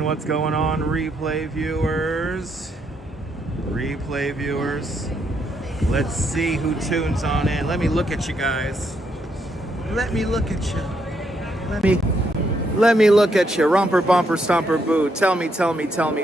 What's going on, replay viewers? Replay viewers. Let's see who tunes on in. Let me look at you guys. Let me look at you. Let me look at you. Romper, bumper, stomper, boo. Tell me,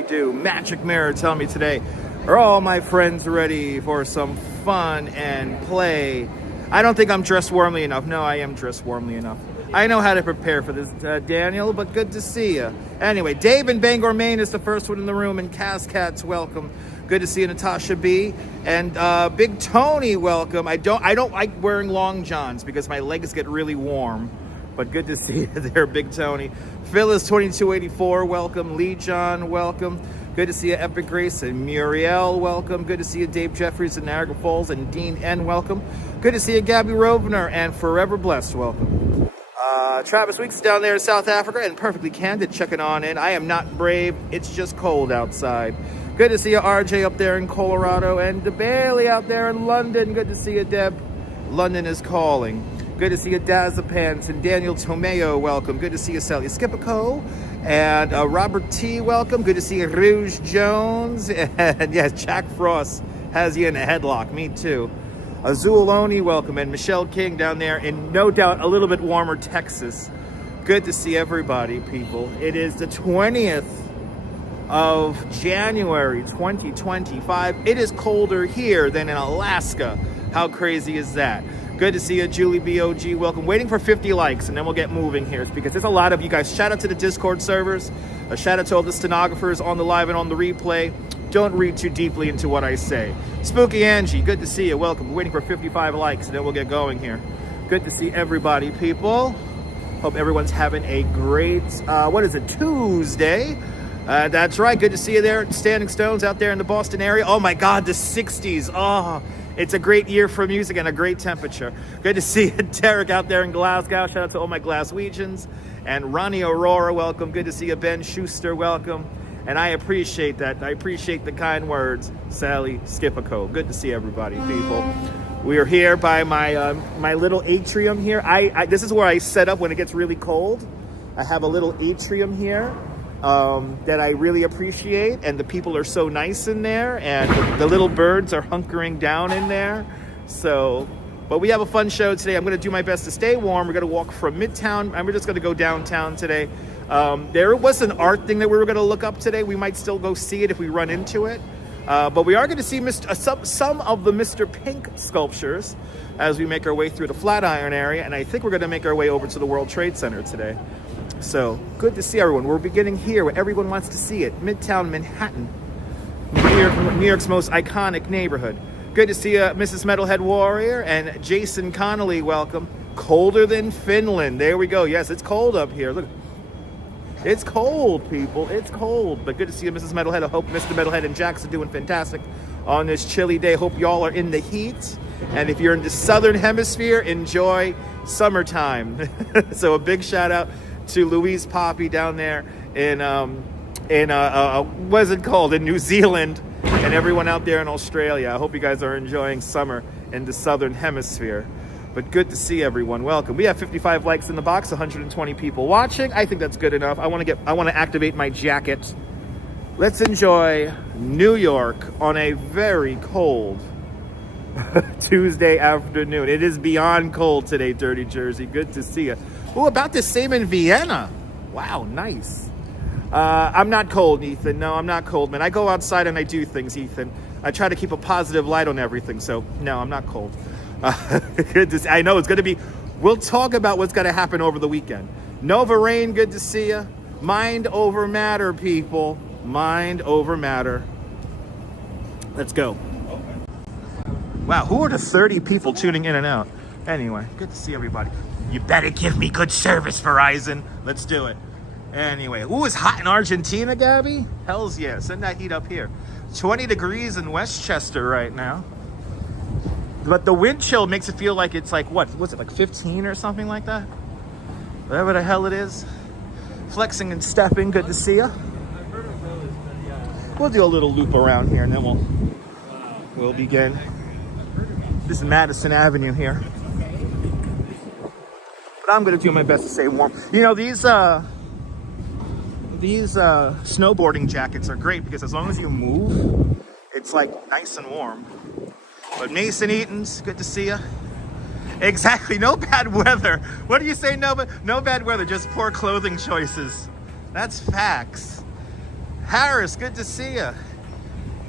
do. Magic mirror, tell me today. Are all my friends ready for some fun and play? I don't think I'm dressed warmly enough. No, I am dressed warmly enough. I know how to prepare for this, Daniel, but good to see you. Anyway, Dave in Bangor, Maine is the first one in the room, and Cascats, welcome. Good to see you, Natasha B. And Big Tony, welcome. I don't like wearing long johns because my legs get really warm, but good to see you there, Big Tony. Phyllis 2284, welcome. Lee John, welcome. Good to see you, Epic Grace and Muriel, welcome. Good to see you, Dave Jeffries in Niagara Falls, and Dean N, welcome. Good to see you, Gabby Rovner, and Forever Blessed, welcome. Travis Weeks down there in South Africa, and Perfectly Candid checking on in. I am not brave, it's just cold outside. Good to see you, RJ, up there in Colorado, and Bailey out there in London. Good to see you, Deb. London is calling. Good to see you, Dazapants, and Daniel Tomeo, welcome. Good to see you, Sally Skipico, and Robert T, welcome. Good to see you, Rouge Jones, and yes, Jack Frost has you in a headlock. Me too. Azuloni, welcome, and Michelle King down there in, no doubt, a little bit warmer Texas. Good to see everybody, people. It is the 20th of January, 2025. It is colder here than in Alaska. How crazy is that? Good to see you, Julie B.O.G. Welcome. Waiting for 50 likes, and then we'll get moving here because there's a lot of you guys. Shout out to the Discord servers. A shout out to all the stenographers on the live and on the replay. Don't read too deeply into what I say. Spooky Angie, good to see you. Welcome. We're waiting for 55 likes, and then we'll get going here. Good to see everybody, people. Hope everyone's having a great, Tuesday. That's right. Good to see you there. Standing Stones out there in the Boston area. Oh, my God, the 60s. Oh, it's a great year for music and a great temperature. Good to see you, Derek, out there in Glasgow. Shout out to all my Glaswegians. And Ronnie Aurora, welcome. Good to see you, Ben Schuster. Welcome. And I appreciate that. I appreciate the kind words, Sally Skipico. Good to see everybody, people. We are here by my my little atrium here. This is where I set up when it gets really cold. I have a little atrium here that I really appreciate, and the people are so nice in there, and the little birds are hunkering down in there. So, but we have a fun show today. I'm going to do my best to stay warm. We're going to walk from Midtown, and we're just going to go downtown today. There was an art thing that we were going to look up today. We might still go see it if we run into it. But we are going to see some of the Mr. Pink sculptures as we make our way through the Flatiron area. And I think we're going to make our way over to the World Trade Center today. So good to see everyone. We're beginning here where everyone wants to see it. Midtown Manhattan, New York's most iconic neighborhood. Good to see you, Mrs. Metalhead Warrior, and Jason Connolly, welcome. Colder than Finland. There we go. Yes, it's cold up here. Look. It's cold, people. It's cold. But good to see you, Mrs. Metalhead. I hope Mr. Metalhead and Jax are doing fantastic on this chilly day. Hope y'all are in the heat. And if you're in the southern hemisphere, enjoy summertime. So a big shout out to Louise Poppy down there in what is it called? In New Zealand, and everyone out there in Australia. I hope you guys are enjoying summer in the southern hemisphere. But good to see everyone. Welcome. We have 55 likes in the box, 120 people watching. I think that's good enough. I want to activate my jacket. Let's enjoy New York on a very cold Tuesday afternoon. It is beyond cold today, Dirty Jersey. Good to see you. Oh, about the same in Vienna. Wow, nice. I'm not cold, Ethan. No, I'm not cold, man. I go outside and I do things, Ethan. I try to keep a positive light on everything. So, no, I'm not cold. Good to see. I know it's going to be, we'll talk about what's going to happen over the weekend. Nova Rain, good to see you. Mind over matter, people. Mind over matter. Let's go. Wow, who are the 30 people tuning in and out? Anyway, good to see everybody. You better give me good service, Verizon. Let's do it. Anyway, it's hot in Argentina, Gabby? Hells yeah, send that heat up here. 20 degrees in Westchester right now. But the wind chill makes it feel like it's like, what was it, like 15 or something like that? Whatever the hell it is. Flexing and stepping, good to see ya. We'll do a little loop around here and then we'll begin. This is Madison Avenue here. But I'm gonna do my best to stay warm. You know, these snowboarding jackets are great because as long as you move, it's like nice and warm. But Mason Eaton's, good to see ya. Exactly, no bad weather. What do you say? No bad weather, just poor clothing choices. That's facts. Harris, good to see ya.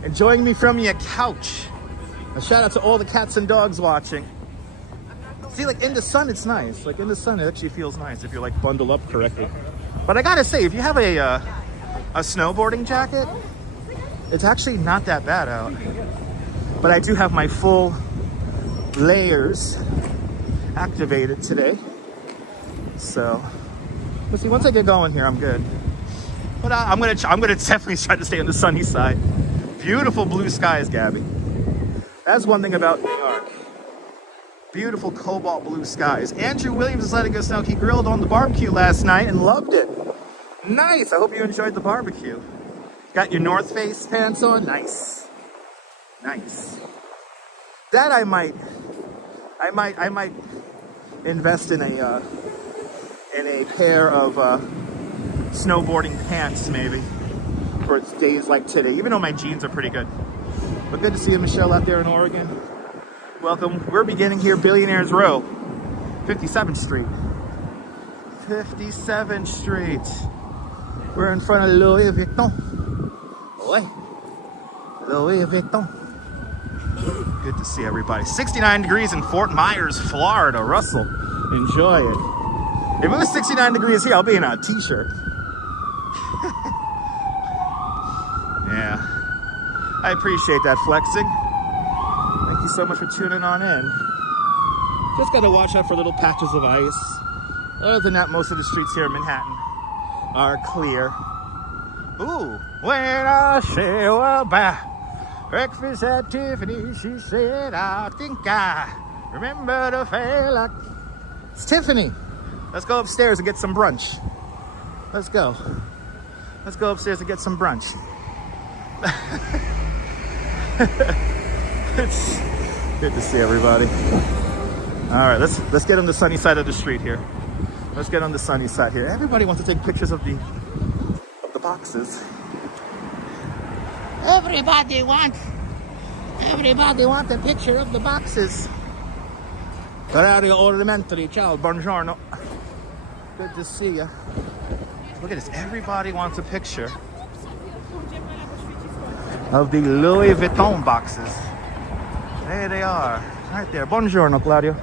Enjoying me from your couch. A shout out to all the cats and dogs watching. See, like in the sun, it's nice. Like in the sun, it actually feels nice if you're like bundled up correctly. But I gotta say, if you have a snowboarding jacket, it's actually not that bad out. But I do have my full layers activated today. So, let's see, once I get going here, I'm good. But I'm gonna definitely try to stay on the sunny side. Beautiful blue skies, Gabby. That's one thing about New York. Beautiful cobalt blue skies. Andrew Williams is letting us know he grilled on the barbecue last night and loved it. Nice. I hope you enjoyed the barbecue. Got your North Face pants on? Nice. Nice. That I might invest in a pair of snowboarding pants maybe for days like today, even though my jeans are pretty good. But good to see you, Michelle, out there in Oregon. Welcome. We're beginning here, Billionaires Row, 57th Street. 57th Street. We're in front of Louis Vuitton. Louis Vuitton. Good to see everybody. 69 degrees in Fort Myers, Florida. Russell, enjoy it. If it was 69 degrees here, I'll be in a t-shirt. Yeah. I appreciate that flexing. Thank you so much for tuning on in. Just gotta watch out for little patches of ice. Other than that, most of the streets here in Manhattan are clear. Ooh. When I say bye, breakfast at Tiffany, she said, I think I remember the fella. It's Tiffany. Let's go upstairs and get some brunch. Let's go. Let's go upstairs and get some brunch. It's good to see everybody. All right, let's get on the sunny side of the street here. Let's get on the sunny side here. Everybody wants to take pictures of the boxes. Everybody wants a picture of the boxes. Orario Elementary, ciao, buongiorno. Good to see you. Look at this. Everybody wants a picture of the Louis Vuitton boxes. There they are, right there. Buongiorno, Claudio.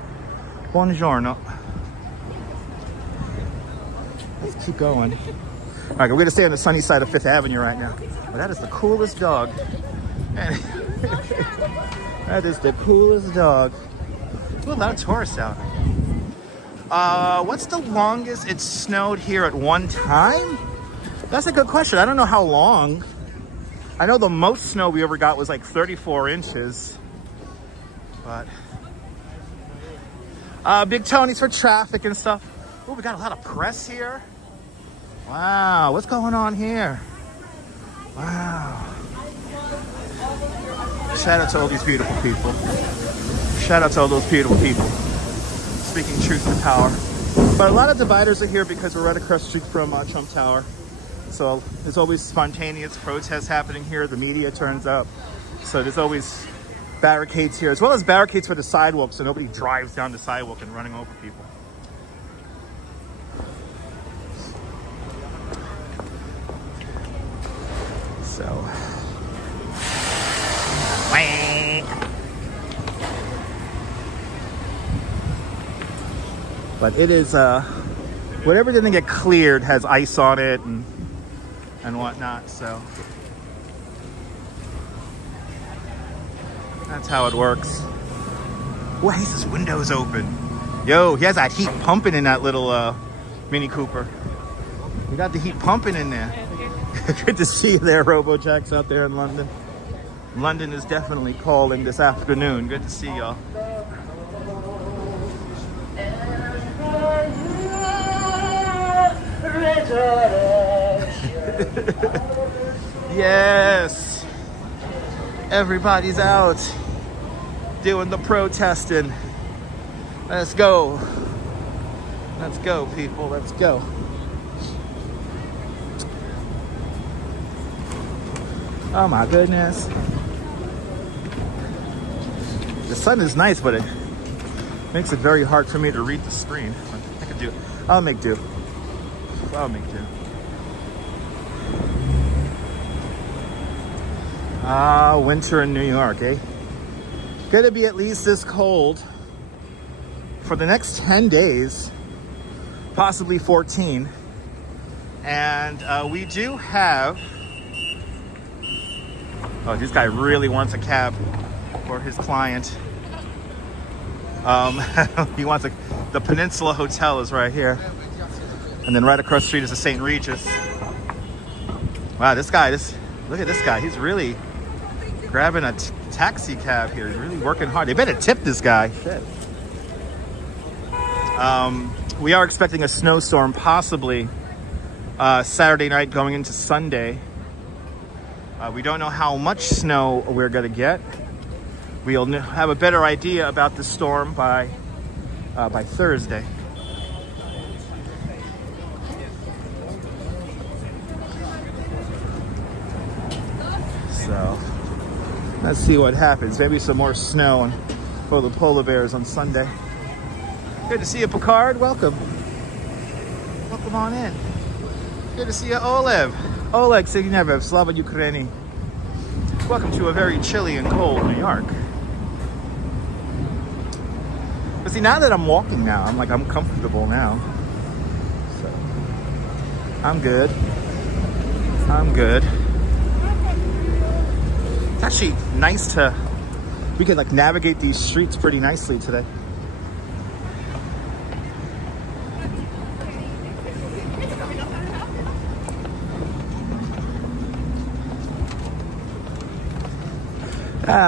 Buongiorno. Let's keep going. All right, we're gonna stay on the sunny side of Fifth Avenue right now. But that is the coolest dog. That is the coolest dog. Ooh, a lot of tourists out. What's the longest it's snowed here at one time? That's a good question. I don't know how long. I know the most snow we ever got was like 34 inches. But Big Tony's for traffic and stuff. Oh, we got a lot of press here. Wow, what's going on here? Wow. Shout out to all these beautiful people. Shout out to all those beautiful people. Speaking truth to power. But a lot of dividers are here because we're right across the street from Trump Tower. So there's always spontaneous protests happening here. The media turns up. So there's always barricades here, as well as barricades for the sidewalk so nobody drives down the sidewalk and running over people. So, but it is whatever didn't get cleared has ice on it and whatnot, so that's how it works. Why is his windows open? Yo, he has that heat pumping in that little Mini Cooper. We got the heat pumping in there. Good to see you there, RoboJack's out there in London. London is definitely calling this afternoon. Good to see y'all. Yes, everybody's out doing the protesting. Let's go. Let's go, people. Let's go. Oh my goodness. The sun is nice, but it makes it very hard for me to read the screen. I could do. I'll make do. I'll make do. Ah, winter in New York, eh? Gonna be at least this cold for the next 10 days, possibly 14. And we do have... Oh, this guy really wants a cab for his client. He wants the Peninsula Hotel is right here. And then right across the street is the St. Regis. Wow, look at this guy. He's really grabbing a taxi cab here. He's really working hard. They better tip this guy. Shit. We are expecting a snowstorm, possibly Saturday night going into Sunday. We don't know how much snow we're going to get. We'll have a better idea about the storm by Thursday. So let's see what happens. Maybe some more snow for the polar bears on Sunday. Good to see you, Picard. Welcome. Welcome on in. Good to see you, Olev. Oleg Signevev, Slava Ukraini. Welcome to a very chilly and cold New York. But see, now that I'm walking now, I'm comfortable now. So, I'm good. I'm good. It's actually nice we can navigate these streets pretty nicely today.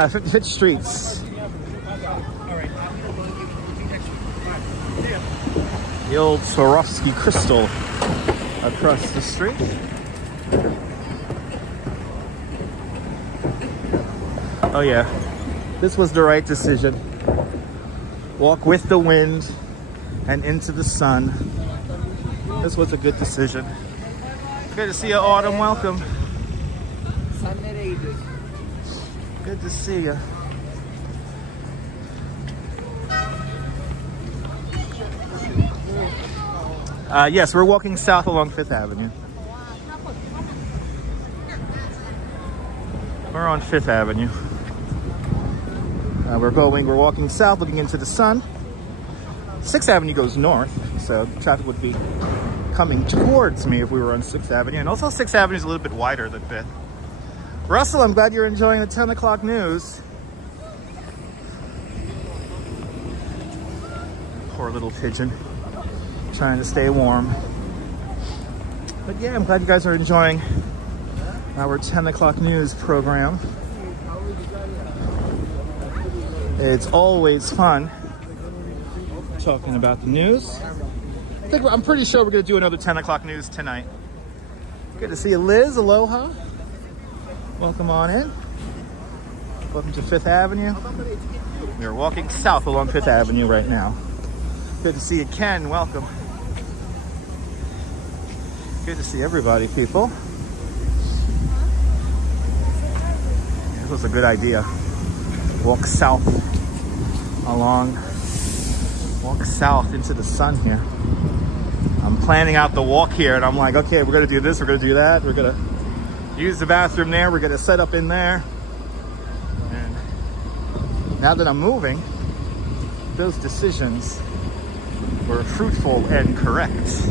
Fifth Streets. The old Swarovski crystal across the street. Oh yeah, this was the right decision. Walk with the wind and into the sun. This was a good decision. Good to see you, Autumn. Welcome. Good to see you. Yes, we're walking south along 5th Avenue. We're on 5th Avenue. We're walking south, looking into the sun. 6th Avenue goes north, so traffic would be coming towards me if we were on 6th Avenue. And also 6th Avenue is a little bit wider than 5th. Russell, I'm glad you're enjoying the 10 o'clock news. Poor little pigeon, trying to stay warm. But yeah, I'm glad you guys are enjoying our 10 o'clock news program. It's always fun talking about the news. I'm pretty sure we're going to do another 10 o'clock news tonight. Good to see you, Liz. Aloha. Welcome on in. Welcome to 5th Avenue. We are walking south along 5th Avenue right now. Good to see you, Ken. Welcome. Good to see everybody, people. This was a good idea. Walk south into the sun here. I'm planning out the walk here, and I'm like, okay, we're going to do this, we're going to do that, we're going to use the bathroom there, we're going to set up in there. And now that I'm moving, those decisions were fruitful and correct.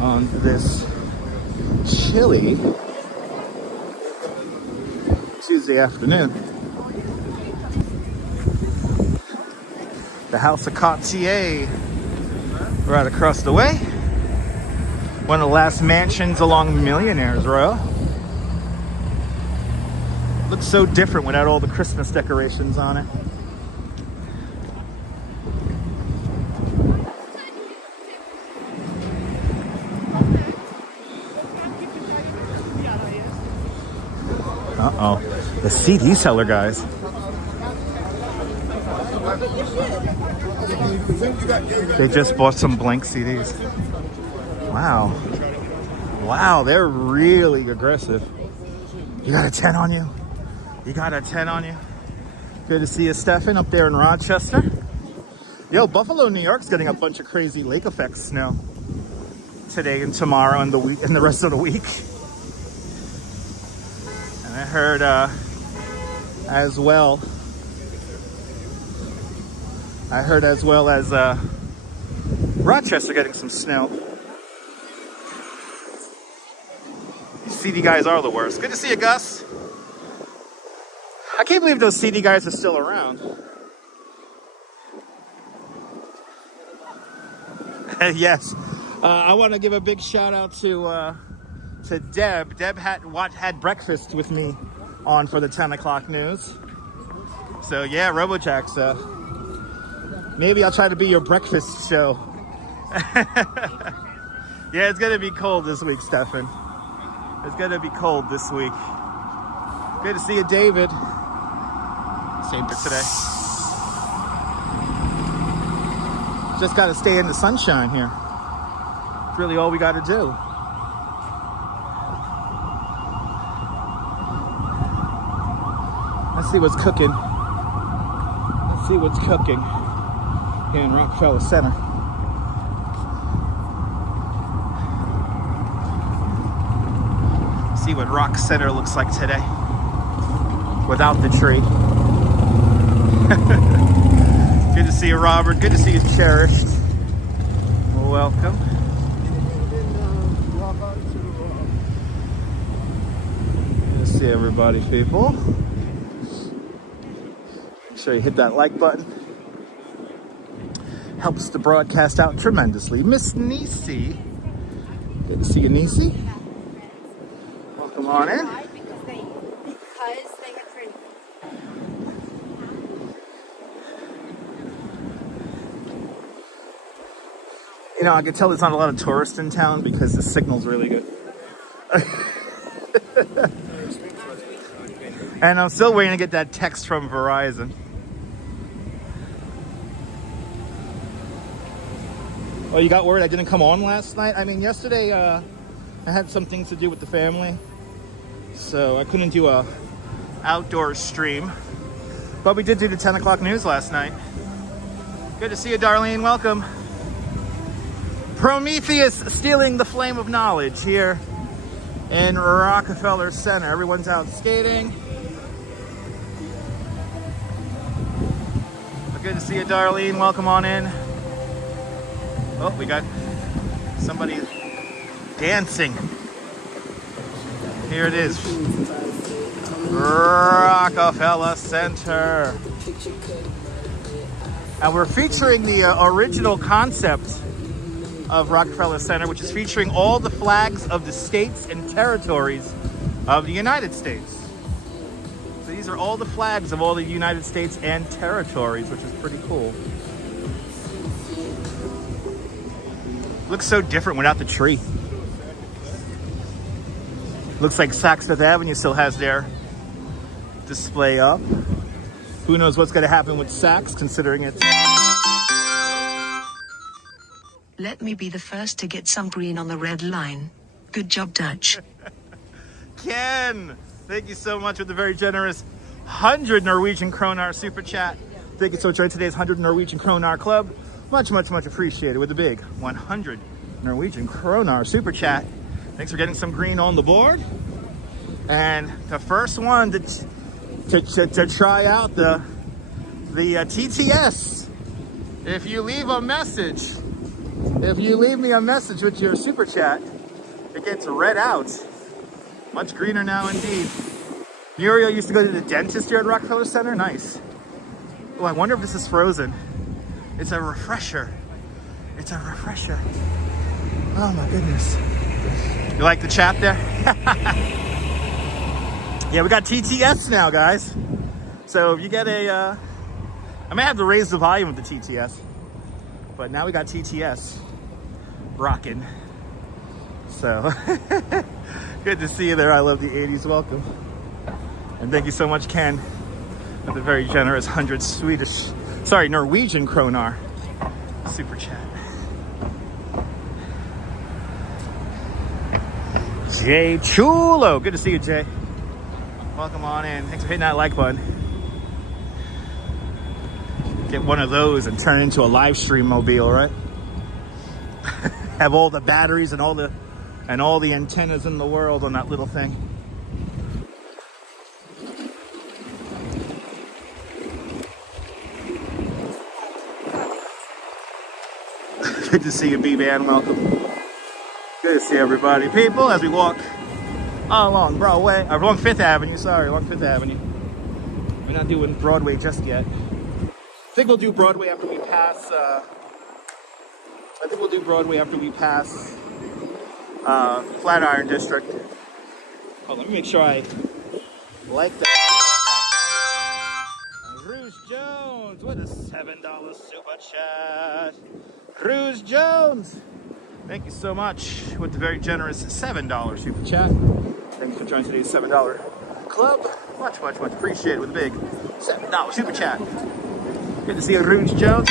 On this chilly Tuesday afternoon. The House of Cartier right across the way. One of the last mansions along Millionaires Row. Looks so different without all the Christmas decorations on it. The CD seller, guys. They just bought some blank CDs. Wow. Wow, they're really aggressive. You got a 10 on you? You got a 10 on you? Good to see you, Stefan, up there in Rochester. Yo, Buffalo, New York's getting a bunch of crazy lake effect snow today and tomorrow and the week and the rest of the week. And I heard as well as Rochester getting some snow. These CD guys are the worst. Good to see you, Gus. I can't believe those CD guys are still around. Yes. I want to give a big shout out to Deb. Deb had breakfast with me on for the 10 o'clock news. So yeah, Robojacks, maybe I'll try to be your breakfast show. Yeah, it's gonna be cold this week, Stefan. It's gonna be cold this week. Good to see you, David. Same for today. Just gotta stay in the sunshine here. It's really all we gotta do. Let's see what's cooking. Let's see what's cooking here in Rockefeller Center. See what Rock Center looks like today without the tree. Good to see you, Robert. Good to see you, Cherished. Welcome. Good to see everybody, people. Make sure you hit that like button. Helps the broadcast out tremendously. Miss Nisi. Good to see you, Nisi. Welcome on in. You know, I can tell there's not a lot of tourists in town because the signal's really good. And I'm still waiting to get that text from Verizon. Oh, you got word I didn't come on last night? I mean, yesterday I had some things to do with the family, so I couldn't do a outdoor stream. But we did do the 10 o'clock news last night. Good to see you, Darlene. Welcome. Prometheus stealing the flame of knowledge here in Rockefeller Center. Everyone's out skating. But good to see you, Darlene. Welcome on in. Oh, we got somebody dancing. Here it is. Rockefeller Center. And we're featuring the original concept of Rockefeller Center, which is featuring all the flags of the states and territories of the United States. So these are all the flags of all the United States and territories, which is pretty cool. Looks so different without the tree. Looks like Saks Fifth Avenue still has their display up. Who knows what's going to happen with Saks, considering it's... Let me be the first to get some green on the red line. Good job, Dutch. Ken, thank you so much for the very generous 100 Norwegian kroner super chat. Thank you so much for today's 100 Norwegian kroner club. Much, much, much appreciated with the big 100 Norwegian kroner super chat. Thanks for getting some green on the board. And the first one to try out the TTS. If you leave a message, if you leave me a message with your super chat, it gets read out. Much greener now indeed. Muriel used to go to the dentist here at Rockefeller Center. Nice. Oh, I wonder if this is frozen. It's a refresher. It's a refresher. Oh my goodness. You like the chat there? Yeah, we got TTS now, guys. So if you get a, I may have to raise the volume of the TTS, but now we got TTS rocking. So good to see you there. I love the 80s. Welcome. And thank you so much, Ken, for the very generous 100 Norwegian kroner super chat. Jay Chulo, good to see you, Jay. Welcome on in. Thanks for hitting that like button. Get one of those and turn it into a live stream mobile, right? Have all the batteries and all the antennas in the world on that little thing. Good to see you, B-Man. Welcome. Good to see everybody. People, as we walk along Broadway, along 5th Avenue, along 5th Avenue. We're not doing Broadway just yet. I think we'll do Broadway after we pass, Flatiron District. Oh, let me make sure I like that. Rouge Jones, what a $7 super chat. Rouge Jones, thank you so much with the very generous $7 super chat. Thanks for joining today's $7 club. Much, much, much appreciated with a big $7 super chat. Good to see you, Rouge Jones.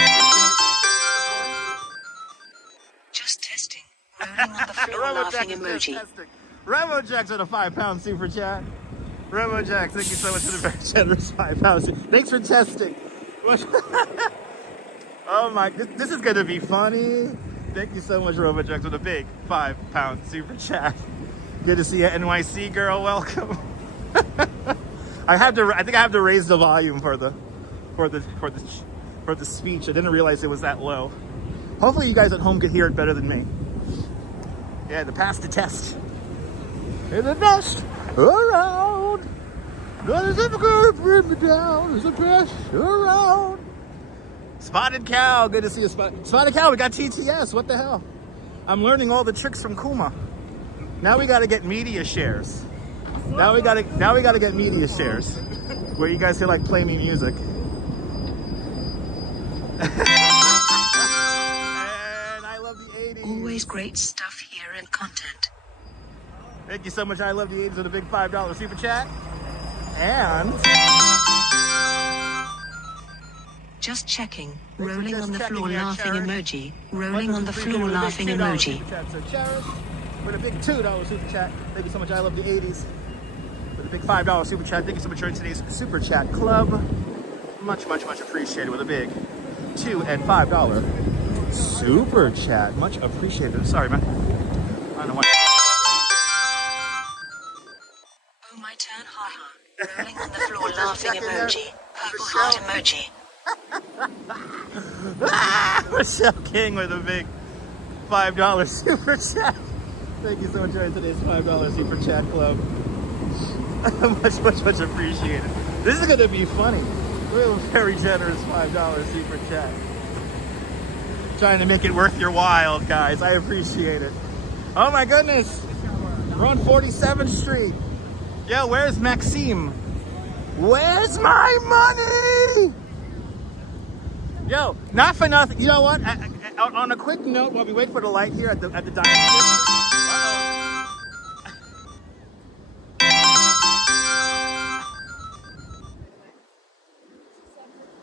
Just testing. Rolling on the floor laughing emoji. RoboJack's with a £5 super chat. RoboJack, thank you so much for the very generous £5. Thanks for testing. Oh my, this is gonna be funny. Thank you so much, RoboJack, with a big £5 super chat. Good to see you, NYC girl. Welcome. I think I have to raise the volume for the speech. I didn't realize it was that low. Hopefully you guys at home could hear it better than me. Yeah, the pass the test. It's the best around. Nothing's ever gonna bring me down. It's the best around. Spotted Cow, good to see you, Spotted Cow. We got TTS. What the hell? I'm learning all the tricks from Kuma. Now we got to get media shares. Now we got to get media shares, where you guys can like play me music. And I love the 80s. Always great stuff here and content. Thank you so much. I love the 80s with a big $5 super chat. And just checking. Rolling on the floor laughing emoji. Rolling on the floor laughing emoji. So Cherish with a big $2 super chat. Thank you so much. I love the 80s with a big $5 super chat. Thank you so much for today's super chat club. Much, much, much appreciated with a big $2 and $5 super chat. Much appreciated. Sorry, man. I don't know why. Oh, my turn, haha. Rolling on the floor laughing emoji. Purple heart emoji. Michelle King with a big $5 super chat. Thank you so much for today's $5 super chat club. Much, much, much appreciated. This is going to be funny. We're a very generous $5 super chat. Trying to make it worth your while, guys. I appreciate it. Oh my goodness. We're on 47th Street. Yo, where's Maxime? Where's my money? Yo, not for nothing. You know what? On a quick note, while we wait for the light here at the dining district.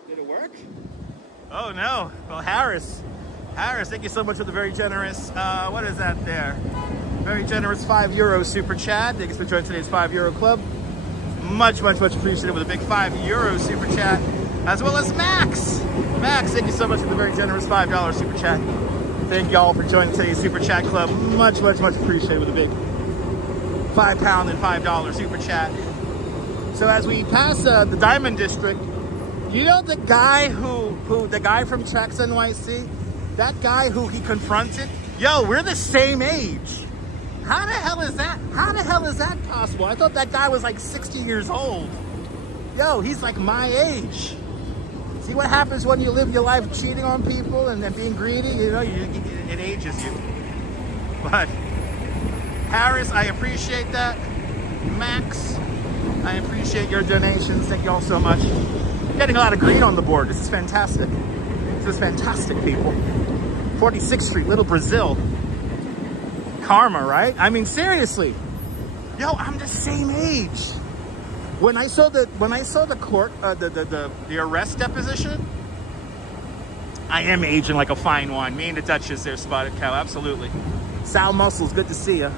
Did it work? Oh no. Well, Harris, thank you so much for the very generous. What is that there? Very generous €5 super chat. Thank you for joining today's €5 club. Much, much, much appreciated with a big €5 super chat, as well as Max. Max, thank you so much for the very generous $5 super chat. Thank you all for joining today's super chat club. Much, much, much appreciated with a big £5 and $5 super chat. So as we pass the Diamond District, you know the guy the guy from Tracks NYC, that guy who he confronted? Yo, we're the same age. How the hell is that? How the hell is that possible? I thought that guy was like 60 years old. Yo, he's like my age. See what happens when you live your life cheating on people and then being greedy? You know, it ages you. But Harris, I appreciate that. Max, I appreciate your donations. Thank you all so much. Getting a lot of green on the board. This is fantastic. This is fantastic, people. 46th Street, Little Brazil. Karma, right? I mean, seriously. Yo, I'm the same age. When I saw the court, the arrest deposition, I am aging like a fine wine. Me and the Duchess there, Spotted Cow, absolutely. Sal Muscles, good to see you.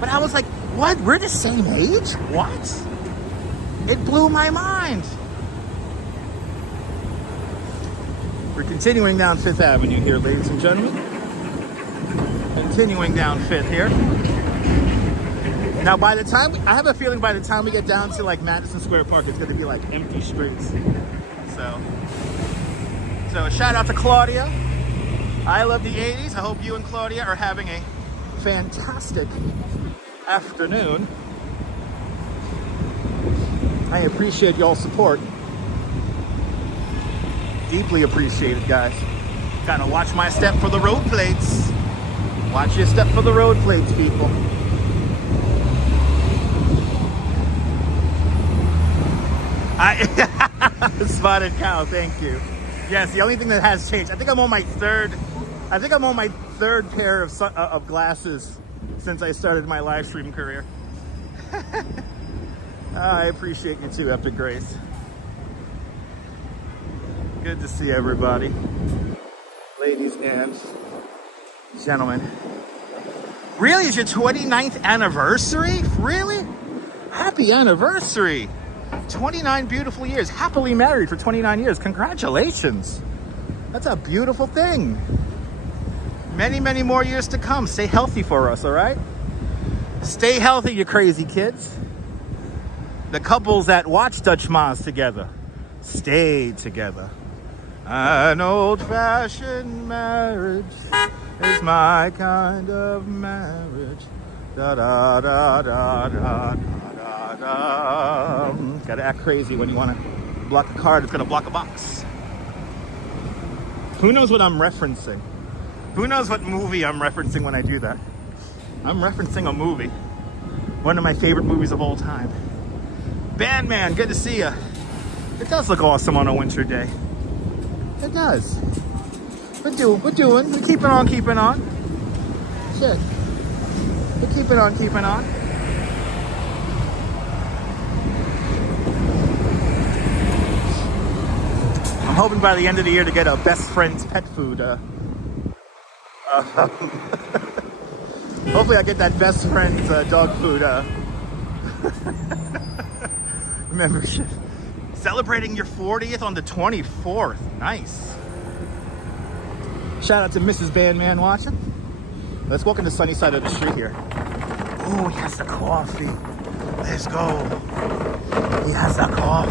But I was like, what? We're the same age? What? It blew my mind. We're continuing down 5th Avenue here, ladies and gentlemen. Continuing down 5th here. Now, by the time, I have a feeling by the time we get down to like Madison Square Park, it's gonna be like empty streets. So shout out to Claudia. I love the 80s. I hope you and Claudia are having a fantastic afternoon. I appreciate y'all's support. Deeply appreciated, guys. Gotta watch my step for the road plates. Watch your step for the road plates, people. Spotted Cow, thank you. Yes, the only thing that has changed, I think I'm on my third pair of glasses since I started my live stream career. I appreciate you too, Epic Grace. Good to see everybody. Ladies and gentlemen. Really? It's your 29th anniversary? Really? Happy anniversary. 29 beautiful years. Happily married for 29 years. Congratulations. That's a beautiful thing. Many, many more years to come. Stay healthy for us, all right? Stay healthy, you crazy kids. The couples that watch Dutch Mas together, stay together. An old-fashioned marriage is my kind of marriage. Da da da da da da da. Gotta act crazy when you want to block a card. It's gonna block a box. Who knows what I'm referencing? Who knows what movie I'm referencing when I do that? I'm referencing a movie. One of my favorite movies of all time. Bandman, good to see ya. It does look awesome on a winter day. It does. We're keeping on. Shit. We're keeping on. I'm hoping by the end of the year to get a best friend's pet food. Hopefully I get that best friend's dog food membership. Celebrating your 40th on the 24th. Nice. Shout out to Mrs. Bandman watching. Let's walk in the sunny side of the street here. Oh, he has the coffee. Let's go. He has the coffee.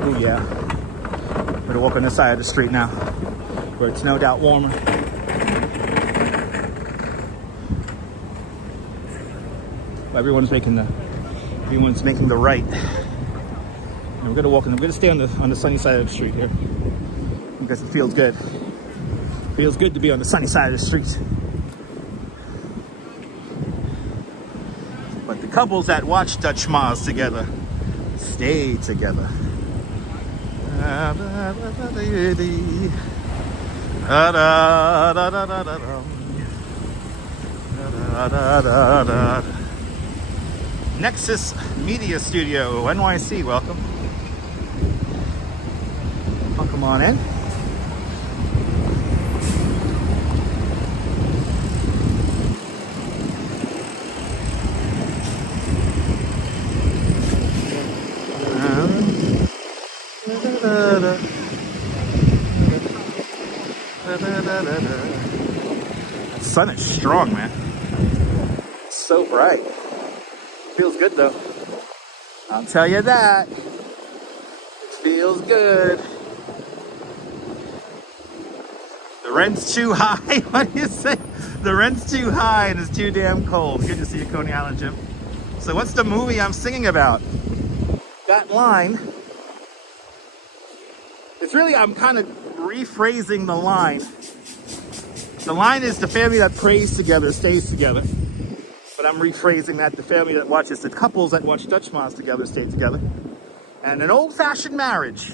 Oh, yeah. We're gonna walk on this side of the street now, where it's no doubt warmer. Everyone's making the right. And we're gonna stay on the sunny side of the street here because it feels good. Feels good to be on the sunny side of the street. But the couples that watch Dutch Mas together stay together. Nexus Media Studio, NYC, welcome. Come on in. The sun is strong, man. It's so bright. Feels good though. I'll tell you that. It feels good. The rent's too high. What do you say? The rent's too high and it's too damn cold. Good to see you, Coney Island Jim. So what's the movie I'm singing about? That line. It's really, I'm kind of rephrasing the line. The line is the family that prays together stays together. But I'm rephrasing that, the family that watches, the couples that watch Dutch Mas together stay together. And an old-fashioned marriage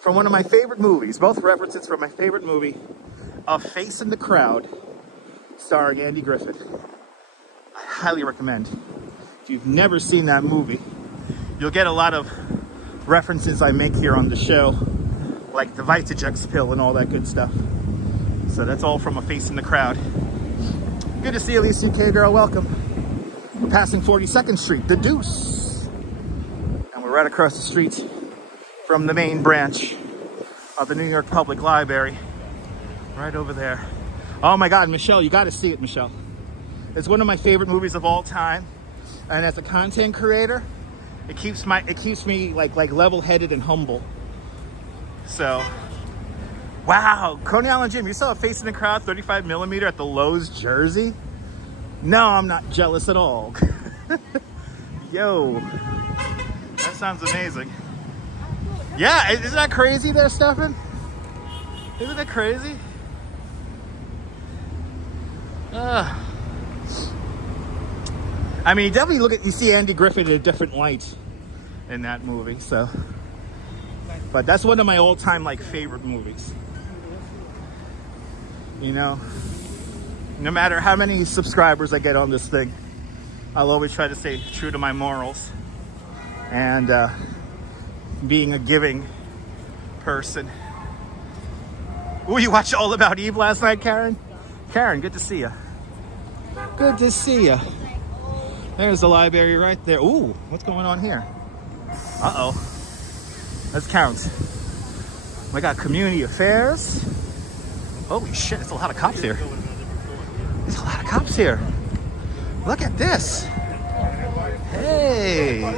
from one of my favorite movies, both references from my favorite movie, A Face in the Crowd, starring Andy Griffith. I highly recommend. If you've never seen that movie, you'll get a lot of references I make here on the show, like the Vitajex pill and all that good stuff. So that's all from A Face in the Crowd. Good to see you, Lisa UK girl. Welcome. We're passing 42nd Street, the Deuce. And we're right across the street from the main branch of the New York Public Library. Right over there. Oh my God, Michelle, you gotta see it, Michelle. It's one of my favorite movies of all time. And as a content creator, it keeps me like level-headed and humble. So, wow, Coney Island Jim, you saw A Face in the Crowd 35mm at the Lowe's Jersey? No, I'm not jealous at all. Yo, that sounds amazing. Yeah, isn't that crazy there, Stefan? Isn't that crazy? I mean, you see Andy Griffith in a different light in that movie, so. But that's one of my all-time favorite movies. You know, no matter how many subscribers I get on this thing, I'll always try to stay true to my morals and being a giving person. Ooh, you watched All About Eve last night, Karen? Karen, good to see you. Good to see you. There's the library right there. Ooh, what's going on here? Uh-oh. Let's count. We got community affairs. Holy shit, there's a lot of cops here. There's a lot of cops here. Look at this. Hey.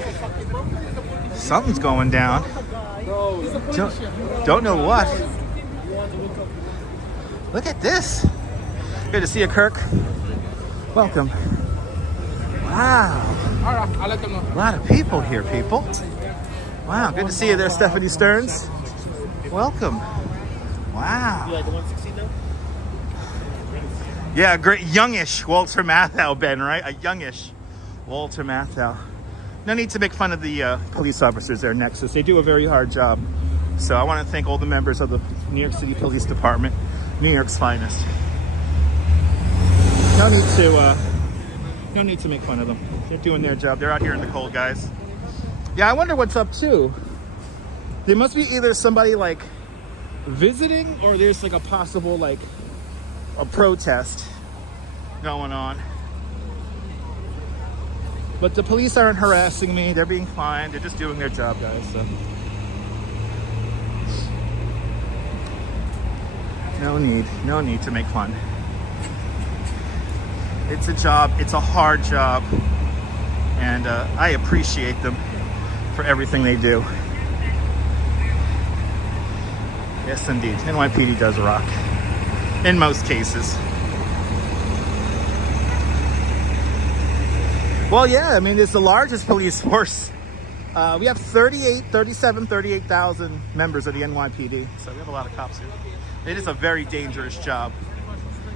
Something's going down. Don't know what. Look at this. Good to see you, Kirk. Welcome. Wow. I'll let them know. A lot of people here, people. Wow, good to see you there, Stephanie Stearns. Welcome. Wow. You like the 116 though? Yeah, great. Youngish Walter Matthau, Ben, right? A youngish Walter Matthau. No need to make fun of the police officers there, Nexus. They do a very hard job. So I want to thank all the members of the New York City Police Department, New York's finest. No need to make fun of them. They're doing their job. They're out here in the cold, guys. Yeah, I wonder what's up too. There must be either somebody visiting, or there's a possible a protest going on. But the police aren't harassing me. They're being fine. They're just doing their job, guys. So. No need to make fun. It's a job. It's a hard job. And I appreciate them for everything they do. Yes, indeed. NYPD does rock. In most cases. Well, yeah, I mean, it's the largest police force. We have 38,000 members of the NYPD. So we have a lot of cops here. It is a very dangerous job.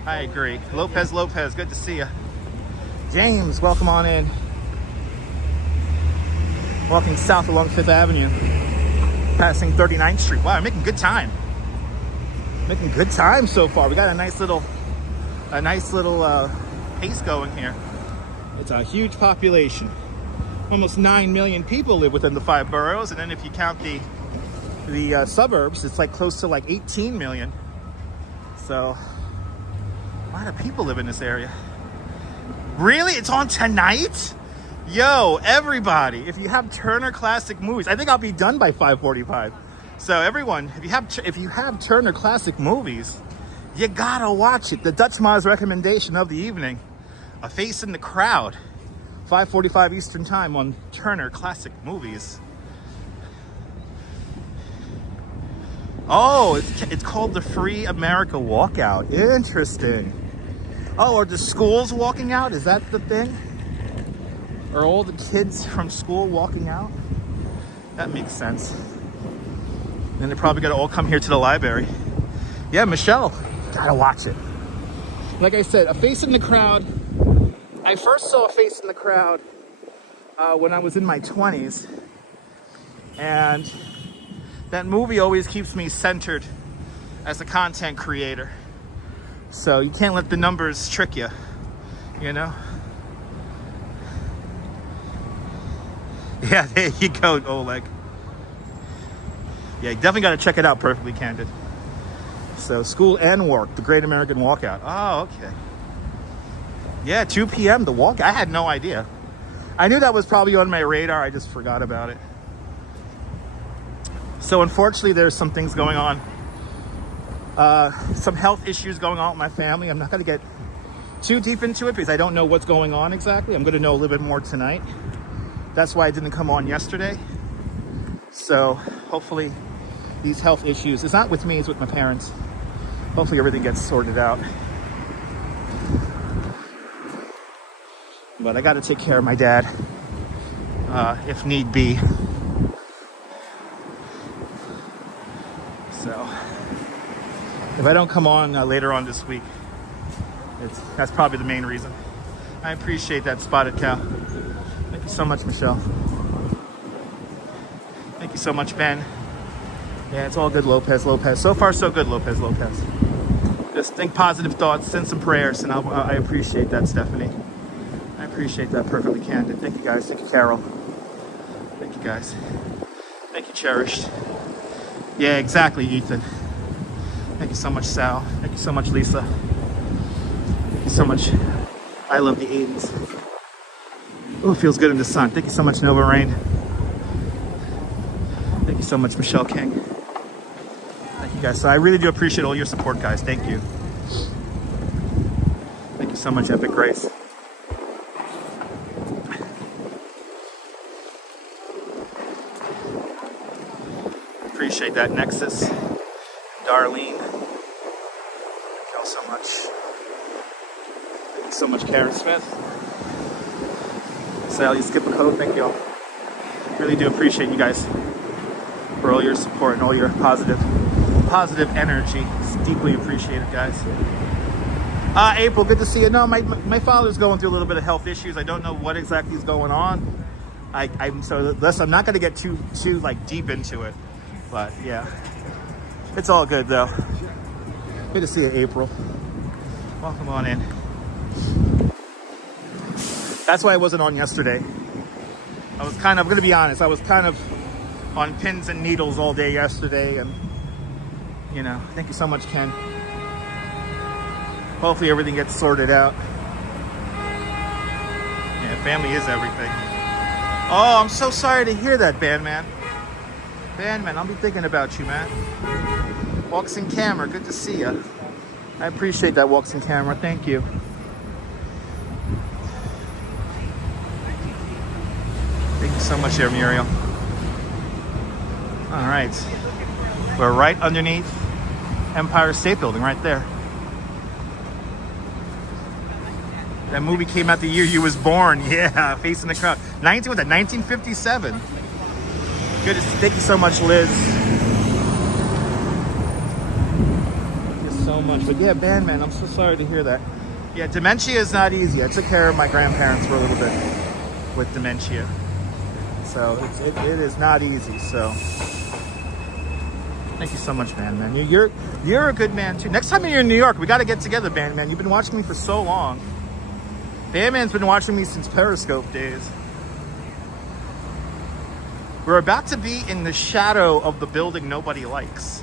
I agree. Lopez, good to see you. James, welcome on in. Walking south along 5th Avenue. Passing 39th Street. Wow, I'm making good time. Making good time so far. We got a nice little pace going here. It's a huge population. Almost 9 million people live within the 5 boroughs, and then if you count the suburbs, it's close to 18 million. So a lot of people live in this area. Really? It's on tonight? Yo, everybody, if you have Turner Classic Movies, I think I'll be done by 5:45. So everyone, if you have Turner Classic Movies, you gotta watch it. The Dutch Ma's recommendation of the evening, A Face in the Crowd, 5:45 Eastern Time on Turner Classic Movies. Oh, it's called the Free America Walkout. Interesting. Oh, are the schools walking out? Is that the thing? Are all the kids from school walking out? That makes sense. Then they're probably gonna all come here to the library. Yeah, Michelle, gotta watch it. Like I said, A Face in the Crowd. I first saw A Face in the Crowd when I was in my 20s. And that movie always keeps me centered as a content creator. So you can't let the numbers trick you, you know? Yeah, there you go, Oleg. Yeah, you definitely got to check it out, Perfectly Candid. So, school and work, the Great American Walkout. Oh, okay. Yeah, 2 p.m. the walk. I had no idea. I knew that was probably on my radar. I just forgot about it. So, unfortunately, there's some things going on. Some health issues going on with my family. I'm not going to get too deep into it because I don't know what's going on exactly. I'm going to know a little bit more tonight. That's why I didn't come on yesterday. So, hopefully, these health issues, it's not with me, it's with my parents. Hopefully everything gets sorted out. But I got to take care of my dad, if need be. So, if I don't come on later on this week, that's probably the main reason. I appreciate that, Spotted Cow. Thank you so much, Michelle. Thank you so much, Ben. Yeah, it's all good, Lopez. So far, so good, Lopez. Just think positive thoughts, send some prayers, and I appreciate that, Stephanie. I appreciate that, Perfectly Candid. Thank you, guys. Thank you, Carol. Thank you, guys. Thank you, Cherished. Yeah, exactly, Ethan. Thank you so much, Sal. Thank you so much, Lisa. Thank you so much. I love the 80s. Oh, it feels good in the sun. Thank you so much, Nova Rain. Thank you so much, Michelle King. Thank you, guys. So I really do appreciate all your support, guys. Thank you. Thank you so much, Epic Grace. Appreciate that, Nexus. Darlene. Thank you all so much. Thank you so much, Karen Smith. Sally, skip a code. Thank you all. Really do appreciate you guys for all your support and all your positive energy. It's deeply appreciated, guys. April, good to see you. No, my father's going through a little bit of health issues. I don't know what exactly is going on. I'm not going to get too like deep into it, but yeah, it's all good though. Good to see you, April. Welcome on in. That's why I wasn't on yesterday. I'm going to be honest, I was kind of on pins and needles all day yesterday, and you know, thank you so much, Ken. Hopefully everything gets sorted out. Yeah, family is everything. Oh, I'm so sorry to hear that, Bandman. Bandman, I'll be thinking about you, man. Walks in Camera, good to see you. I appreciate that, Walks in Camera. Thank you. Thank you so much there, Muriel. All right. We're right underneath Empire State Building, right there. That movie came out the year you was born. Yeah, Facing the Crowd. 1957. Good. Thank you so much, Liz. Thank you so much. But yeah, Bandman, I'm so sorry to hear that. Yeah, dementia is not easy. I took care of my grandparents for a little bit with dementia. So it is not easy. So thank you so much, Bandman. You're a good man too. Next time you're in New York, we got to get together, Bandman. You've been watching me for so long. Bandman's been watching me since Periscope days. We're about to be in the shadow of the building nobody likes.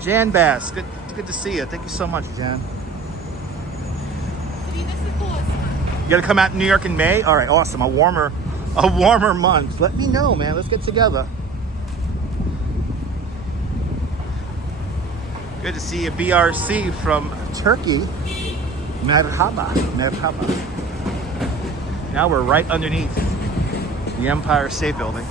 Jan Bass, good to see you. Thank you so much, Jan. You gotta come out in New York in May? All right, awesome. A warmer month. Let me know, man. Let's get together. Good to see you, BRC from Turkey. Merhaba. Now we're right underneath the Empire State Building.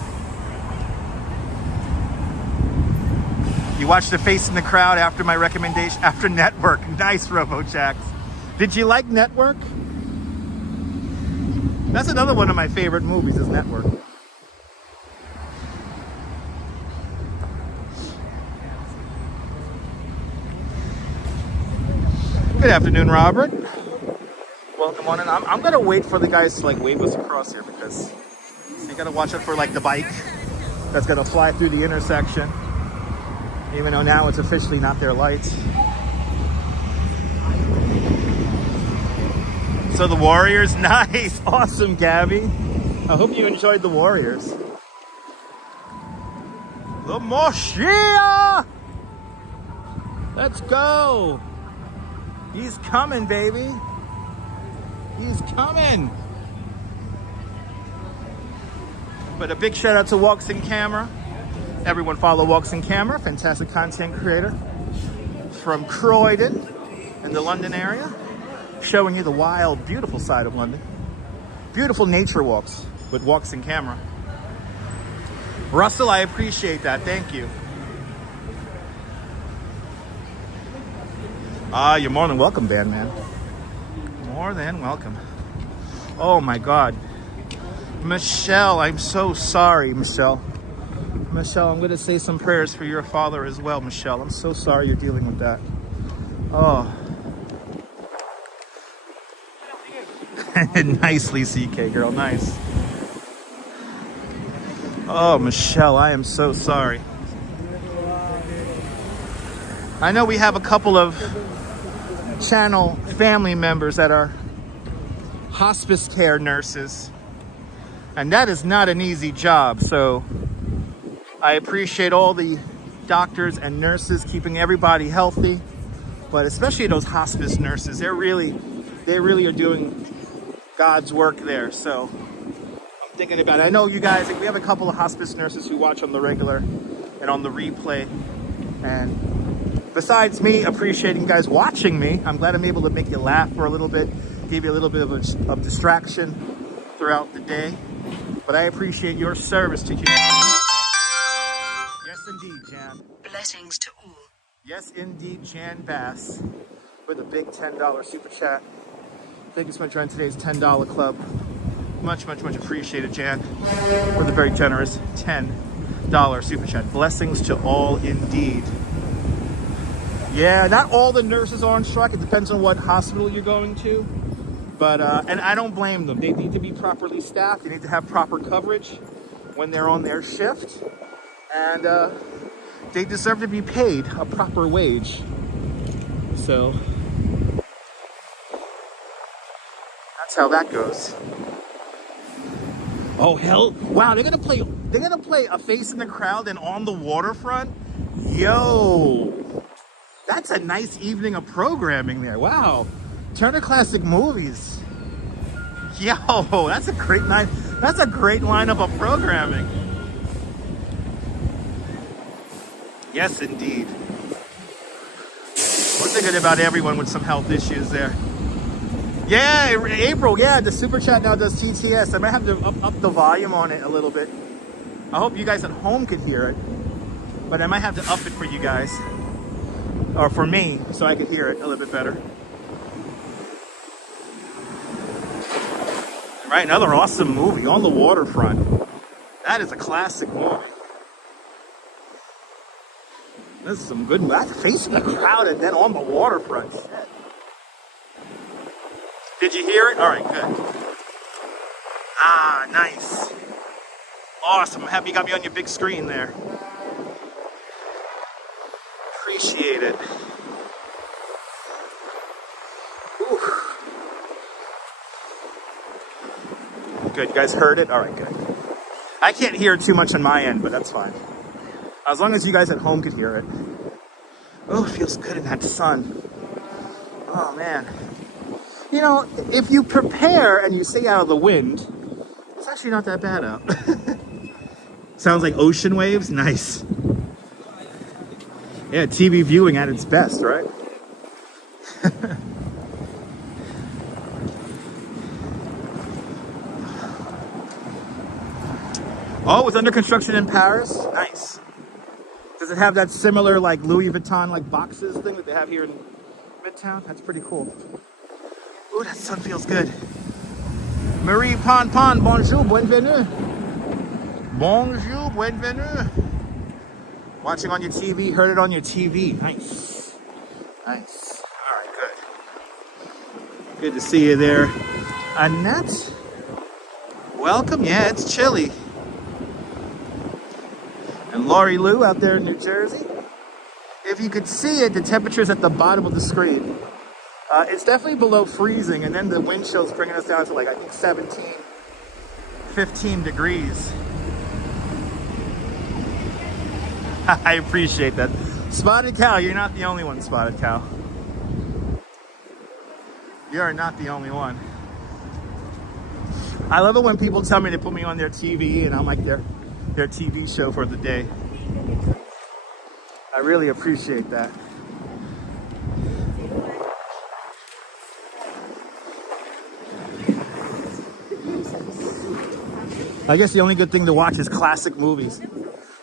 You watched the Facing the Crowd after my recommendation, after Network. Nice, RoboJax. Did you like Network? That's another one of my favorite movies, is Network. Good afternoon, Robert. Welcome on in. I'm gonna wait for the guys to like wave us across here, because you gotta watch out for like the bike that's gonna fly through the intersection, even though now it's officially not their lights. So the Warriors, nice, awesome, Gabby. I hope you enjoyed the Warriors. The Moshiach! Let's go! He's coming, baby. He's coming. But a big shout out to Walks in Camera. Everyone follow Walks in Camera, fantastic content creator from Croydon in the London area, showing you the wild, beautiful side of London. Beautiful nature walks with Walks in Camera. Russell, I appreciate that. Thank you. You're more than welcome, Bandman. More than welcome. Oh my God. Michelle, I'm so sorry, Michelle. Michelle, I'm going to say some prayers for your father as well, Michelle. I'm so sorry you're dealing with that. Oh. Nicely, CK girl, nice. Oh, Michelle, I am so sorry. I know we have a couple of channel family members that are hospice care nurses, and that is not an easy job. So I appreciate all the doctors and nurses keeping everybody healthy, but especially those hospice nurses, they really are doing God's work there. So I'm thinking about it. I know you guys, we have a couple of hospice nurses who watch on the regular and on the replay, and besides me appreciating you guys watching me, I'm glad I'm able to make you laugh for a little bit, give you a little bit of distraction throughout the day. But I appreciate your service to humanity. Yes, indeed, Jan. Blessings to all. Yes, indeed, Jan Bass with a big $10 super chat. Thank you so much for joining today's $10 club. Much, much, much appreciated, Jan, with a very generous $10 super chat. Blessings to all indeed. Yeah, not all the nurses are on strike. It depends on what hospital you're going to. But, and I don't blame them. They need to be properly staffed. They need to have proper coverage when they're on their shift. And they deserve to be paid a proper wage. So that's how that goes. Oh, hell. Wow, they're gonna play A Face in the Crowd and On the Waterfront? Yo. That's a nice evening of programming there. Wow. Turner Classic Movies. Yo, that's a great night. That's a great lineup of programming. Yes, indeed. One thing good about everyone with some health issues there. Yeah, April, yeah, the super chat now does TTS. I might have to up the volume on it a little bit. I hope you guys at home could hear it, but I might have to up it for you guys. Or for me, so I could hear it a little bit better. Right, another awesome movie, On the Waterfront. That is a classic movie. This is some good, that's Facing the Crowd and then On the Waterfront. Shit. Did you hear it? All right, good. Ah, nice. Awesome, I'm happy you got me on your big screen there. Appreciate it. Ooh. Good, you guys heard it? All right, good. I can't hear too much on my end, but that's fine. As long as you guys at home could hear it. Oh, it feels good in that sun. Oh, man. You know, if you prepare and you stay out of the wind, it's actually not that bad out. Sounds like ocean waves? Nice. Yeah, TV viewing at its best, right? Oh, it's under construction in Paris? Nice. Does it have that similar, like, Louis Vuitton, like, boxes thing that they have here in Midtown? That's pretty cool. Ooh, that sun feels good. Marie Pon Pon, bonjour, bienvenue. Bonjour, bienvenue. Watching on your TV, heard it on your TV. Nice. Nice. All right, good. Good to see you there. Annette, welcome. Yeah, it's chilly. And Lori Lou out there in New Jersey. If you could see it, the temperature's at the bottom of the screen. It's definitely below freezing, and then the wind chill's bringing us down to, like, I think 17. 15 degrees. I appreciate that. Spotted Cow, you're not the only one, Spotted Cow. You are not the only one. I love it when people tell me to put me on their TV and I'm like their TV show for the day. I really appreciate that. I guess the only good thing to watch is classic movies,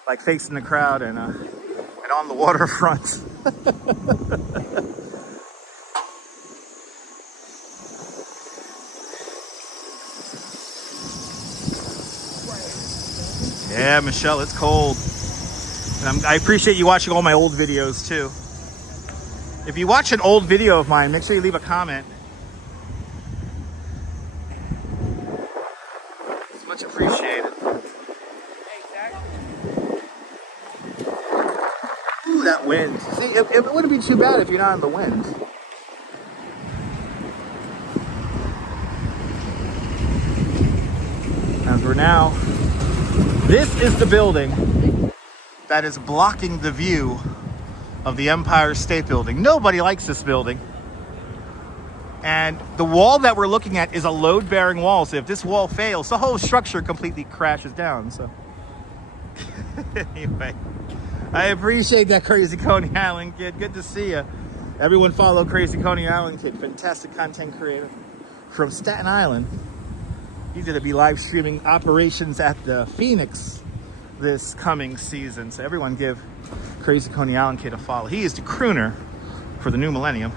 like Facing the Crowd and On the Waterfront. Yeah, Michelle, it's cold. And I appreciate you watching all my old videos too. If you watch an old video of mine, make sure you leave a comment. It's much appreciated. Ooh, that wind. See, it wouldn't be too bad if you're not in the wind. As we're now, this is the building that is blocking the view of the Empire State Building. Nobody likes this building. And the wall that we're looking at is a load-bearing wall. So if this wall fails, the whole structure completely crashes down. So anyway, I appreciate that, Crazy Coney Island Kid. Good to see you. Everyone follow Crazy Coney Island Kid. Fantastic content creator from Staten Island. He's going to be live streaming operations at the Phoenix this coming season. So everyone give Crazy Coney Island Kid a follow. He is the crooner for the new millennium.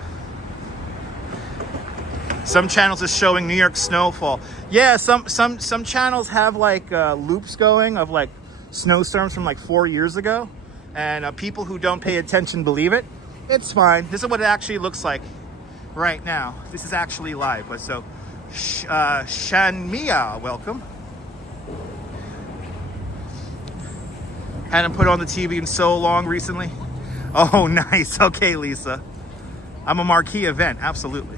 Some channels are showing New York snowfall. Yeah, some channels have like loops going of like snowstorms from like 4 years ago. And people who don't pay attention believe it. It's fine. This is what it actually looks like right now. This is actually live. But so Shanmia, welcome. Hadn't put on the TV in so long recently. Oh, nice. Okay, Lisa. I'm a marquee event. Absolutely.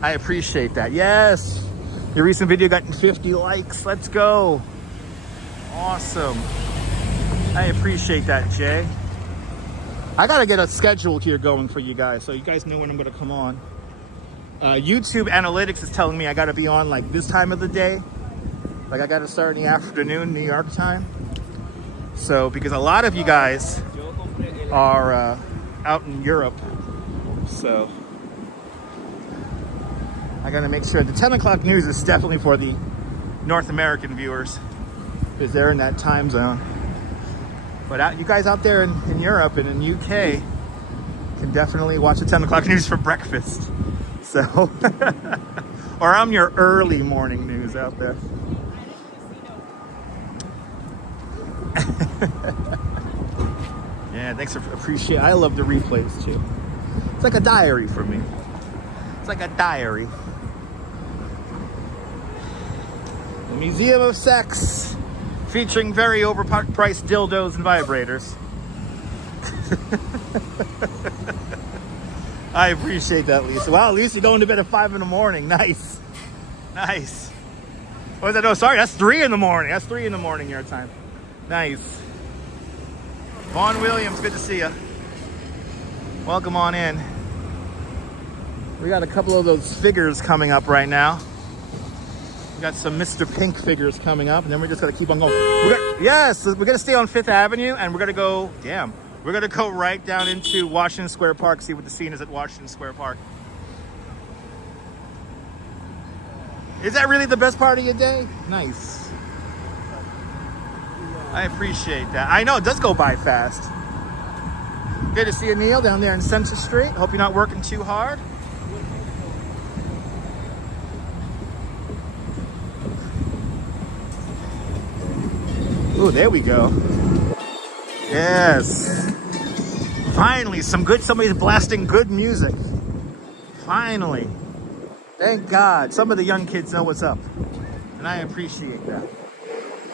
I appreciate that. Yes. Your recent video got 50 likes. Let's go. Awesome. I appreciate that, Jay. I got to get a schedule here going for you guys so you guys know when I'm going to come on. YouTube analytics is telling me I got to be on like this time of the day. Like I got to start in the afternoon, New York time. So, because a lot of you guys are out in Europe. So, I got to make sure. The 10 o'clock news is definitely for the North American viewers. Because they're in that time zone. But you guys out there in Europe and in UK can definitely watch the 10 o'clock news for breakfast. So, or I'm your early morning news out there. Yeah, thanks for appreciating. I love the replays too. It's like a diary for me. It's like a diary. The Museum of Sex, featuring very overpriced dildos and vibrators. I appreciate that, Lisa. Wow, Lisa, you're going to bed at 5 in the morning. Nice. Nice. What was that? Oh, sorry, that's 3 in the morning. That's 3 in the morning your time. Nice. Vaughn Williams, good to see you. Welcome on in. We got a couple of those figures coming up right now. We got some Mr. Pink figures coming up, and then we're just gonna keep on going. Yes, we're gonna stay on 5th Avenue, and we're gonna go, we're gonna go right down into Washington Square Park, see what the scene is at Washington Square Park. Is that really the best part of your day? Nice. I appreciate that. I know, it does go by fast. Good to see you, Neil, down there in Center Street. Hope you're not working too hard. Ooh, there we go. Yes. Finally, somebody's blasting good music. Finally. Thank God. Some of the young kids know what's up. And I appreciate that.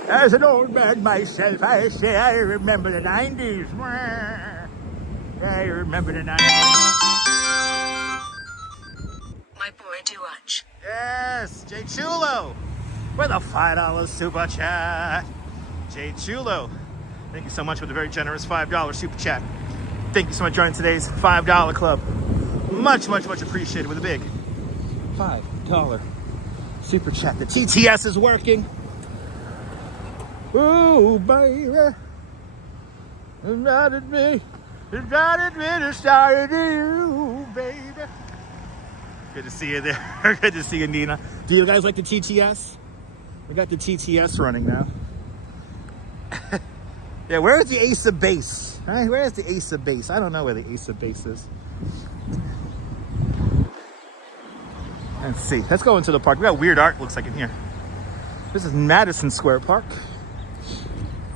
As an old man myself, I say I remember the 90s. I remember the 90s. My boy do watch. Yes, Jay Chulo with a $5 super chat. Jay Chulo, thank you so much for the very generous $5 super chat. Thank you so much for joining today's $5 club. Much, much, much appreciated with a big $5 super chat. The TTS is working. Ooh, baby. Invited me to start you, baby. Good to see you there. Good to see you, Nina. Do you guys like the TTS? We got the TTS running now. Yeah, where is the Ace of Base? Right? Where is the Ace of Base? I don't know where the Ace of Base is. Let's see. Let's go into the park. We got weird art, looks like, in here. This is Madison Square Park.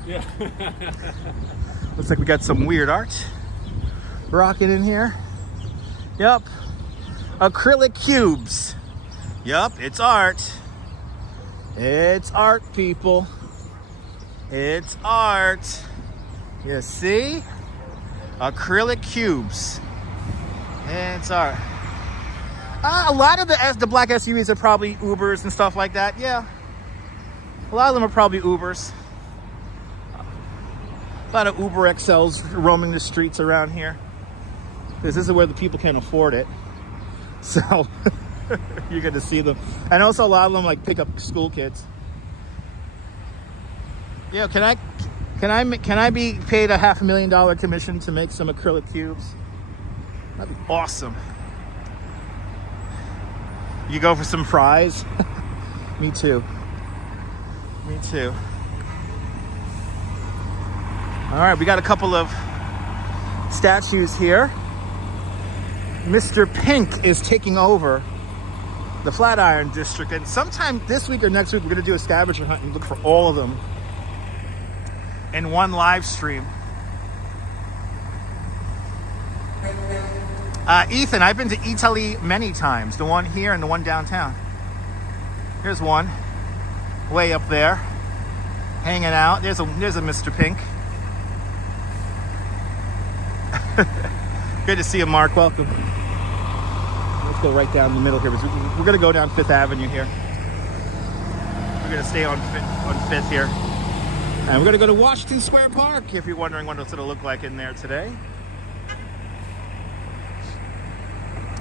Yeah. Looks like we got some weird art rocking in here. Yep. Acrylic cubes. Yep, it's art. It's art, people. It's art. You see? Acrylic cubes. It's art. A lot of the black SUVs are probably Ubers and stuff like that. Yeah. A lot of them are probably Ubers. A lot of Uber XLs roaming the streets around here. Because this is where the people can afford it. So you're going to see them. And also a lot of them like pick up school kids. Yeah, can I be paid a $500,000 commission to make some acrylic cubes? That'd be awesome. You go for some fries? Me too. Me too. All right, we got a couple of statues here. Mr. Pink is taking over the Flatiron District, and sometime this week or next week we're going to do a scavenger hunt and look for all of them in one live stream. Ethan, I've been to Italy many times. The one here and the one downtown. Here's one, way up there, hanging out. There's a Mr. Pink. Good to see you, Mark. Welcome. Let's go right down the middle here. We're going to go down Fifth Avenue here. We're going to stay on Fifth here. And we're going to go to Washington Square Park, if you're wondering what it's going to look like in there today.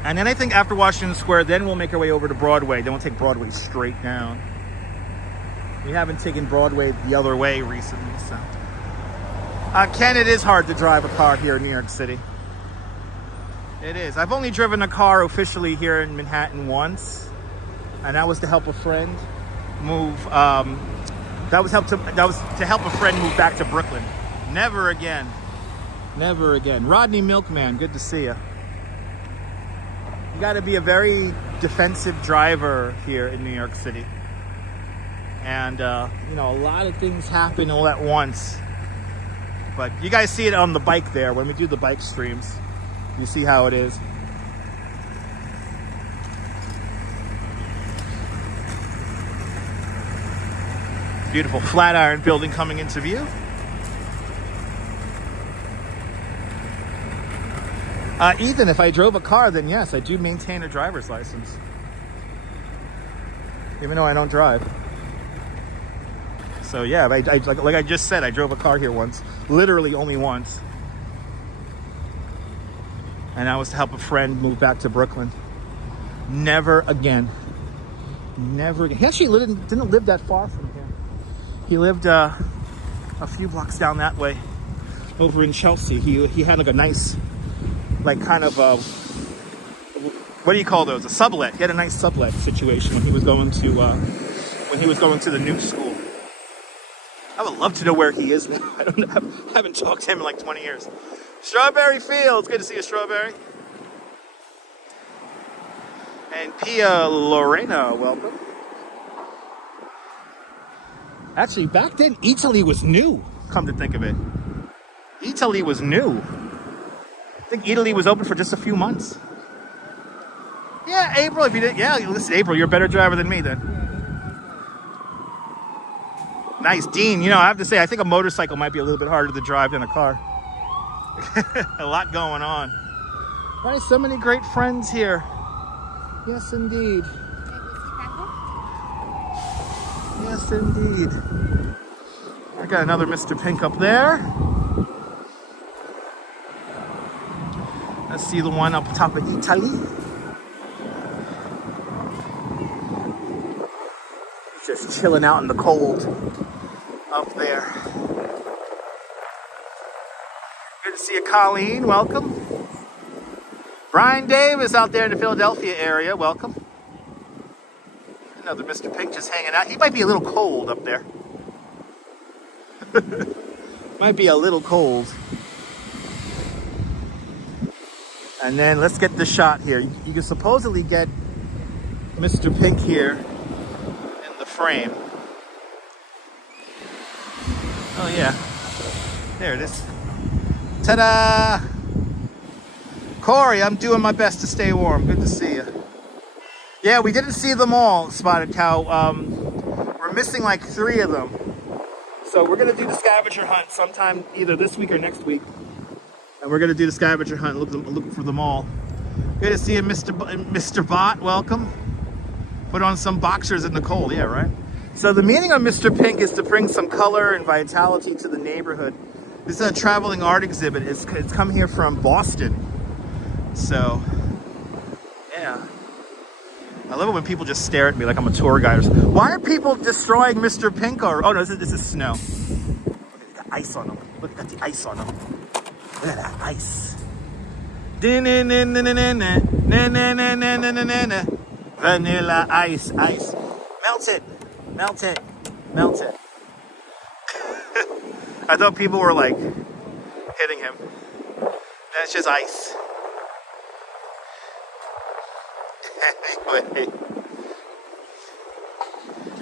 And then I think after Washington Square, then we'll make our way over to Broadway. Then we'll take Broadway straight down. We haven't taken Broadway the other way recently, so. Ken, it is hard to drive a car here in New York City. It is. I've only driven a car officially here in Manhattan once, and that was to help a friend move. That was to help a friend move back to Brooklyn. Never again. Never again. Rodney Milkman, good to see you. You got to be a very defensive driver here in New York City, and you know, a lot of things happen all at once. But you guys see it on the bike there when we do the bike streams. You see how it is. Beautiful Flatiron building coming into view. Ethan, if I drove a car, then yes, I do maintain a driver's license. Even though I don't drive. So yeah, like I just said, I drove a car here once. Literally only once. And that was to help a friend move back to Brooklyn. Never again. Never again. He actually didn't live that far from here. He lived a few blocks down that way, over in Chelsea. He had like a nice, like kind of what do you call those? A sublet. He had a nice sublet situation when he was going to the new school. I would love to know where he is now. I haven't talked to him in like 20 years. Strawberry Fields, good to see you, Strawberry. And Pia Lorena, welcome. Actually, back then, Italy was new, come to think of it. Italy was new. I think Italy was open for just a few months. Yeah, April, if you didn't, yeah, listen, April, you're a better driver than me then. Nice, Dean. You know, I have to say, I think a motorcycle might be a little bit harder to drive than a car. A lot going on. Why so many great friends here? Yes, indeed. Yes, indeed. I got another Mr. Pink up there. Let's see the one up top of Italy. Just chilling out in the cold up there. Good to see you, Colleen. Welcome. Brian Davis out there in the Philadelphia area. Welcome. Another Mr. Pink just hanging out. He might be a little cold up there. Might be a little cold. And then let's get the shot here. You can supposedly get Mr. Pink here in the frame. Oh yeah. There it is. Ta-da! Corey, I'm doing my best to stay warm. Good to see you. Yeah, we didn't see them all, Spotted Cow. We're missing like 3 of them. So we're going to do the scavenger hunt sometime either this week or next week. And we're going to do the scavenger hunt, look for them all. Good to see you, Mr. Bot. Welcome. Put on some boxers in the cold. Yeah, right? So the meaning of Mr. Pink is to bring some color and vitality to the neighborhood. This is a traveling art exhibit. It's come here from Boston. So, yeah. I love it when people just stare at me like I'm a tour guide. Why are people destroying Mr. Pink? Or, oh no, this is snow. Look, it's got ice on them. Look, it's got the ice on them. Look at that ice. Vanilla ice, ice. Melt it, melt it, melt it. I thought people were like hitting him. That's just ice. Anyway.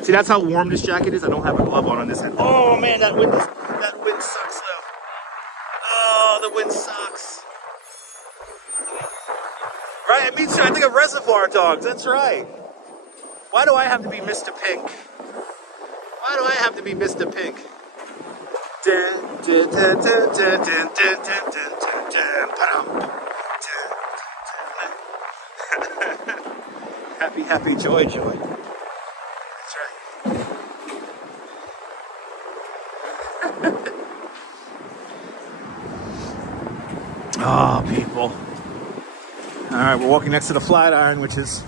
See, that's how warm this jacket is. I don't have a glove on this end. Oh man, that wind sucks though. Oh, the wind sucks. Right, me too. I think of Reservoir Dogs. That's right. Why do I have to be Mr. Pink? Why do I have to be Mr. Pink? Happy, happy, joy, joy. That's right. Oh, people. All right, we're walking next to the Flatiron, which is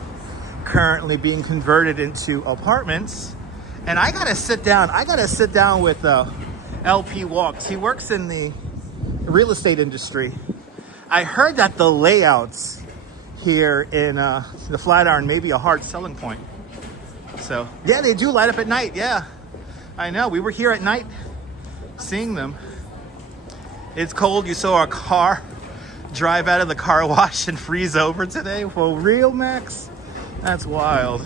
currently being converted into apartments. And I gotta sit down with LP Walks. He works in the real estate industry. I heard that the layouts here in the Flatiron may be a hard selling point. So yeah, they do light up at night. Yeah, I know. We were here at night seeing them. It's cold. You saw our car drive out of the car wash and freeze over today. For real, Max? That's wild.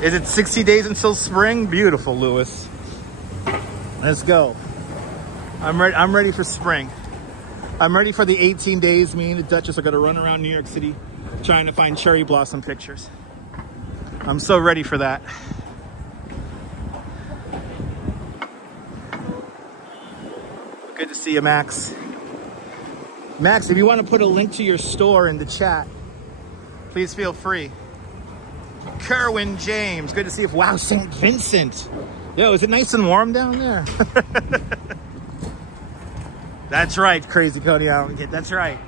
Is it 60 days until spring? Beautiful, Lewis. Let's go. I'm ready for spring. I'm ready for the 18 days. Me and the Duchess are going to run around New York City trying to find cherry blossom pictures. I'm so ready for that. Good to see you, Max. Max, if you want to put a link to your store in the chat, please feel free. Kerwin James, good to see you. Wow, St. Vincent. Yo, is it nice and warm down there? That's right, Crazy Coney Island Kid. That's right.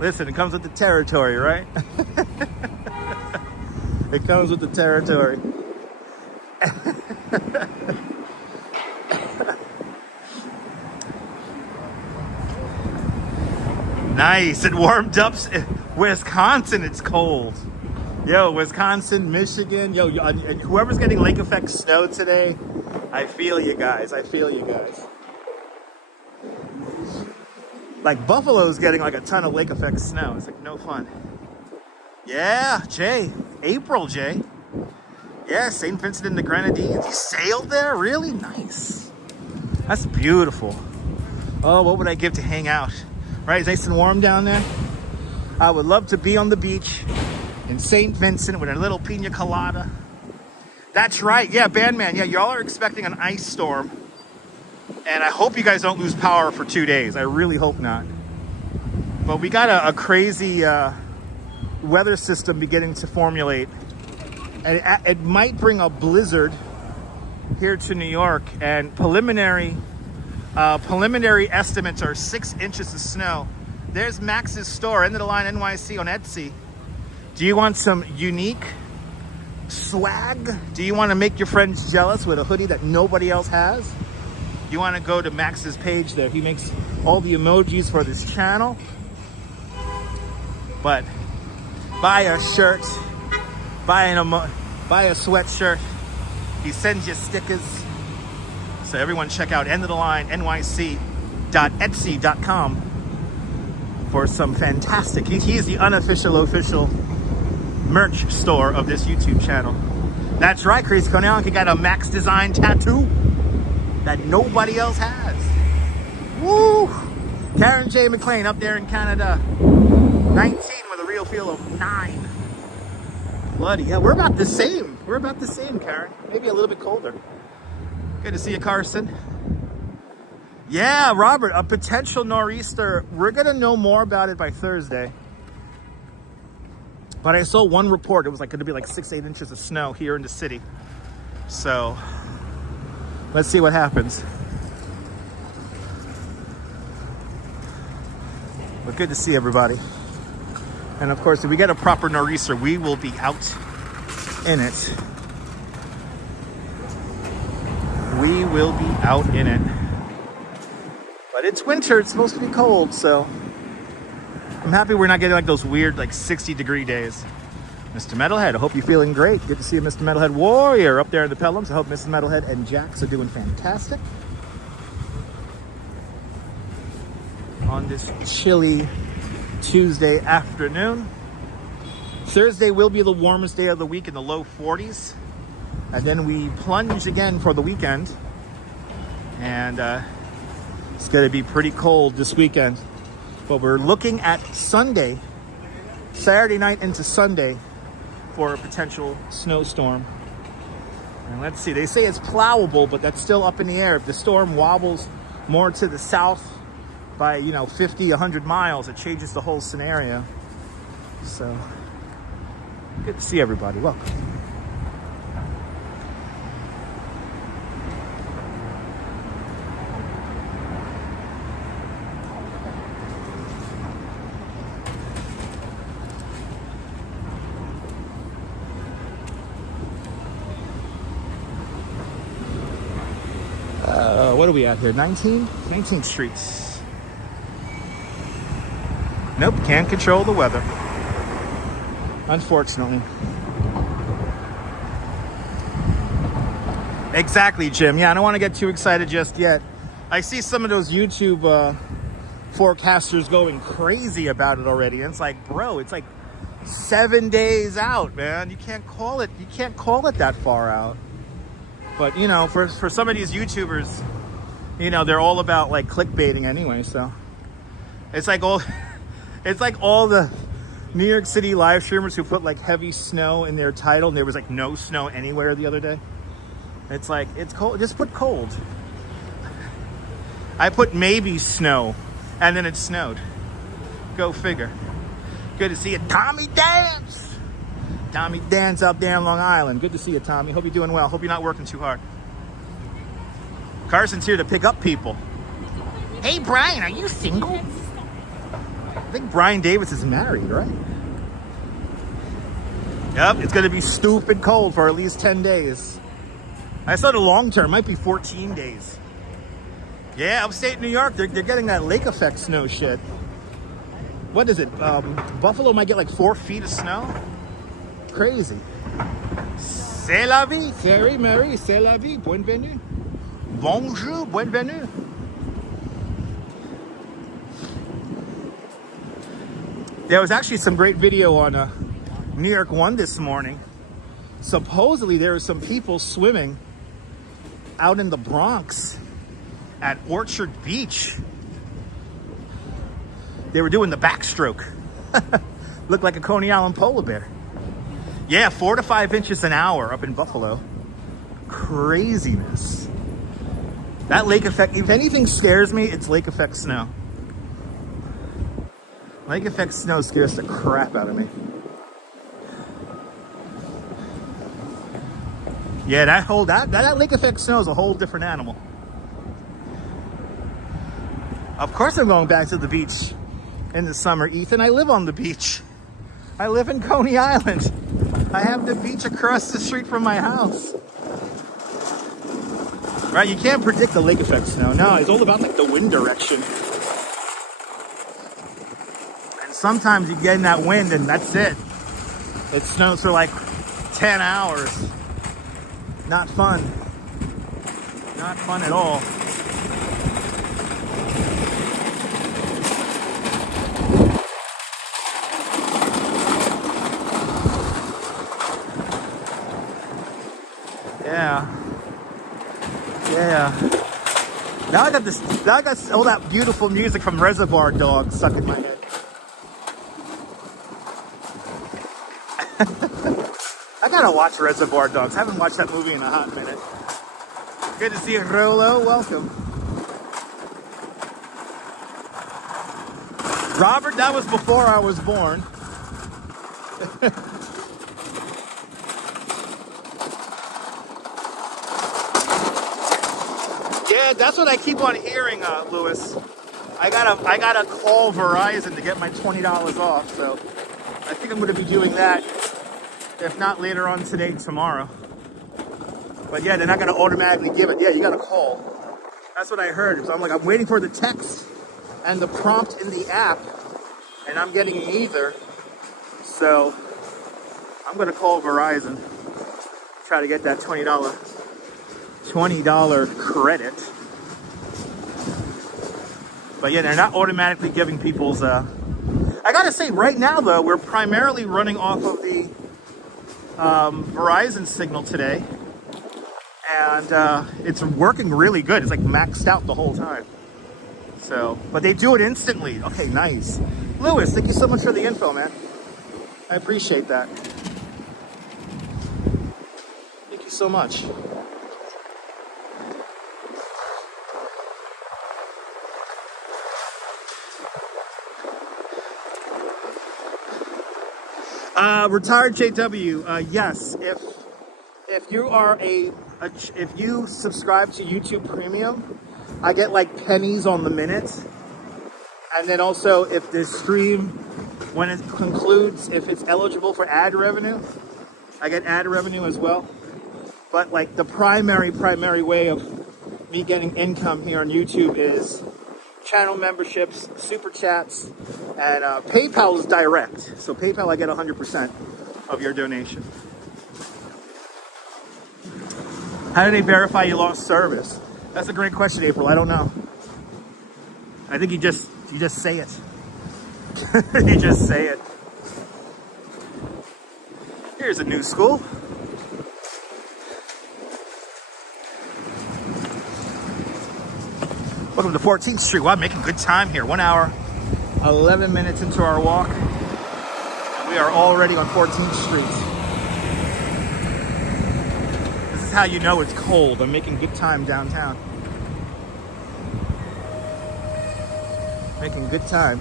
Listen, it comes with the territory, right? It comes with the territory. Nice. It warmed up. Wisconsin, it's cold. Yo, Wisconsin, Michigan. Yo, whoever's getting lake effect snow today, I feel you guys. I feel you guys. Like Buffalo's getting like a ton of lake effect snow. It's like no fun. Yeah, Jay. April, Jay. Yeah, St. Vincent and the Grenadines. You sailed there? Really? Nice. That's beautiful. Oh, what would I give to hang out? Right, it's nice and warm down there. I would love to be on the beach in St. Vincent with a little pina colada. That's right. Yeah, Bandman. Yeah, y'all are expecting an ice storm. And I hope you guys don't lose power for 2 days. I really hope not. But we got a crazy weather system beginning to formulate And it might bring a blizzard here to New York, and preliminary estimates are 6 inches of snow. There's Max's store, end of the line NYC on Etsy. Do you want some unique swag? Do you want to make your friends jealous with a hoodie that nobody else has? You want to go to Max's page there. He makes all the emojis for this channel. But buy a shirt, buy a sweatshirt. He sends you stickers. So everyone check out end of the line nyc.etsy.com for some fantastic. He is the unofficial official merch store of this YouTube channel. That's right, Chris Konyanka got a Max Design tattoo that nobody else has. Woo! Karen J. McLean up there in Canada. 19 with a real feel of 9. Bloody hell, we're about the same. We're about the same, Karen. Maybe a little bit colder. Good to see you, Carson. Yeah, Robert, a potential nor'easter. We're gonna know more about it by Thursday. But I saw one report. It was like gonna be like 6-8 inches of snow here in the city. So let's see what happens. But good to see everybody. And of course, if we get a proper nor'easter, we will be out in it. We will be out in it. But it's winter, it's supposed to be cold, so I'm happy we're not getting like those weird like 60-degree days. Mr. Metalhead, I hope you're feeling great. Good to see you, Mr. Metalhead Warrior up there in the Pelhams. I hope Mr. Metalhead and Jax are doing fantastic on this chilly Tuesday afternoon. Thursday will be the warmest day of the week in the low 40s. And then we plunge again for the weekend. And it's going to be pretty cold this weekend. But we're looking at Sunday, Saturday night into Sunday, for a potential snowstorm. And let's see, they say it's plowable, but that's still up in the air. If the storm wobbles more to the south by, 50, 100 miles, it changes the whole scenario. So, good to see everybody. Welcome. What are we at here? 19th Street. Nope, can't control the weather. Unfortunately. Exactly, Jim. Yeah, I don't want to get too excited just yet. I see some of those YouTube forecasters going crazy about it already. And it's like, bro, it's like 7 days out, man. You can't call it that far out. But, for some of these YouTubers, they're all about like clickbaiting anyway. So it's like all the New York City live streamers who put like heavy snow in their title and there was like no snow anywhere the other day. It's like, it's cold. Just put cold. I put maybe snow and then it snowed. Go figure. Good to see you, Tommy Dance. Tommy Dance out there in Long Island. Good to see you, Tommy. Hope you're doing well. Hope you're not working too hard. Carson's here to pick up people. Hey, Brian, are you single? I think Brian Davis is married, right? Yep, it's going to be stupid cold for at least 10 days. I saw the long term might be 14 days. Yeah, upstate New York, they're getting that lake effect snow shit. What is it? Buffalo might get like 4 feet of snow. Crazy. C'est la vie. Very merry. C'est la vie. Bienvenue. Bonjour. Bienvenue. There was actually some great video on New York One this morning. Supposedly there were some people swimming out in the Bronx at Orchard Beach. They were doing the backstroke. Looked like a Coney Island polar bear. Yeah, 4 to 5 inches an hour up in Buffalo. Craziness. That lake effect, if anything scares me, it's lake effect snow. Lake effect snow scares the crap out of me. Yeah, that lake effect snow is a whole different animal. Of course I'm going back to the beach in the summer, Ethan. I live on the beach. I live in Coney Island. I have the beach across the street from my house. Right, you can't predict the lake effect snow. No, it's all about like the wind direction. And sometimes you get in that wind and that's it. It snows for like 10 hours. Not fun. Not fun at all. Yeah. Now I got all that beautiful music from Reservoir Dogs stuck in my head. I gotta watch Reservoir Dogs. I haven't watched that movie in a hot minute. Good to see you, Rolo. Welcome. Robert, that was before I was born. Yeah, that's what I keep on hearing, Lewis. I gotta call Verizon to get my $20 off, so I think I'm gonna be doing that. If not later on today, tomorrow. But yeah, they're not gonna automatically give it. Yeah, you gotta call. That's what I heard. So I'm waiting for the text and the prompt in the app, and I'm getting neither. So I'm gonna call Verizon, try to get that $20 credit. But yeah, they're not automatically giving people's I gotta say, right now though, we're primarily running off of the Verizon signal today, and it's working really good. It's like maxed out the whole time. So, but they do it instantly. Okay, nice. Lewis, thank you so much for the info, man. I appreciate that. Thank you so much. Retired JW, yes, if you are if you subscribe to YouTube Premium, I get like pennies on the minute. And then also if the stream, when it concludes, if it's eligible for ad revenue, I get ad revenue as well. But like the primary way of me getting income here on YouTube is channel memberships, super chats, and PayPal is direct. So PayPal, I get 100% of your donation. How do they verify you lost service? That's a great question, April. I don't know. I think you just say it. You just say it. Here's a new school. Welcome to 14th Street. Wow, making good time here. 1 hour, 11 minutes into our walk. And we are already on 14th Street. This is how you know it's cold. I'm making good time downtown. Making good time.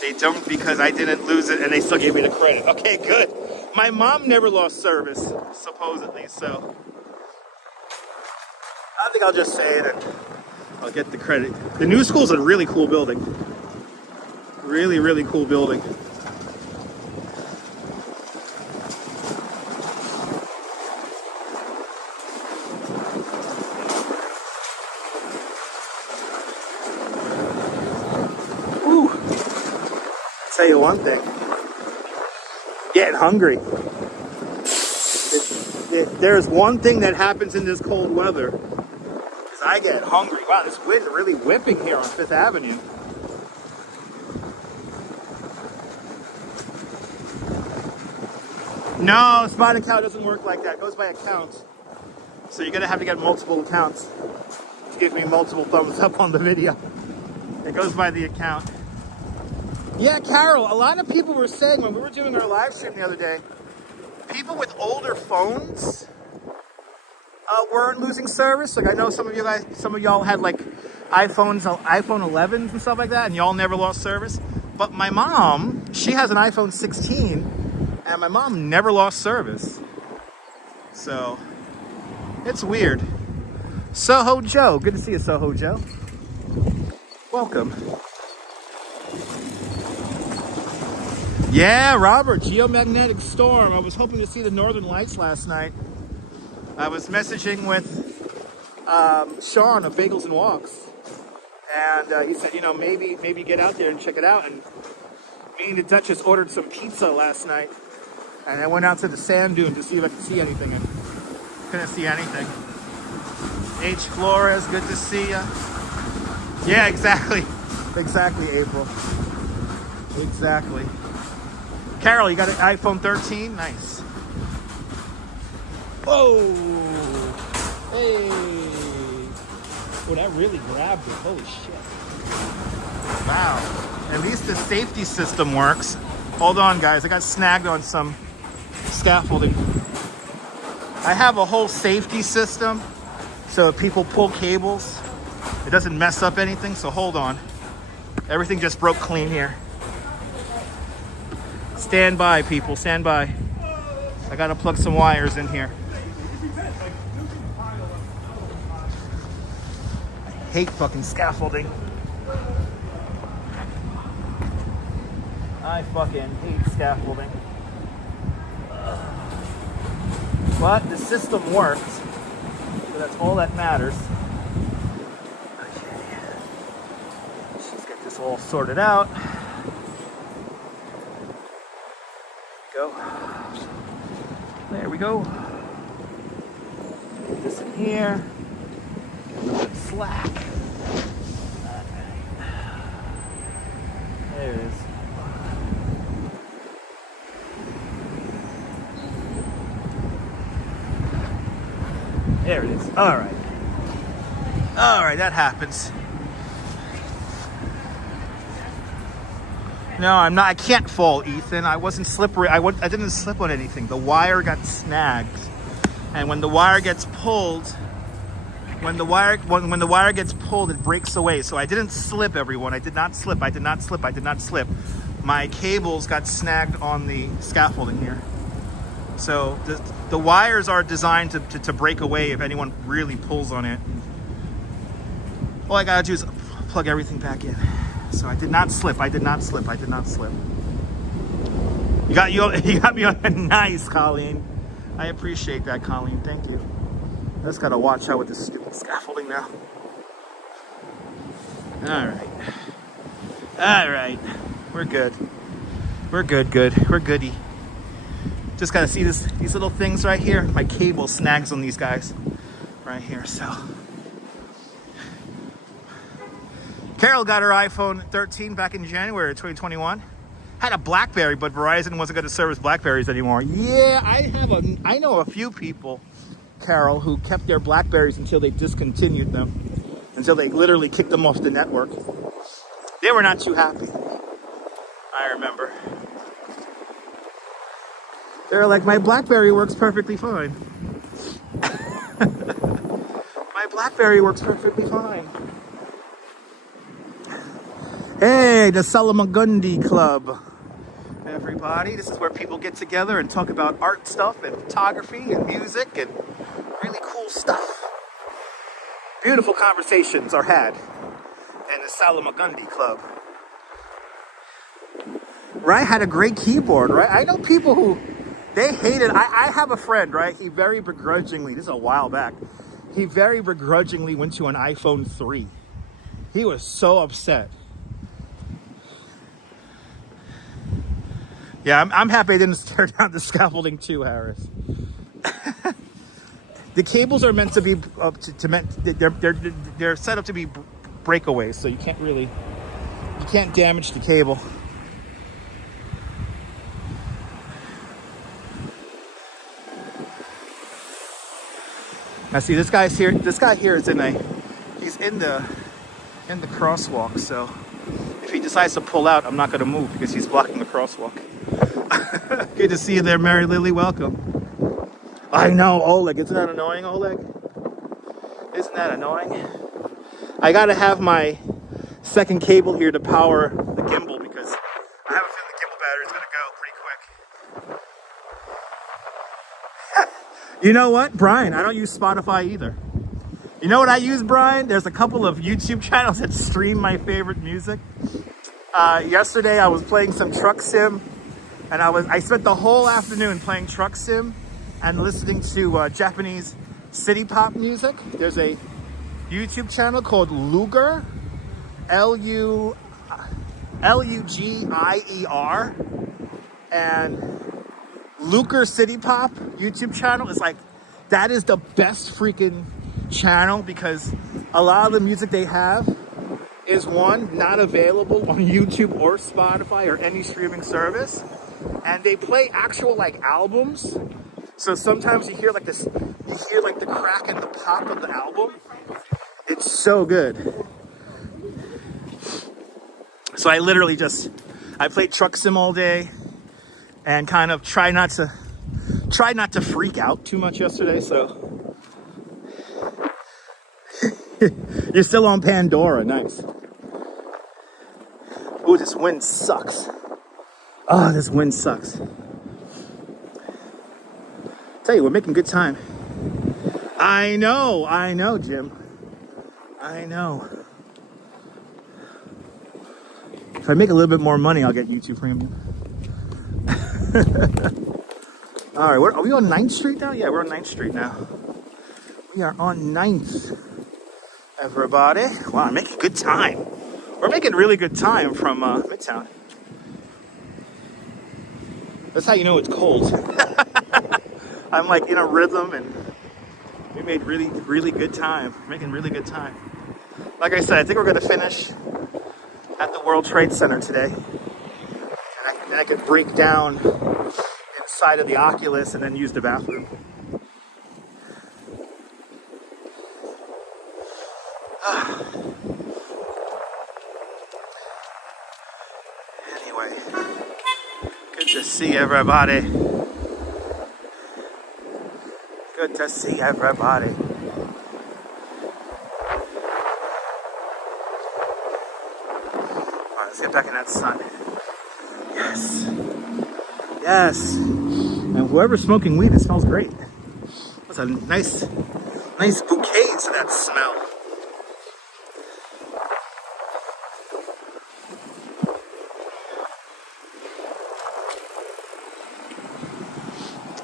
They don't, because I didn't lose it and they still gave me the credit. Okay, good. My mom never lost service, supposedly, so I think I'll just say it and I'll get the credit. The new school's a really cool building. Really, really cool building. Ooh. I'll tell you one thing. Getting hungry. There's one thing that happens in this cold weather. I get hungry. Wow, this wind's really whipping here on 5th Avenue. No, Spot Account doesn't work like that. It goes by accounts. So you're going to have to get multiple accounts to give me multiple thumbs up on the video. It goes by the account. Yeah, Carol, a lot of people were saying when we were doing our live stream the other day, people with older phones weren't losing service. Like I know some of y'all had like iPhone 11s and stuff like that, and y'all never lost service. But my mom, she has an iPhone 16, And my mom never lost service. So, it's weird. SoHo Joe. Good to see you, SoHo Joe. Welcome. Yeah, Robert, geomagnetic storm. I was hoping to see the northern lights last night. I was messaging with Sean of Bagels and Walks. And he said, you know, maybe get out there and check it out. And me and the Duchess ordered some pizza last night. And I went out to the sand dune to see if I could see anything. And couldn't see anything. H. Flores, good to see ya. Yeah, exactly. Exactly, April. Exactly. Carol, you got an iPhone 13? Nice. Whoa! Hey! Oh, that really grabbed it. Holy shit. Wow. At least the safety system works. Hold on, guys. I got snagged on some scaffolding. I have a whole safety system. So if people pull cables, it doesn't mess up anything. So hold on. Everything just broke clean here. Stand by, people. Stand by. I gotta plug some wires in here. I hate fucking scaffolding. I fucking hate scaffolding. But the system worked. So that's all that matters. Okay. Let's get this all sorted out. Go. There we go. Put this in here. A little bit of slack. There it is. There it is. All right. All right, that happens. No, I'm not. I can't fall, Ethan. I wasn't slippery. I didn't slip on anything. The wire got snagged, and when the wire gets pulled, when the wire gets pulled, it breaks away. So I didn't slip, everyone. I did not slip. I did not slip. I did not slip. My cables got snagged on the scaffolding here. So the wires are designed to break away if anyone really pulls on it. All I gotta do is plug everything back in. So I did not slip. I did not slip. I did not slip. You got me on a nice, Colleen. I appreciate that, Colleen. Thank you. I just gotta watch out with this stupid scaffolding now. All right. All right. We're good. We're good. We're goody. Just gotta see these little things right here. My cable snags on these guys right here. So Carol got her iPhone 13 back in January of 2021. Had a BlackBerry, but Verizon wasn't going to service BlackBerries anymore. Yeah, I know a few people, Carol, who kept their BlackBerries until they discontinued them, until they literally kicked them off the network. They were not too happy. I remember. They're like, my BlackBerry works perfectly fine. My BlackBerry works perfectly fine. Hey, the Salamagundi Club. Everybody, this is where people get together and talk about art stuff and photography and music and really cool stuff. Beautiful conversations are had in the Salamagundi Club. Right? Had a great keyboard, right? I know people who, they hate it. I have a friend, right? He very begrudgingly, this is a while back, he very begrudgingly went to an iPhone 3. He was so upset. Yeah, I'm happy I didn't tear down the scaffolding too, Harris. The cables are meant to be they're set up to be breakaways, so you can't damage the cable. Now see, this guy here is he's in the crosswalk, so if he decides to pull out, I'm not going to move because he's blocking the crosswalk. Good to see you there, Mary Lily. Welcome. I know, Oleg. Isn't that annoying, Oleg? Isn't that annoying? I got to have my second cable here to power the gimbal because I have a feeling the gimbal battery is going to go pretty quick. You know what, Brian? I don't use Spotify either. You know what I use, Brian? There's a couple of YouTube channels that stream my favorite music. Yesterday I was playing some truck sim, and I spent the whole afternoon playing truck sim and listening to Japanese city pop music. There's a YouTube channel called Luger, L-U-G-I-E-R, and Luger City Pop YouTube channel is like, that is the best freaking channel, because a lot of the music they have is, one, not available on YouTube or Spotify or any streaming service, and they play actual like albums. So sometimes you hear like this, you hear like the crack and the pop of the album. It's so good. So I literally I played truck sim all day and kind of try not to freak out too much yesterday. So you're still on Pandora, nice. Ooh, this wind sucks. Oh, this wind sucks. Tell you, we're making good time. I know, Jim. I know. If I make a little bit more money, I'll get YouTube Premium. All right, are we on 9th Street now? Yeah, we're on 9th Street now. We are on 9th, everybody. Wow, I'm making good time. We're making really good time from Midtown. That's how you know it's cold. I'm like in a rhythm, and we made really, really good time. We're making really good time. Like I said, I think we're gonna finish at the World Trade Center today. And I could break down inside of the Oculus and then use the bathroom. Anyway, good to see everybody. Good to see everybody. Alright, let's get back in that sun. Yes. Yes. And whoever's smoking weed, it smells great. That's a nice bouquet to that smell.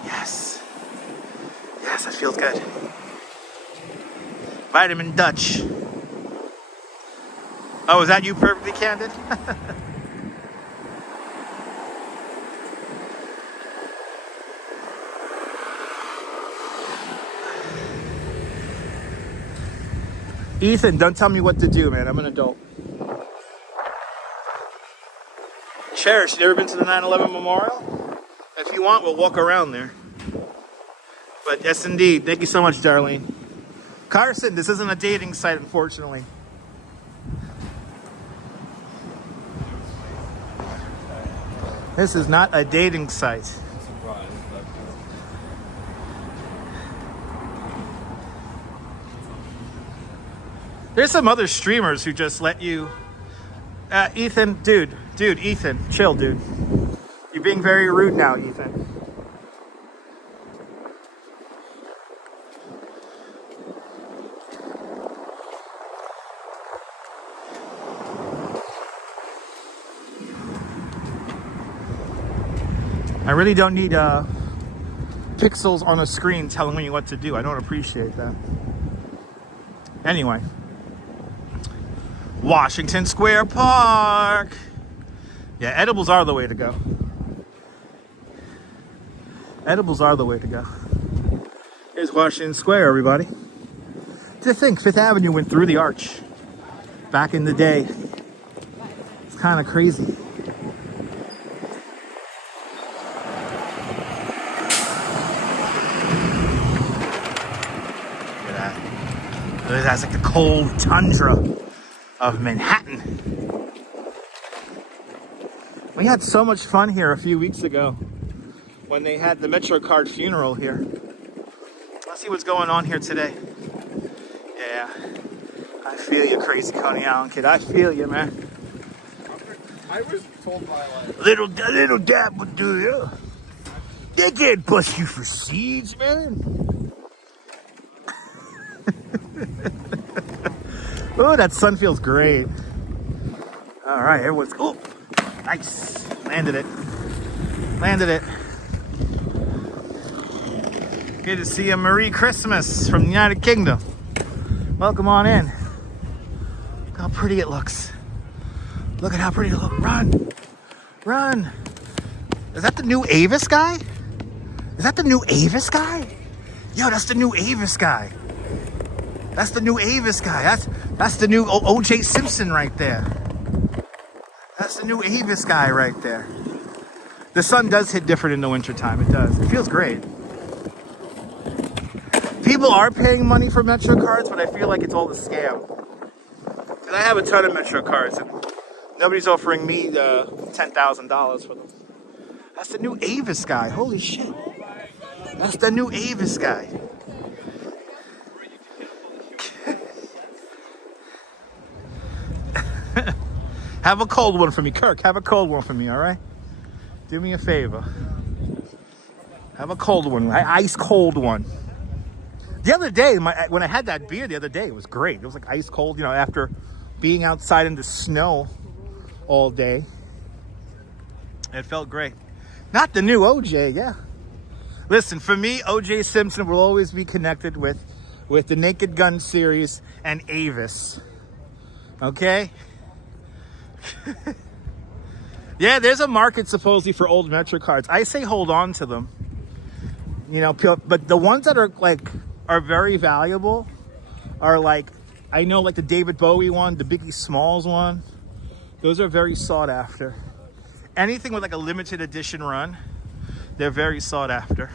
Yes. Yes, that feels good. Vitamin Dutch. Oh, is that you, Perfectly Candid? Ethan, don't tell me what to do, man. I'm an adult. Cherish, you ever been to the 9/11 Memorial? If you want, we'll walk around there. But yes, indeed. Thank you so much, Darlene. Carson, this isn't a dating site, unfortunately. This is not a dating site. There's some other streamers who just let you... Ethan, dude, Ethan, chill, dude. You're being very rude now, Ethan. I really don't need pixels on a screen telling me what to do. I don't appreciate that. Anyway. Washington Square Park. Yeah, edibles are the way to go. Edibles are the way to go. Here's Washington Square, everybody. To think Fifth Avenue went through the arch back in the day. It's kind of crazy. Look at that. That's like the cold tundra of Manhattan. We had so much fun here a few weeks ago when they had the MetroCard funeral here. Let's see what's going on here today. Yeah, I feel you, crazy Coney Island kid. I feel you, man. I was told by like little dab would do you. They can't bust you for seeds, man. Oh, that sun feels great. All right, everyone's, oh, nice. Landed it. Landed it. Good to see you, Merry Christmas from the United Kingdom. Welcome on in. Look how pretty it looks. Look at how pretty it looks. Run. Run. Is that the new Avis guy? Is that the new Avis guy? Yo, that's the new Avis guy. That's the new Avis guy. That's the new O.J. Simpson right there. That's the new Avis guy right there. The sun does hit different in the wintertime. It does. It feels great. People are paying money for Metro cards, but I feel like it's all a scam. And I have a ton of Metro cards, and nobody's offering me $10,000 for them. That's the new Avis guy. Holy shit. That's the new Avis guy. Have a cold one for me, Kirk. Have a cold one for me, all right? Do me a favor. Have a cold one, ice cold one. The other day, when I had that beer the other day, it was great. It was like ice cold, you know, after being outside in the snow all day. It felt great. Not the new OJ, yeah. Listen, for me, O.J. Simpson will always be connected with the Naked Gun series and Avis. Okay? Yeah, there's a market supposedly for old Metro cards. I say hold on to them. You know, but the ones that are very valuable are like, I know like the David Bowie one, the Biggie Smalls one. Those are very sought after. Anything with like a limited edition run, they're very sought after.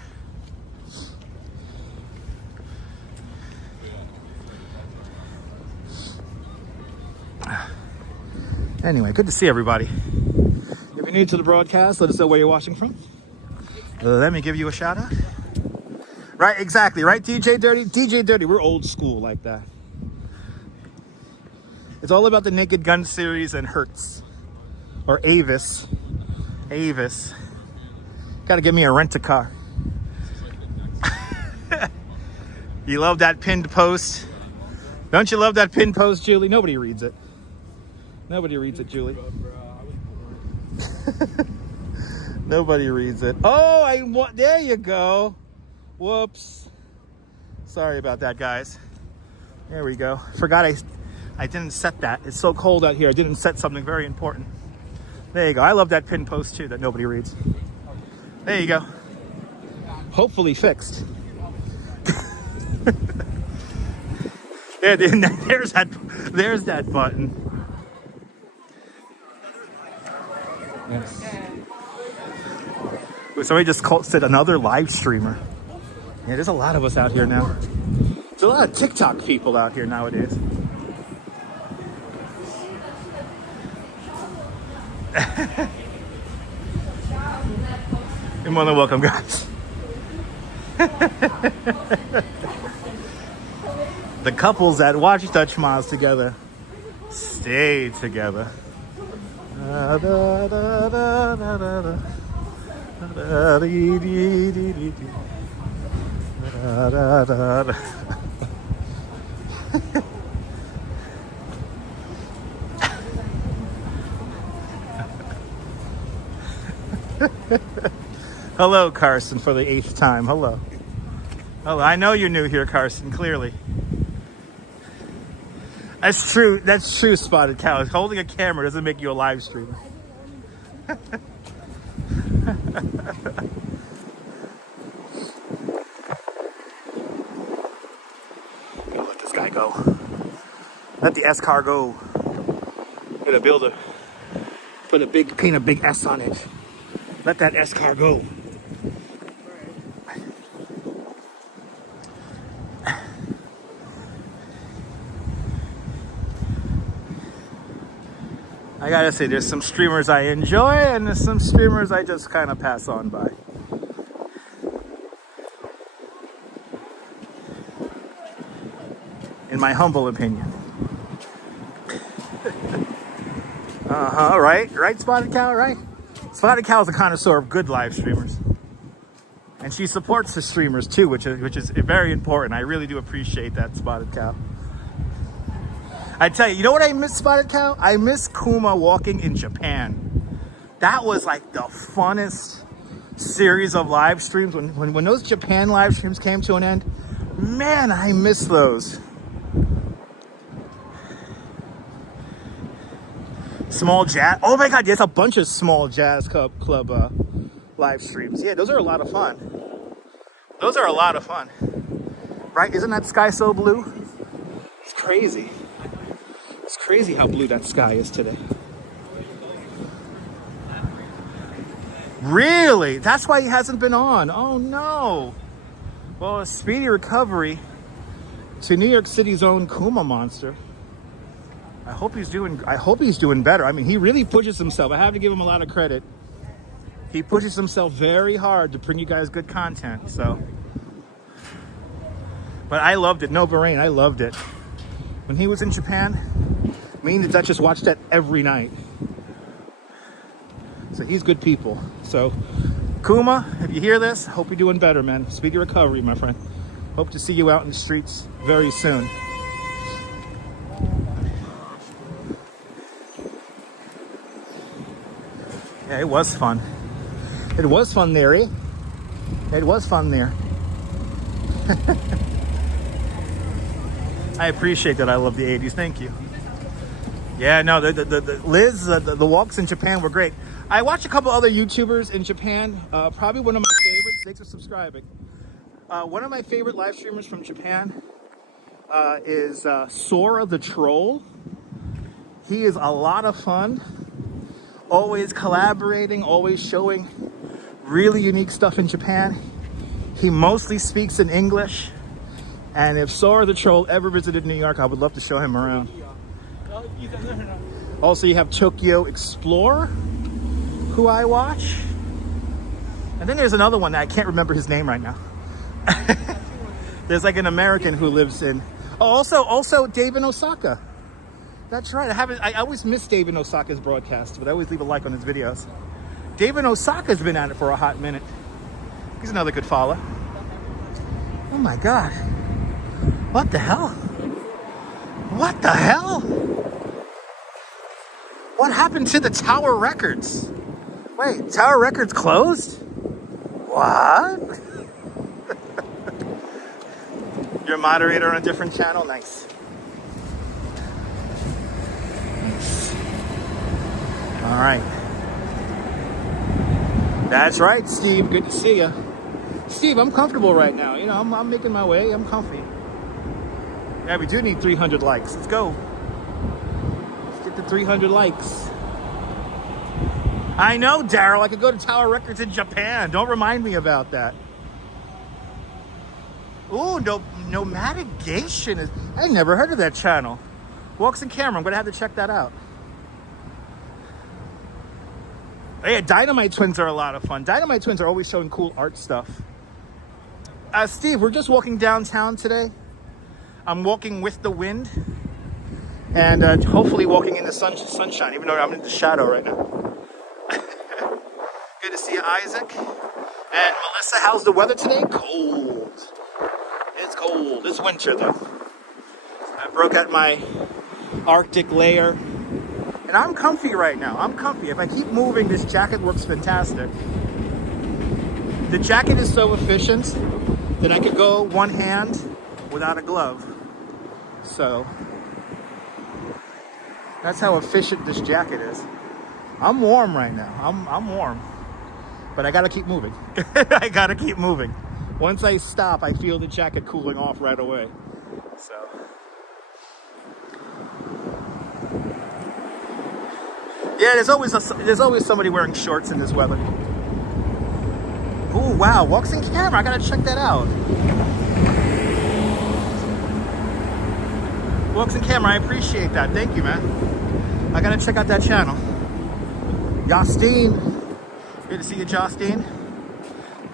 Anyway, good to see everybody. If you're new to the broadcast, let us know where you're watching from. Let me give you a shout out. Right, exactly, right, DJ Dirty? DJ Dirty, we're old school like that. It's all about the Naked Gun series and Hertz. Or Avis. Avis. Gotta give me a rent-a-car. You love that pinned post? Don't you love that pinned post, Julie? Nobody reads it. Nobody reads it, Julie. Nobody reads it. Oh, there you go. Whoops. Sorry about that, guys. There we go. Forgot I didn't set that. It's so cold out here. I didn't set something very important. There you go. I love that pinned post too that nobody reads. There you go. Hopefully fixed. There's that button. Yes. Somebody just said another live streamer. Yeah, there's a lot of us out here now. There's a lot of TikTok people out here nowadays. You're more than welcome, guys. The couples that watch Dutch Miles together stay together. Hello, Carson, for the 8th time. Hello. Hello. I know you're new here, Carson, clearly. That's true. That's true, Spotted Cow. Holding a camera doesn't make you a live streamer. Gonna let this guy go. Let the S car go. Gonna paint a big S on it. Let that S car go. I gotta say, there's some streamers I enjoy and there's some streamers I just kind of pass on by. In my humble opinion. Right? Right, Spotted Cow, right? Spotted Cow is a connoisseur of good live streamers. And she supports the streamers too, which is very important. I really do appreciate that, Spotted Cow. I tell you, you know what I miss, Spotted Cow? I miss Kuma walking in Japan. That was like the funnest series of live streams. When those Japan live streams came to an end, man, I miss those. Small jazz. Oh my God, there's a bunch of small jazz club live streams. Yeah, those are a lot of fun. Those are a lot of fun. Right? Isn't that sky so blue? It's crazy. It's crazy how blue that sky is today. Really? That's why he hasn't been on. Oh no. Well, a speedy recovery to New York City's own Kuma monster. I hope he's doing better. I mean, he really pushes himself. I have to give him a lot of credit. He pushes himself very hard to bring you guys good content. So, but I loved it. Nova Rain, I loved it. When he was in Japan, me and the Duchess watched that every night. So he's good people. So Kuma, if you hear this, hope you're doing better, man. Speedy recovery, my friend. Hope to see you out in the streets very soon. Yeah, it was fun. It was fun there, eh? It was fun there. I appreciate that. I love the 80s. Thank you. Yeah, no, the Liz, the walks in Japan were great. I watched a couple other YouTubers in Japan. Probably one of my favorites. Thanks for subscribing. One of my favorite live streamers from Japan is Sora the Troll. He is a lot of fun. Always collaborating, always showing really unique stuff in Japan. He mostly speaks in English. And if Sora the Troll ever visited New York, I would love to show him around. Also, you have Tokyo Explorer, who I watch. And then there's another one that I can't remember his name right now. There's like an American who lives in... Oh, also Dave in Osaka. That's right. I always miss Dave in Osaka's broadcast, but I always leave a like on his videos. Dave in Osaka's been at it for a hot minute. He's another good follow. Oh my God. What the hell? What the hell? What happened to the Tower Records? Wait, Tower Records closed? What? You're a moderator on a different channel? Nice. All right. That's right, Steve. Good to see you. Steve, I'm comfortable right now. You know, I'm making my way. I'm comfy. Yeah, we do need 300 likes. Let's go. Let's get to 300 likes. I know, Daryl. I could go to Tower Records in Japan. Don't remind me about that. Ooh, Nomadigation is... I never heard of that channel. Walks in Camera. I'm going to have to check that out. Yeah, Dynamite Twins are a lot of fun. Dynamite Twins are always showing cool art stuff. Steve, we're just walking downtown today. I'm walking with the wind. And hopefully walking in the sunshine, even though I'm in the shadow right now. Good to see you, Isaac. And Melissa, how's the weather today? Cold. It's cold. It's winter, though. I broke out my Arctic layer. And I'm comfy right now. I'm comfy. If I keep moving, this jacket works fantastic. The jacket is so efficient that I could go one hand without a glove. So that's how efficient this jacket is. I'm warm right now. I'm warm. But I gotta keep moving. I gotta keep moving. Once I stop, I feel the jacket cooling off right away. So yeah, there's always somebody wearing shorts in this weather. Oh wow, Walks in Camera. I gotta check that out. Walks in Camera. I appreciate that. Thank you, man. I gotta check out that channel. Justine. Good to see you, Justine.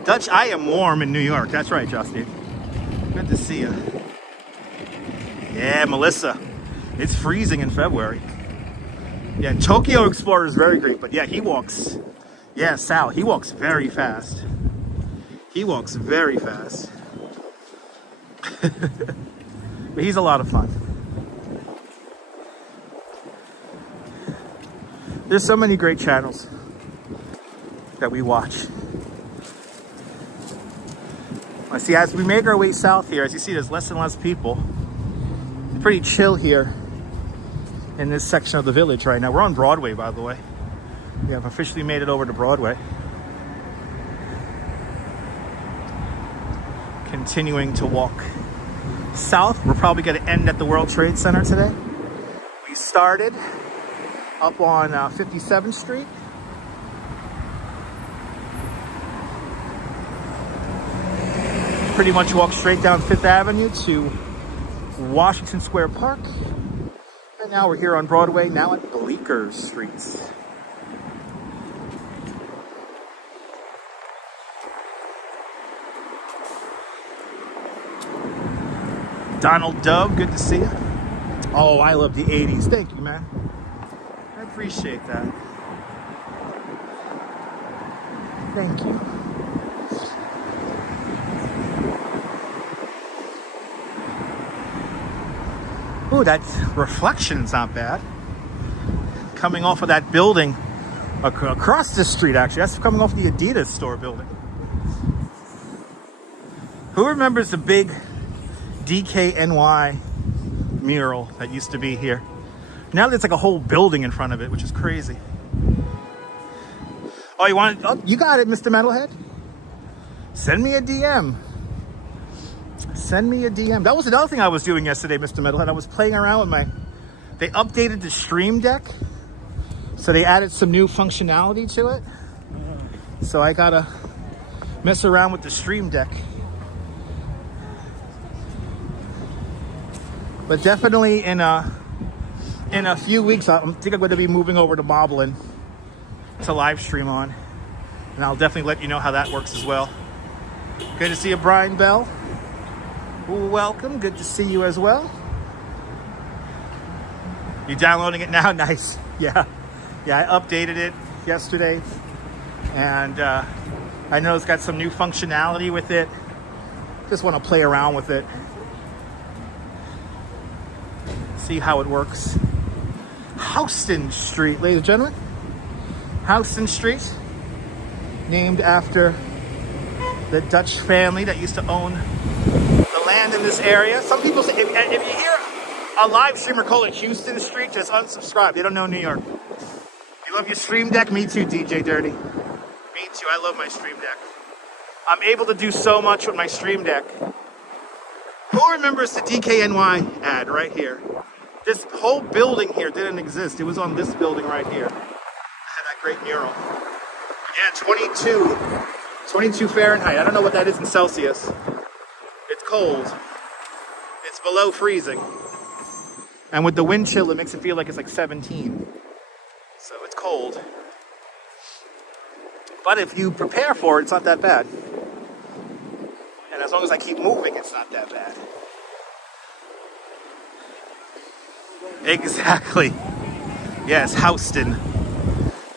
Dutch, I am warm in New York. That's right, Justine. Good to see you. Yeah, Melissa. It's freezing in February. Yeah, Tokyo Explorer is very great, but yeah, he walks. Yeah, Sal, he walks very fast. He walks very fast. But he's a lot of fun. There's so many great channels that we watch. I see as we make our way south here, as you see, there's less and less people. It's pretty chill here in this section of the village right now. We're on Broadway, by the way. We have officially made it over to Broadway. Continuing to walk south. We're probably going to end at the World Trade Center today. We started up on 57th Street. Pretty much walk straight down 5th Avenue to Washington Square Park. And now we're here on Broadway, now at Bleecker Streets. Donald Dove, good to see you. Oh, I love the 80s. Thank you, man. I appreciate that. Thank you. Ooh, that reflection's not bad. Coming off of that building across the street, actually. That's coming off the Adidas store building. Who remembers the big DKNY mural that used to be here? Now there's like a whole building in front of it, which is crazy. Oh, you want it? Oh, you got it, Mr. Metalhead. Send me a DM. Send me a DM. That was another thing I was doing yesterday, Mr. Metalhead. I was playing around with they updated the Stream Deck. So they added some new functionality to it. So I gotta mess around with the Stream Deck. But definitely in a few weeks, I think I'm going to be moving over to Moblin to live stream on. And I'll definitely let you know how that works as well. Good to see you, Brian Bell. Welcome. Good to see you as well. You downloading it now? Nice. Yeah, I updated it yesterday. And I know it's got some new functionality with it. Just want to play around with it. See how it works. Houston Street, ladies and gentlemen. Houston Street, named after the Dutch family that used to own the land in this area. Some people say, if you hear a live streamer call it Houston Street, just unsubscribe. They don't know New York. You love your Stream Deck? Me too, DJ Dirty. Me too. I love my Stream Deck. I'm able to do so much with my Stream Deck. Who remembers the DKNY ad right here? This whole building here didn't exist. It was on this building right here. It had that great mural. Yeah, 22 Fahrenheit. I don't know what that is in Celsius. It's cold. It's below freezing. And with the wind chill, it makes it feel like it's like 17. So it's cold. But if you prepare for it, it's not that bad. And as long as I keep moving, it's not that bad. Exactly. Yes, Houston.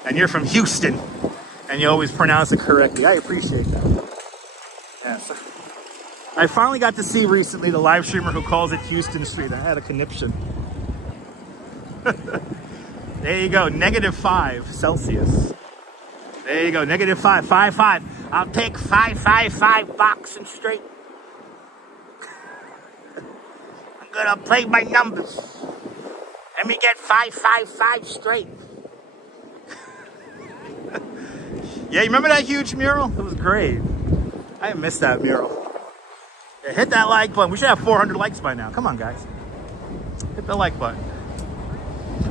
And you're from Houston. And you always pronounce it correctly. I appreciate that. Yes. I finally got to see recently the live streamer who calls it Houston Street. I had a conniption. There you go. -5 Celsius. There you go. -5. 5. I'll take 5 boxing straight. I'm gonna play my numbers. Let me get 5 straight. Yeah, you remember that huge mural? It was great. I missed that mural. Yeah, hit that like button. We should have 400 likes by now. Come on, guys. Hit the like button.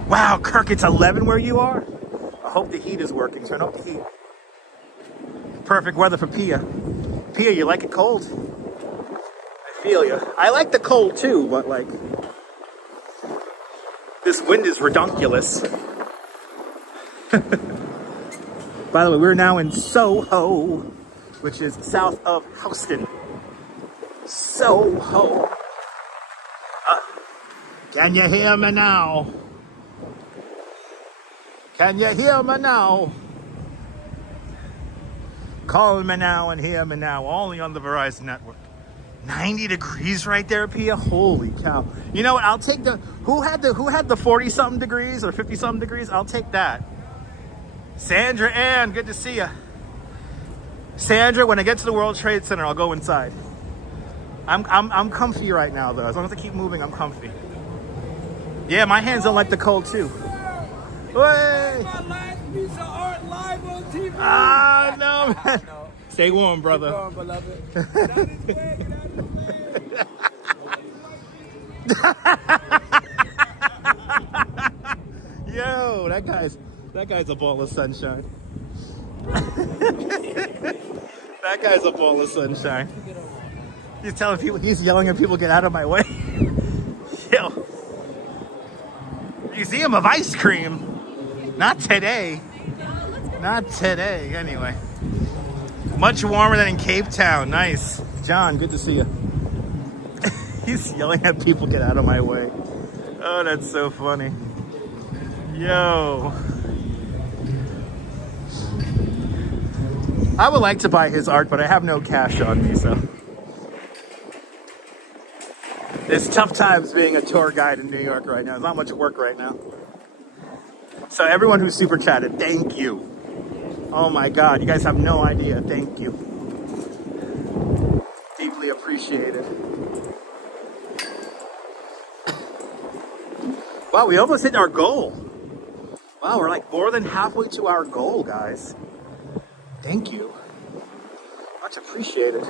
Wow, Kirk, it's 11 where you are? I hope the heat is working. Turn up the heat. Perfect weather for Pia. Pia, you like it cold? I feel you. I like the cold too, but like, this wind is redonkulous. By the way, we're now in SoHo, which is south of Houston. SoHo. Can you hear me now? Can you hear me now? Call me now and hear me now, only on the Verizon network. 90 degrees right there, Pia. Holy cow. You know what? I'll take the who had the 40 something degrees or 50 something degrees? I'll take that. Sandra Ann, good to see you. Sandra, when I get to the World Trade Center, I'll go inside. I'm comfy right now though. As long as I keep moving, I'm comfy. Yeah, my hands don't like the cold too. Hey! Ah, no, man. Stay warm, brother. Warm, beloved. Yo, that guy's a ball of sunshine. That guy's a ball of sunshine. He's telling people, he's yelling at people, get out of my way. Yo, Museum of Ice Cream. Not today. Not today, anyway. Much warmer than in Cape Town. Nice. John, good to see you. He's yelling at people, get out of my way. Oh, that's so funny. Yo. I would like to buy his art, but I have no cash on me, so. It's tough times being a tour guide in New York right now. There's not much work right now. So everyone who super chatted, thank you. Oh my God, you guys have no idea. Thank you. Deeply appreciated. Wow, we almost hit our goal. Wow, we're like more than halfway to our goal, guys. Thank you. Much appreciated.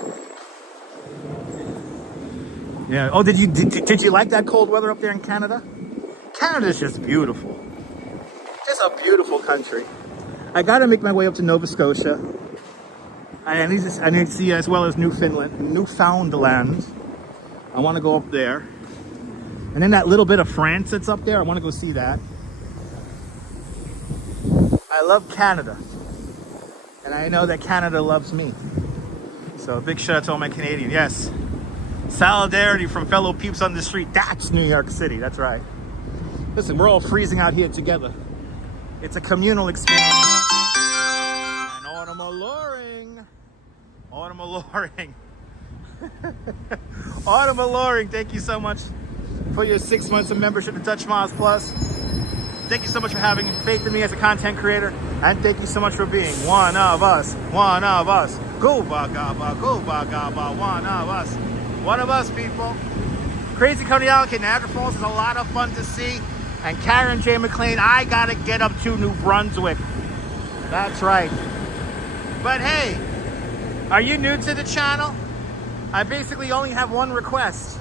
Yeah. Oh, did you like that cold weather up there in Canada? Canada's just beautiful. Just a beautiful country. I gotta make my way up to Nova Scotia. I need to see as well as Newfoundland. I want to go up there. And then that little bit of France that's up there, I want to go see that. I love Canada. And I know that Canada loves me. So a big shout out to all my Canadians. Yes. Solidarity from fellow peeps on the street. That's New York City. That's right. Listen, we're all freezing out here together. It's a communal experience. And autumn alluring. Autumn alluring. Autumn alluring. Thank you so much for your 6 months of membership to Touch Miles Plus. Thank you so much for having faith in me as a content creator. And thank you so much for being one of us. One of us. Go bagaba, one of us. One of us, people. Crazy Coney Niagara Falls is a lot of fun to see. And Karen J. McLean, I gotta get up to New Brunswick. That's right. But hey, are you new to the channel? I basically only have one request.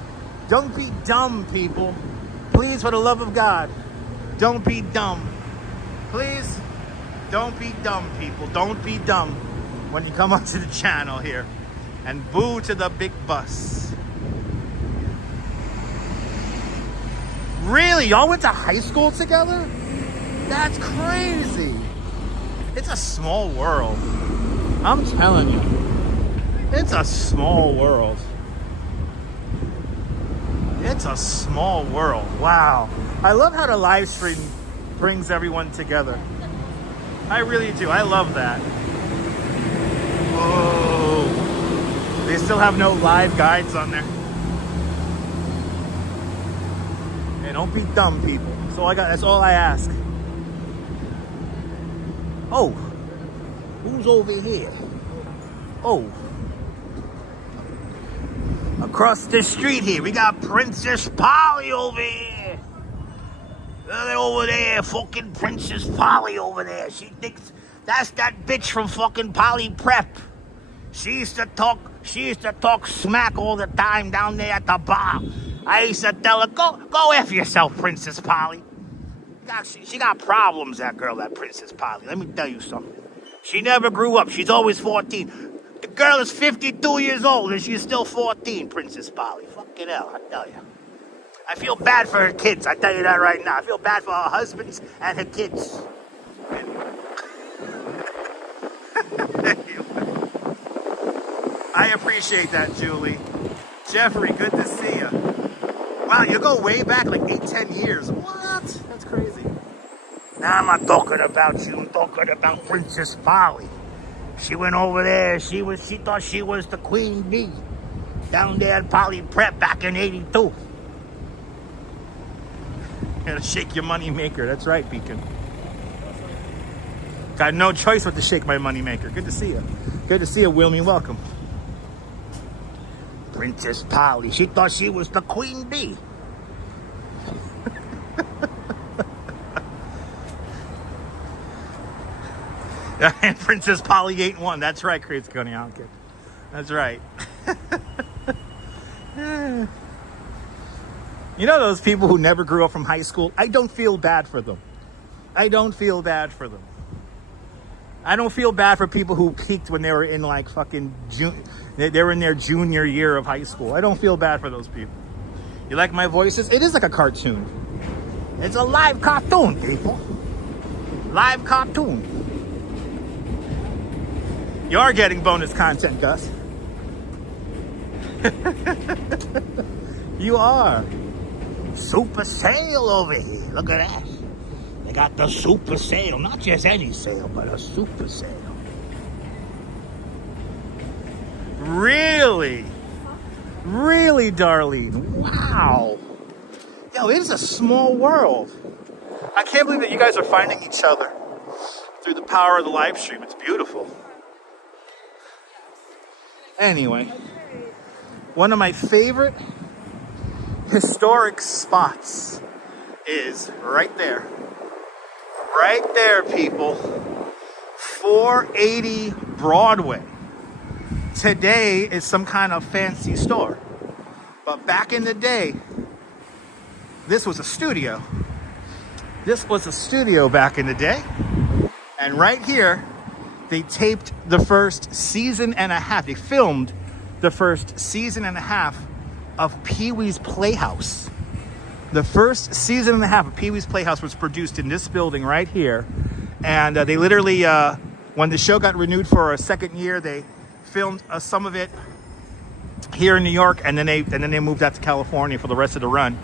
Don't be dumb, people. Please, for the love of God, don't be dumb. Please, don't be dumb, people. Don't be dumb when you come onto the channel here. And boo to the big bus. Really? Y'all went to high school together? That's crazy. It's a small world. I'm telling you. It's a small world. It's a small world. Wow. I love how the live stream brings everyone together. I really do. I love that. Whoa. They still have no live guides on there. Hey, don't be dumb, people. That's all I got. That's all I ask. Oh. Who's over here? Oh. Across the street here, we got Princess Polly over here. Over there, fucking Princess Polly over there. She thinks that's that bitch from fucking Polly Prep. She used to talk smack all the time down there at the bar. I used to tell her, go F yourself, Princess Polly. She got problems, that girl, that Princess Polly. Let me tell you something. She never grew up. She's always 14. The girl is 52 years old and she's still 14, Princess Polly. Fucking hell, I tell you. I feel bad for her kids, I tell you that right now. I feel bad for her husbands and her kids. I appreciate that, Julie. Jeffrey, good to see you. Wow, you go way back, like 8-10 years. What? That's crazy. Now I'm not talking about you. I'm talking about Princess Polly. She went over there. She thought she was the queen bee down there at Poly Prep back in '82. You gotta shake your money maker. That's right, Beacon. Got no choice but to shake my money maker. Good to see you. Good to see you, Wilmy. Welcome. Princess Polly. She thought she was the queen bee. And Princess Polly ain't one. That's right, Crazy Coney Kid. That's right. You know those people who never grew up from high school? I don't feel bad for them. I don't feel bad for them. I don't feel bad for people who peaked when they were in like fucking they were in their junior year of high school. I don't feel bad for those people. You like my voices? It is like a cartoon. It's a live cartoon, people. Live cartoon. You are getting bonus content, Gus. You are. Super sale over here. Look at that. They got the super sale. Not just any sale, but a super sale. Really? Really, Darlene? Wow. Yo, it is a small world. I can't believe that you guys are finding each other through the power of the live stream. It's beautiful. Anyway, one of my favorite historic spots is right there. Right there, people. 480 Broadway. Today is some kind of fancy store. But back in the day, this was a studio. This was a studio back in the day. And right here, they taped the first season and a half. They filmed the first season and a half of Peewee's Playhouse. The first season and a half of Peewee's Playhouse was produced in this building right here. And they literally, when the show got renewed for a second year, they filmed some of it here in New York, and then they moved out to California for the rest of the run.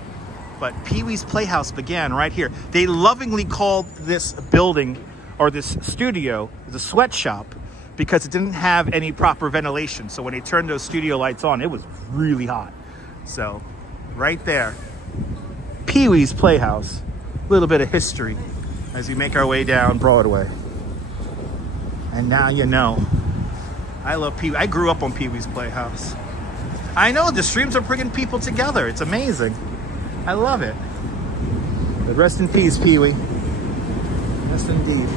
But Peewee's Playhouse began right here. They lovingly called this building, or this studio, the sweatshop, because it didn't have any proper ventilation. So when they turned those studio lights on, it was really hot. So right there, Peewee's Playhouse. A little bit of history as we make our way down Broadway. And now you know. I love Peewee. I grew up on Peewee's Playhouse. I know, the streams are bringing people together. It's amazing. I love it. But rest in peace, Peewee. Yes, indeed.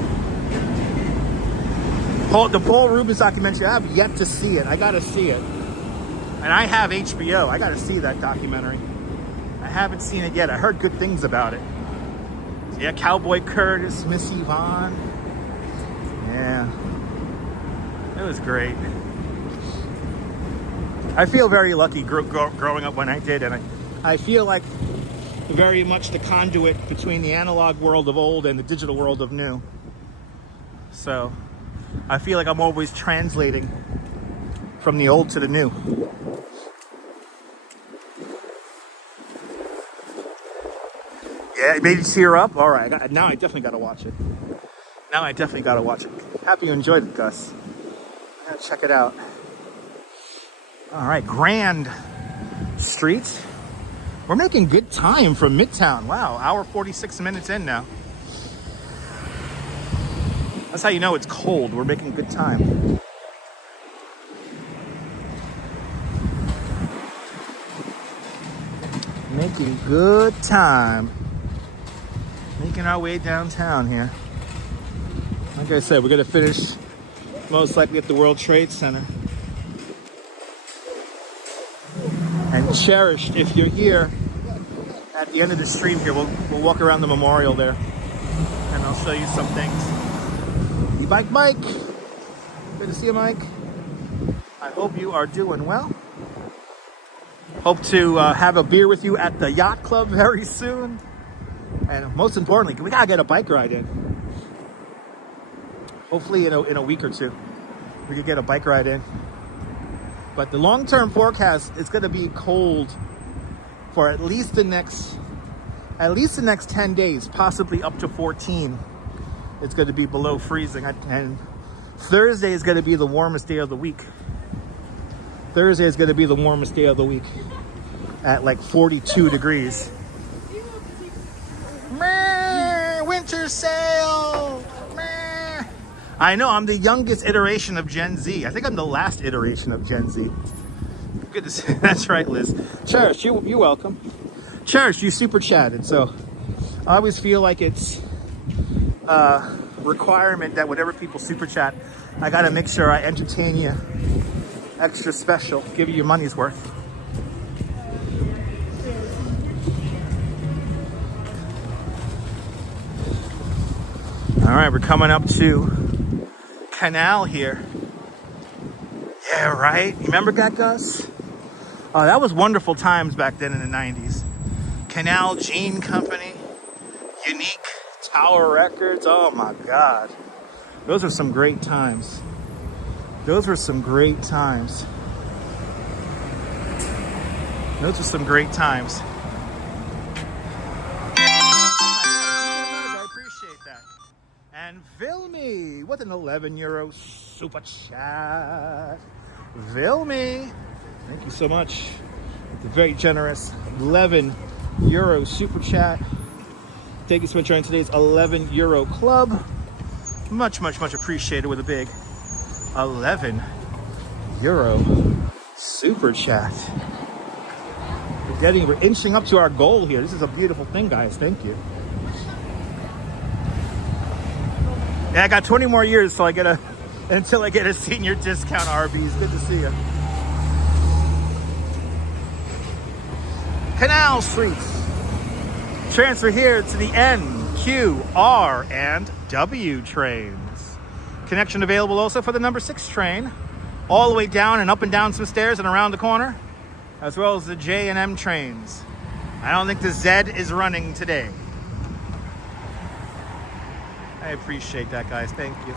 The Paul Rubens documentary, I have yet to see it. I gotta see it. And I have HBO. I gotta see that documentary. I haven't seen it yet. I heard good things about it. So yeah, Cowboy Curtis, Miss Yvonne. Yeah. It was great. I feel very lucky growing up when I did, and I feel like very much the conduit between the analog world of old and the digital world of new. So I feel like I'm always translating from the old to the new. Yeah, it made you tear up? All right, now I definitely got to watch it. Now I definitely got to watch it. Happy you enjoyed it, Gus. I gotta check it out. All right, Grand Street. We're making good time from Midtown. Wow, hour 46 minutes in now. That's how you know it's cold. We're making good time. Making good time. Making our way downtown here. Like I said, we're gonna finish most likely at the World Trade Center. And Cherished, if you're here at the end of the stream here, we'll walk around the memorial there and I'll show you some things. Mike. Good to see you, Mike. I hope you are doing well. Hope to have a beer with you at the yacht club very soon. And most importantly, we gotta get a bike ride in. Hopefully in a week or two, we could get a bike ride in. But the long-term forecast is going to be cold for at least the next 10 days, possibly up to 14. It's going to be below freezing. And Thursday is going to be the warmest day of the week. Thursday is going to be the warmest day of the week at like 42 degrees. Meh, winter sale. Meh. I know, I'm the youngest iteration of Gen Z. I think I'm the last iteration of Gen Z. Good to see. That's right, Liz. Cherish, you're welcome. Cherish, you super chatted, so I always feel like it's a requirement that whenever people super chat, I gotta make sure I entertain you extra special, give you your money's worth. All right, we're coming up to Canal here. Yeah, right? You remember that, Gus? Oh, that was wonderful times back then in the 90s. Canal Jean Company, Unique, Tower Records. Oh my God. Those are some great times. Those were some great times. Those are some great times. I appreciate that. And Vilmy, what an 11 euro super chat. Vilmy, thank you so much. It's a very generous 11 euro super chat. Thank you so much for joining today's 11 euro club. Much, much, much appreciated with a big 11 euro super chat. We're inching up to our goal here. This is a beautiful thing, guys. Thank you. Yeah, I got 20 more years until I get a senior discount, Arby's. Good to see you. Canal Streets. Transfer here to the N, Q, R, and W trains. Connection available also for the number 6 train, all the way down and up and down some stairs and around the corner, as well as the J and M trains. I don't think the Z is running today. I appreciate that, guys. Thank you.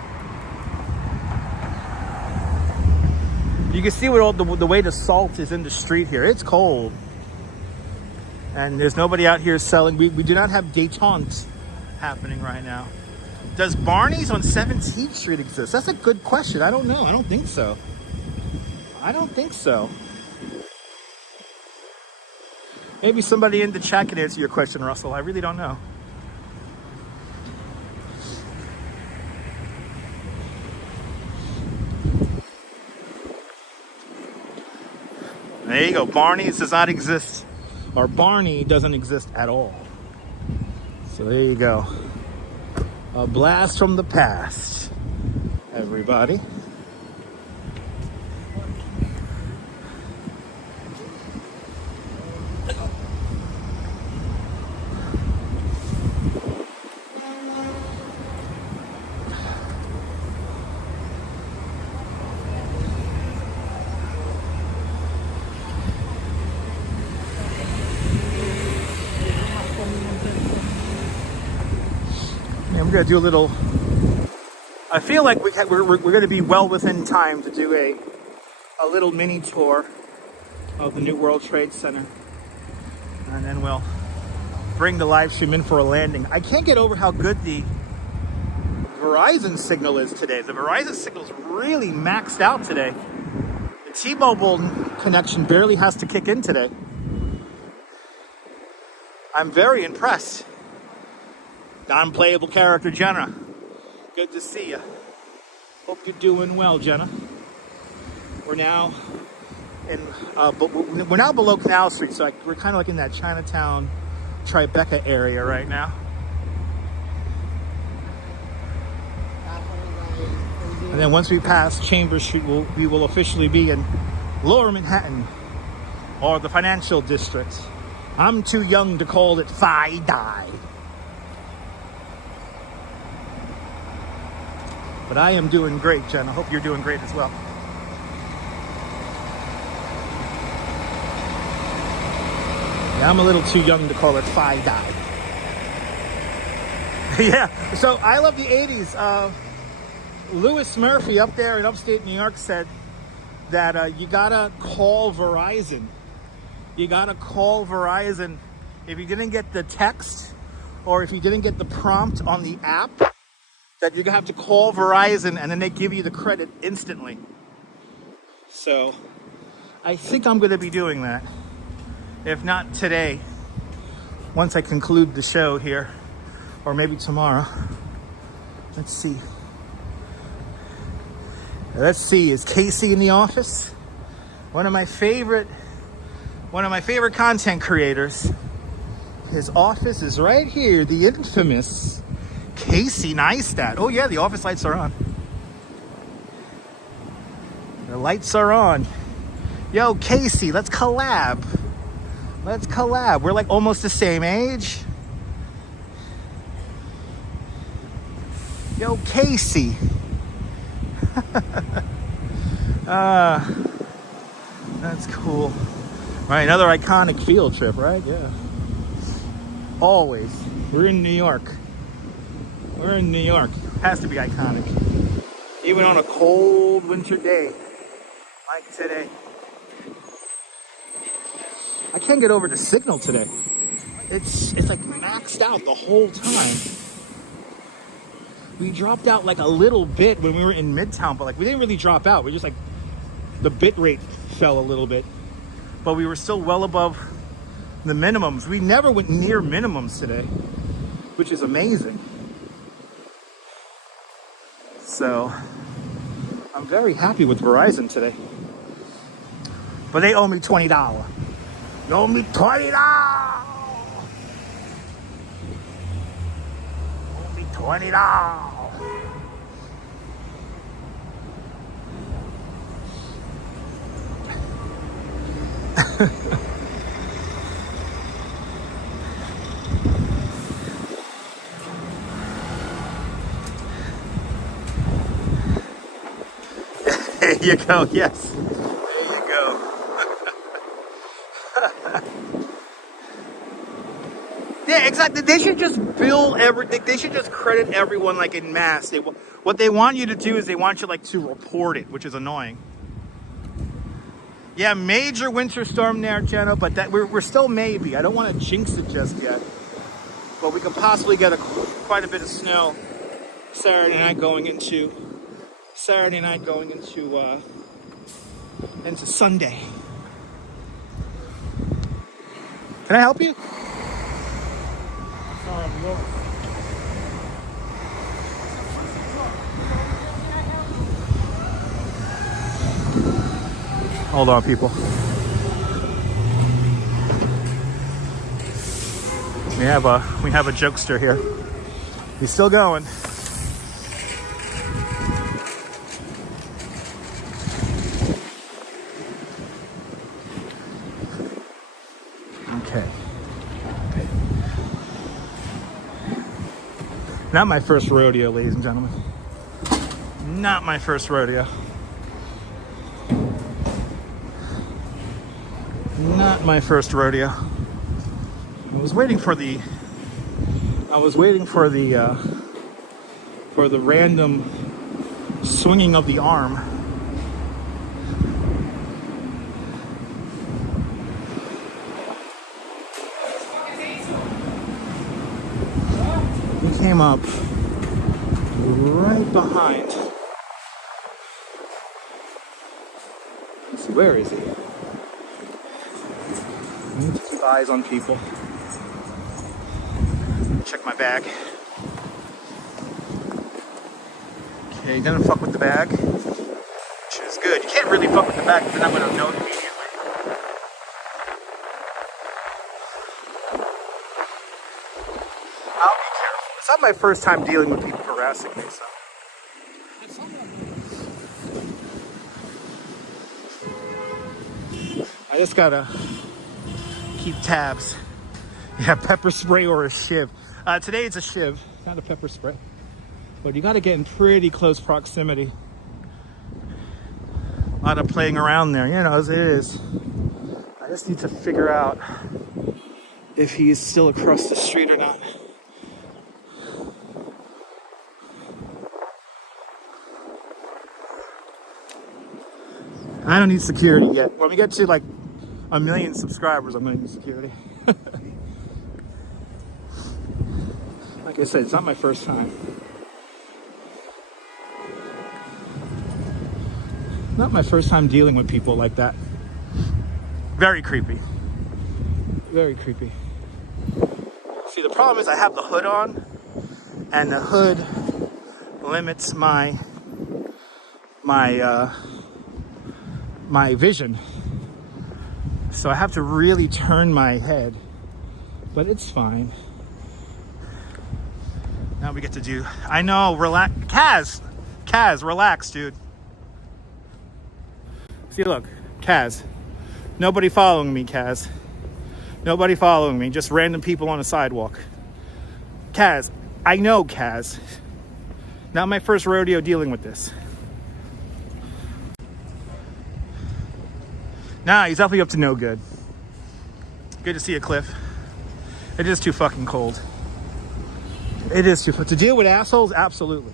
You can see what all the way the salt is in the street here. It's cold. And there's nobody out here selling. We do not have détente happening right now. Does Barney's on 17th Street exist? That's a good question. I don't know. I don't think so. I don't think so. Maybe somebody in the chat can answer your question, Russell. I really don't know. There you go. Barney's does not exist. Or Barney doesn't exist at all. So there you go. A blast from the past, everybody. We're gonna do a little. I feel like we're gonna be well within time to do a little mini tour of the new World Trade Center, and then we'll bring the live stream in for a landing. I can't get over how good the Verizon signal is today. The Verizon signal is really maxed out today. The T-Mobile connection barely has to kick in today. I'm very impressed. Non-playable character Jenna, good to see you. Hope you're doing well, Jenna. We're now we're now below Canal Street, so we're kind of like in that Chinatown, Tribeca area right now. And then once we pass Chambers Street, we will officially be in Lower Manhattan, or the financial district. I'm too young to call it Fi-Di. But I am doing great, Jen. I hope you're doing great as well. Yeah, I'm a little too young to call it Fi-Di. Yeah, so I love the 80s. Louis Murphy up there in upstate New York said that you gotta call Verizon. You gotta call Verizon. If you didn't get the text or if you didn't get the prompt on the app that you're gonna have to call Verizon and then they give you the credit instantly. So I think I'm gonna be doing that. If not today, once I conclude the show here, or maybe tomorrow. Let's see. Let's see, is Casey in the office? One of my favorite content creators. His office is right here, the infamous Casey Neistat. Oh yeah, the office lights are on. The lights are on. Yo, Casey, let's collab. Let's collab. We're like almost the same age. Yo, Casey. That's cool. All right, another iconic field trip, right? Yeah. Always. We're in New York. We're in New York. Has to be iconic. Even on a cold winter day like today. I can't get over the signal today. It's like maxed out the whole time. We dropped out like a little bit when we were in Midtown, but like we didn't really drop out. We just like, the bit rate fell a little bit, but we were still well above the minimums. We never went near minimums today, which is amazing. So I'm very happy with Verizon today. But they owe me $20. They owe me $20. Owe me $20. There you go, yes. There you go. Yeah, exactly. They should just bill everything. They should just credit everyone like in mass. What they want you to do is they want you like to report it, which is annoying. Yeah, major winter storm there, Jenna, but that we're still maybe. I don't want to jinx it just yet. But we could possibly get quite a bit of snow Saturday night going into Sunday. Can I help you? Sorry, I'm lost. Hold on, people. We have a jokester here. He's still going. Okay. Not my first rodeo, ladies and gentlemen. Not my first rodeo. Not my first rodeo. I was waiting for the random swinging of the arm. He came up right behind. Let's see, where is he? I need to keep eyes on people. Check my bag. Okay, you gonna fuck with the bag, which is good. You can't really fuck with the bag if you're not gonna know it immediately. I'll be careful. It's not my first time dealing with people harassing me, so. I just gotta keep tabs. Yeah, pepper spray or a shiv. Today it's a shiv, not a pepper spray. But you gotta get in pretty close proximity. A lot of playing around there, you know, as it is. I just need to figure out if he's still across the street or not. I don't need security yet. When we get to like 1 million subscribers, I'm gonna need security. Like I said, it's not my first time. Not my first time dealing with people like that. Very creepy. Very creepy. See, the problem is I have the hood on, and the hood limits my vision. So I have to really turn my head, but it's fine. Now we get to do, I know, relax. Kaz, relax, dude. See, look, Kaz. Nobody following me, Kaz. Nobody following me, just random people on a sidewalk. Kaz, I know, Kaz. Not my first rodeo dealing with this. Nah, he's definitely up to no good. Good to see you, Cliff. It is too fucking cold. It is too, to deal with assholes, absolutely.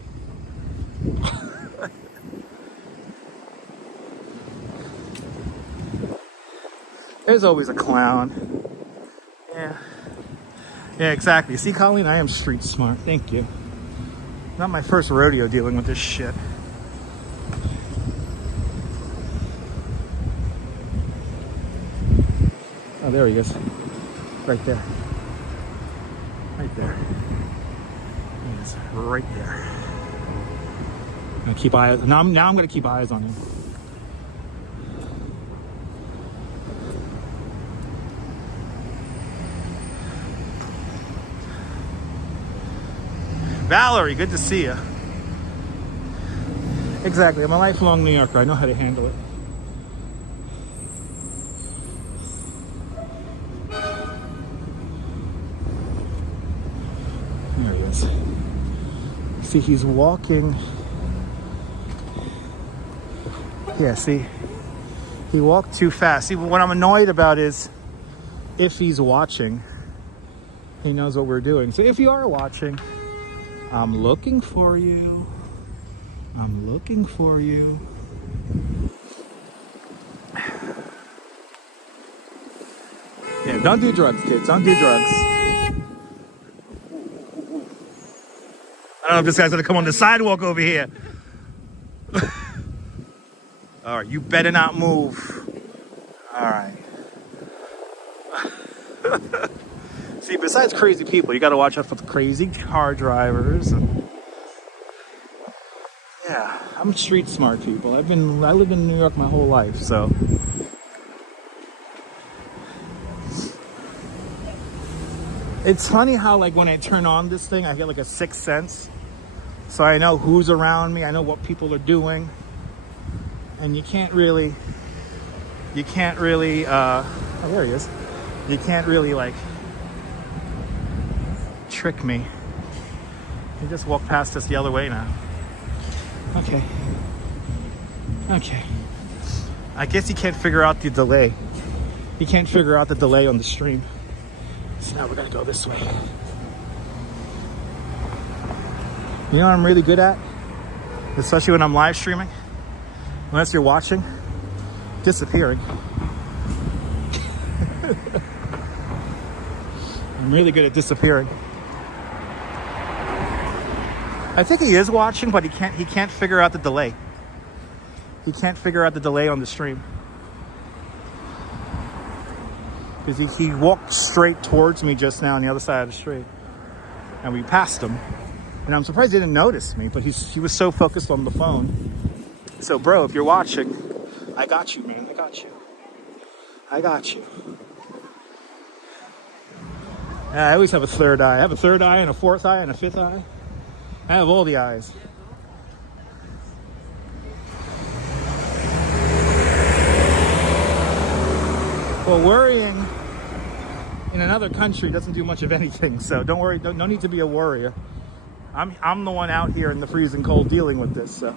There's always a clown. Yeah. Yeah, exactly. See, Colleen, I am street smart. Thank you. Not my first rodeo dealing with this shit. Oh, there he is. Right there. Right there. He is right there. I'm gonna keep eyes. Now I'm gonna keep eyes on him. Valerie, good to see you. Exactly. I'm a lifelong New Yorker. I know how to handle it. There he is. See, he's walking. Yeah, see? He walked too fast. See, what I'm annoyed about is if he's watching, he knows what we're doing. So if you are watching, I'm looking for you. I'm looking for you. Yeah, don't do drugs, kids. Don't do drugs. I don't know if this guy's gonna come on the sidewalk over here. All right, you better not move. All right. See, besides crazy people, you got to watch out for the crazy car drivers. And yeah, I'm street smart, people. I lived in New York my whole life, so. It's funny how, like, when I turn on this thing, I get like a sixth sense. So I know who's around me. I know what people are doing. And you can't really, oh, there he is. You can't really, like, trick me. He just walked past us the other way now. Okay. Okay. I guess he can't figure out the delay. He can't figure out the delay on the stream. So now we're gonna go this way. You know what I'm really good at? Especially when I'm live streaming? Unless you're watching, disappearing. I'm really good at disappearing. I think he is watching, but he can't figure out the delay. He can't figure out the delay on the stream. Because he walked straight towards me just now on the other side of the street. And we passed him. And I'm surprised he didn't notice me, but he was so focused on the phone. So, bro, if you're watching, I got you, man. I got you. I got you. I always have a third eye. I have a third eye and a fourth eye and a fifth eye. I have all the eyes. Well, worrying in another country doesn't do much of anything, so don't worry. No need to be a worrier. I'm the one out here in the freezing cold dealing with this, so.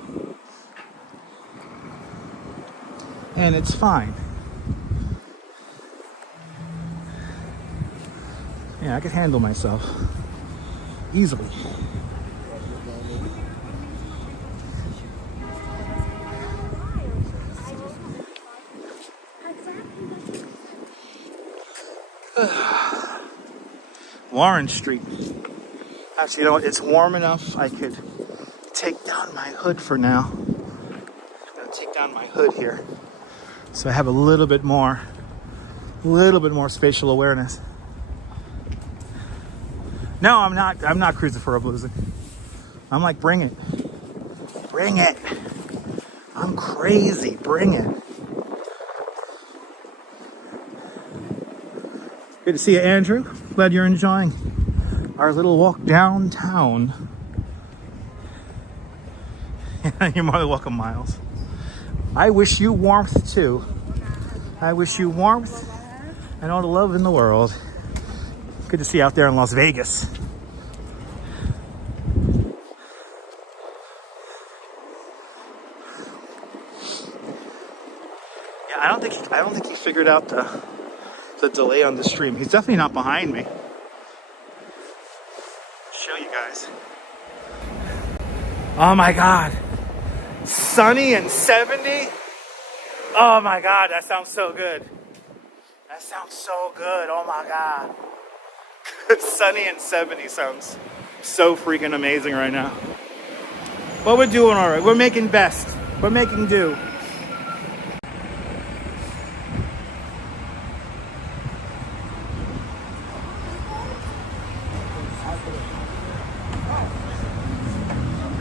And it's fine. Yeah, I could handle myself easily. Warren Street. Actually, you know what? It's warm enough I could take down my hood for now. I'm gonna take down down my hood here, so I have a little bit more spatial awareness. No, I'm not cruising for a blizzard. I'm like, bring it. Bring it. I'm crazy. Bring it. Good to see you, Andrew. Glad you're enjoying our little walk downtown. You're more than welcome, Miles. I wish you warmth too. I wish you warmth and all the love in the world. Good to see you out there in Las Vegas. Yeah, I don't think he figured out the delay on the stream. He's definitely not behind me. Show you guys. Oh my God. Sunny and 70? Oh my God, that sounds so good. That sounds so good. Oh my God. Sunny and 70 sounds so freaking amazing right now. But we're doing all right. We're making best. We're making do.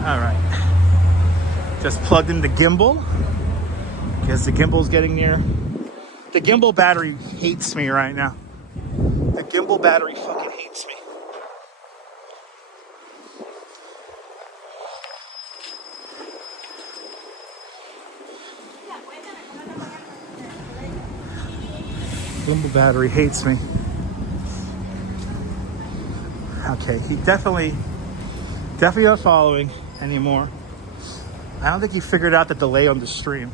All right. Just plugged in the Gimble because the Gimble's getting near. The Gimble battery hates me right now. The Gimble battery fucking hates me. Gimble battery hates me. Okay, he definitely not following anymore. I don't think he figured out the delay on the stream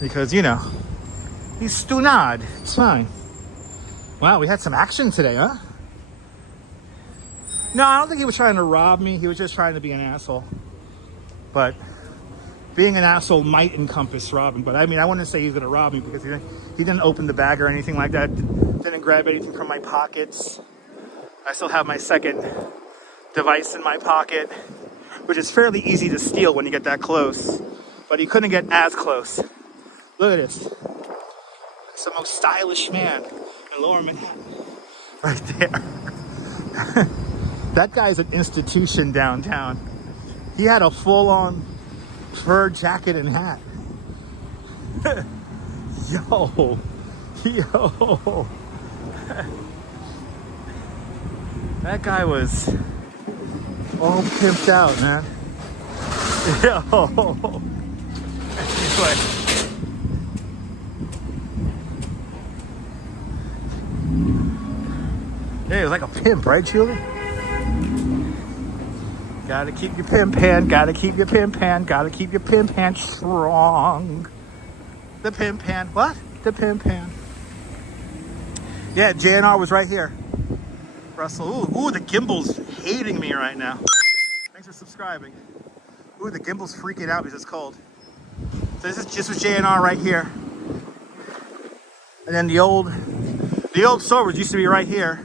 because, you know, he's stunad. It's fine. Wow, we had some action today, huh? No, I don't think he was trying to rob me. He was just trying to be an asshole. But being an asshole might encompass robbing. But I mean, I wouldn't say he's going to rob me because he didn't open the bag or anything like that. Didn't grab anything from my pockets. I still have my second device in my pocket, which is fairly easy to steal when you get that close. But he couldn't get as close. Look at this. It's the most stylish man in Lower Manhattan. Right there. That guy's an institution downtown. He had a full-on fur jacket and hat. Yo. That guy was all pimped out, man. Yo. He's like, yeah, he was like a pimp, right, Julie? Gotta keep your pimp hand, gotta keep your pimp hand, gotta keep your pimp hand strong. The pimp hand, what? The pimp hand. Yeah, J&R was right here. Russell, ooh, the Gimble's hating me right now. Thanks for subscribing. Ooh, the Gimble's freaking out because it's cold. So this was J&R right here. And then the old servers used to be right here.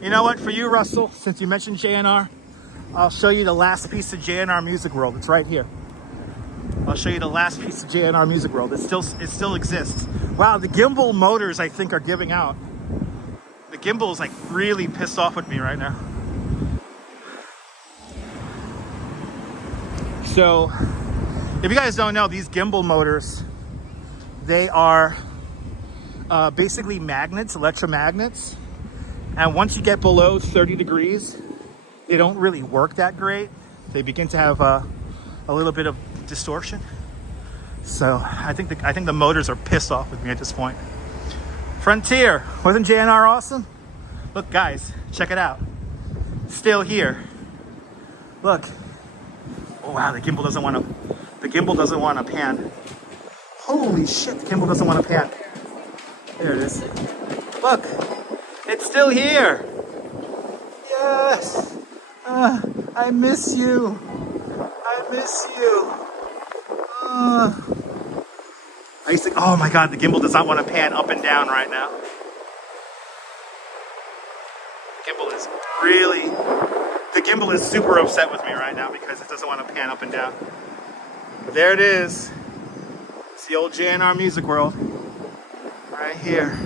You know what, for you, Russell, since you mentioned J&R, I'll show you the last piece of J&R Music World. It's right here. I'll show you the last piece of J&R Music World. It still exists. Wow, the Gimble motors, I think, are giving out. The Gimble's like really pissed off with me right now. So, if you guys don't know, these Gimble motors, they are basically magnets, electromagnets. And once you get below 30 degrees, they don't really work that great. They begin to have a little bit of distortion. So I think the motors are pissed off with me at this point. Frontier, wasn't J&R awesome? Look, guys, check it out. Still here. Look. Oh wow, the Gimble doesn't want to pan. Holy shit, the Gimble doesn't want to pan. There it is. Look, it's still here. Yes. I miss you. I miss you. I used to, oh my God, the Gimble does not want to pan up and down right now. The Gimble is super upset with me right now because it doesn't want to pan up and down. But there it is. It's the old J&R Music World. Right here.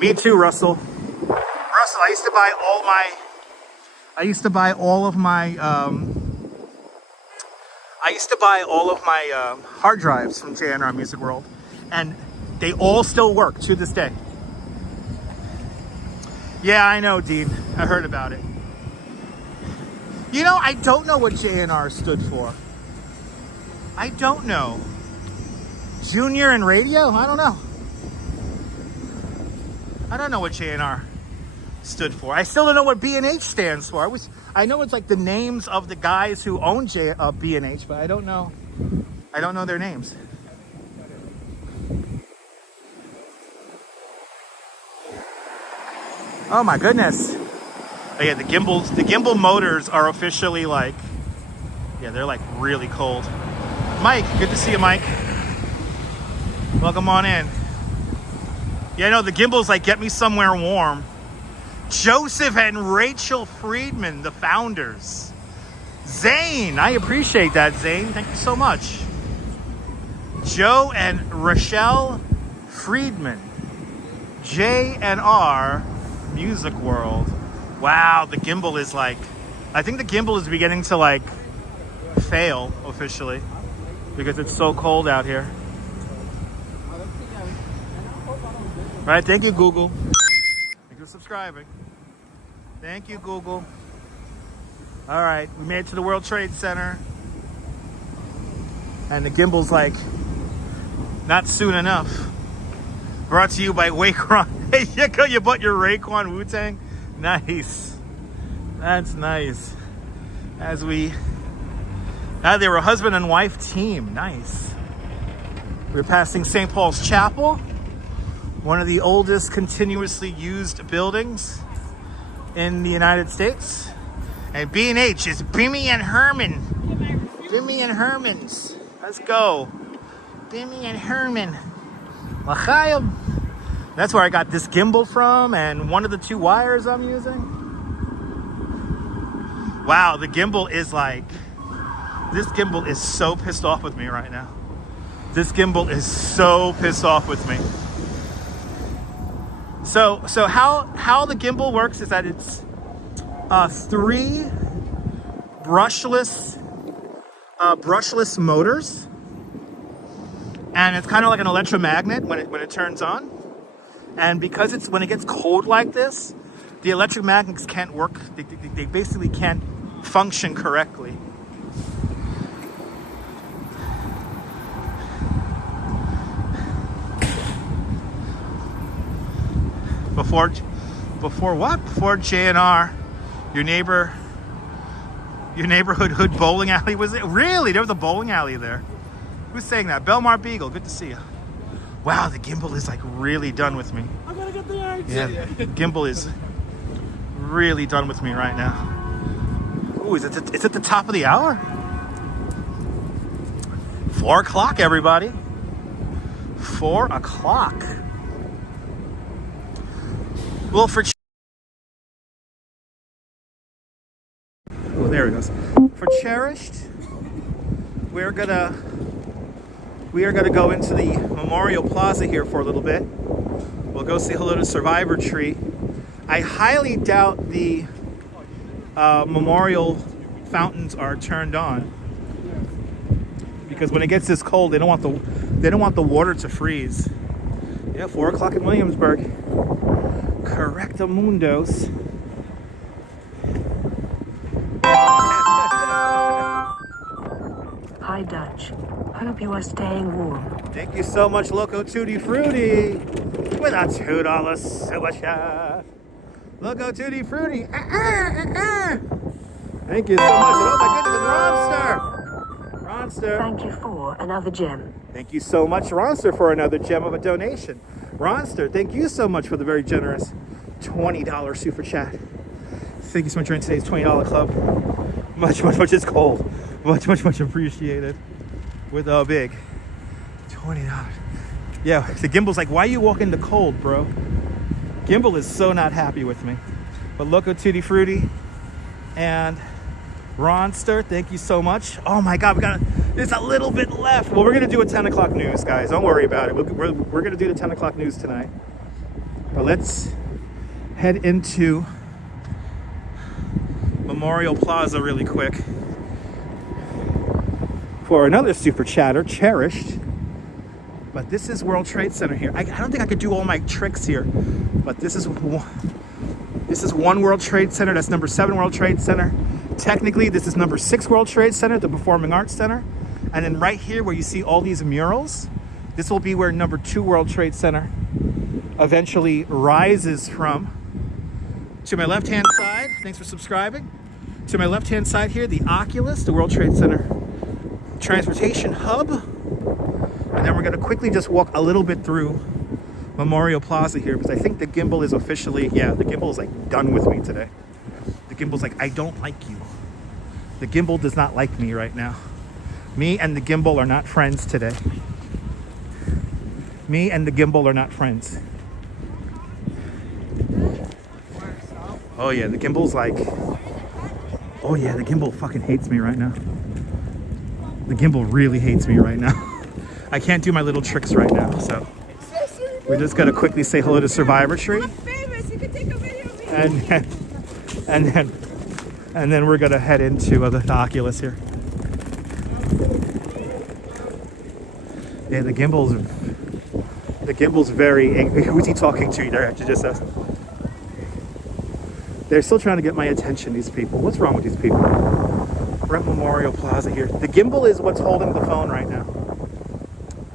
Me too, Russell. Russell, I used to buy all of my hard drives from J&R Music World, and they all still work to this day. Yeah, I know, Dean. I heard about it. You know, I don't know what J&R stood for. I don't know. Junior in radio? I don't know. I don't know what J&R stood for. I still don't know what B&H stands for. I know it's like the names of the guys who own B&H, but I don't know their names. Oh my goodness. Oh yeah, the Gimble motors are officially like, yeah, they're like really cold. Mike, good to see you, Mike. Welcome on in. Yeah, no, the Gimble's like, get me somewhere warm. Joseph and Rachel Friedman, the founders. Zane, I appreciate that, Zane. Thank you so much. Joe and Rochelle Friedman. J&R Music World. Wow, the Gimble is like, I think the Gimble is beginning to like fail officially because it's so cold out here. Right, thank you, Google. Thank you for subscribing. Thank you, Google. All right, we made it to the World Trade Center. And the Gimble's like, not soon enough. Brought to you by Waycron. Hey, you bought your Rayquan Wu-Tang? Nice. That's nice. Now they were a husband and wife team. Nice. We're passing St. Paul's Chapel, one of the oldest continuously used buildings in the United States. And B&H is Bimmy and Herman. Bimmy and Herman's. Let's go. Bimmy and Herman. L'chaim. That's where I got this gimbal from and one of the 2 wires I'm using. Wow, the gimbal is like, this gimbal is so pissed off with me right now. This gimbal is so pissed off with me. So how the gimbal works is that it's 3 brushless motors, and it's kind of like an electromagnet when it turns on. And because when it gets cold like this, the electric magnets can't work. They basically can't function correctly. Before what? Before J&R, your neighborhood hood bowling alley, was it? Really? There was a bowling alley there. Who's saying that? Belmar Beagle, good to see you. Wow, the gimbal is like really done with me. I gotta get the eggs. Yeah, the gimbal is really done with me right now. Ooh, it's at the top of the hour. 4 o'clock, everybody. 4 o'clock. Well, oh, there it goes. For Cherished, we are gonna go into the Memorial Plaza here for a little bit. We'll go say hello to Survivor Tree. I highly doubt the memorial fountains are turned on because when it gets this cold, they don't want the water to freeze. Yeah, 4 o'clock in Williamsburg. Correctamundos. Hi, Dutch. Hope you are staying warm. Thank you so much, Loco Tutti Frutti, with a $2 super chat. Loco Tutti Frutti. Thank you so much. And oh my goodness, and Ronster. Thank you for another gem. Thank you so much, Ronster, for another gem of a donation. Ronster, thank you so much for the very generous $20 super chat. Thank you so much for today's $20 club. Much, it's cold. Much appreciated. With a big $20. Yeah, the Gimbal's like, why you walk in the cold, bro? Gimble is so not happy with me. But Loco Tutti Frutti and Ronster, thank you so much. Oh my God, we got There's a little bit left. Well, we're going to do a 10 o'clock news, guys. Don't worry about it. We're going to do the 10 o'clock news tonight. But let's head into Memorial Plaza really quick for another super chatter, cherished. But this is World Trade Center here. I don't think I could do all my tricks here, but this is one World Trade Center. That's number 7 World Trade Center. Technically, this is number 6 World Trade Center, the Performing Arts Center. And then right here where you see all these murals, this will be where number 2 World Trade Center eventually rises from. To my left-hand side, thanks for subscribing. To my left-hand side here, the Oculus, the World Trade Center transportation hub. And then we're gonna quickly just walk a little bit through Memorial Plaza here because I think the Gimble is officially, the Gimble is like done with me today. The Gimble's like, I don't like you. The Gimble does not like me right now. Me and the Gimble are not friends today. Me and the Gimble are not friends. Oh yeah, the Gimble's like, oh yeah, the Gimble fucking hates me right now. The Gimble really hates me right now. I can't do my little tricks right now, so we're just gonna quickly say hello to Survivor Tree. And then we're gonna head into the Oculus here. Yeah, the Gimble's very angry. Who's he talking to? There, actually just says. They're still trying to get my attention, these people. What's wrong with these people? We're at Memorial Plaza here. The Gimble is what's holding the phone right now.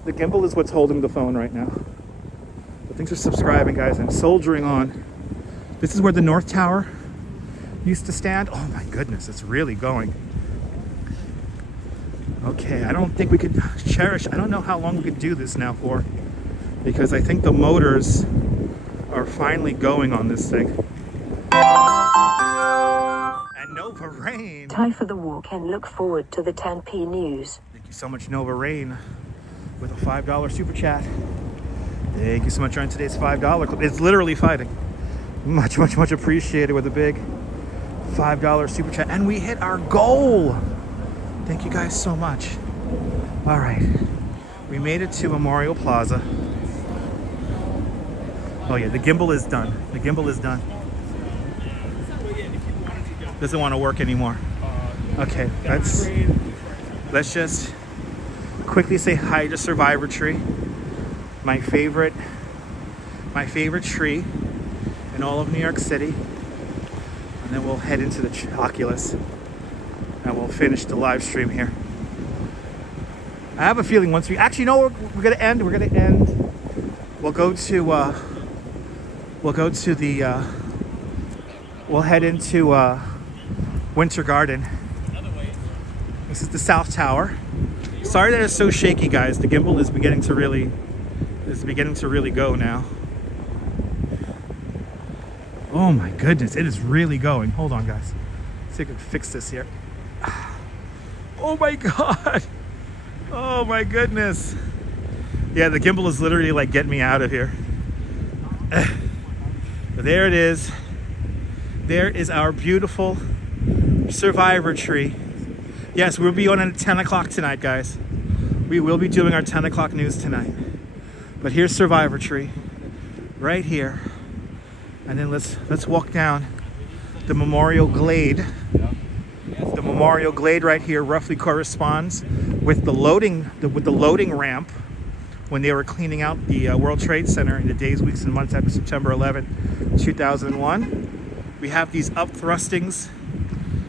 The Gimble is what's holding the phone right now. But thanks for subscribing, guys, and soldiering on. This is where the North Tower used to stand. Oh my goodness, it's really going. Okay, I don't think we could cherish. I don't know how long we could do this now for, because I think the motors are finally going on this thing. And Nova Rain. Time for the walk and look forward to the 10p news. Thank you so much, Nova Rain, with a $5 super chat. Thank you so much on today's $5 club. It's literally fighting. Much appreciated with a big $5 super chat. And we hit our goal. Thank you guys so much. All right. We made it to Memorial Plaza. Oh yeah, the Gimble is done. The Gimble is done. Doesn't want to work anymore. Okay, let's just quickly say hi to Survivor Tree. My favorite tree in all of New York City. And then we'll head into the Oculus and we'll finish the live stream here. I have a feeling once we actually know we're gonna end. We'll head into Winter Garden. This is the South Tower. Sorry that it's so shaky, guys. The Gimble is beginning to really go now. Oh my goodness, it is really going. Hold on, guys. Let's see if I can fix this here. Oh my god. Oh my goodness. Yeah, the Gimble is literally like getting me out of here. But there it is. There is our beautiful Survivor Tree. Yes, we'll be on at 10 o'clock tonight, guys. We will be doing our 10 o'clock news tonight. But here's Survivor Tree, right here. And then let's walk down the Memorial Glade. The Memorial Glade right here roughly corresponds with the loading ramp when they were cleaning out the World Trade Center in the days, weeks, and months after September 11, 2001. We have these up-thrustings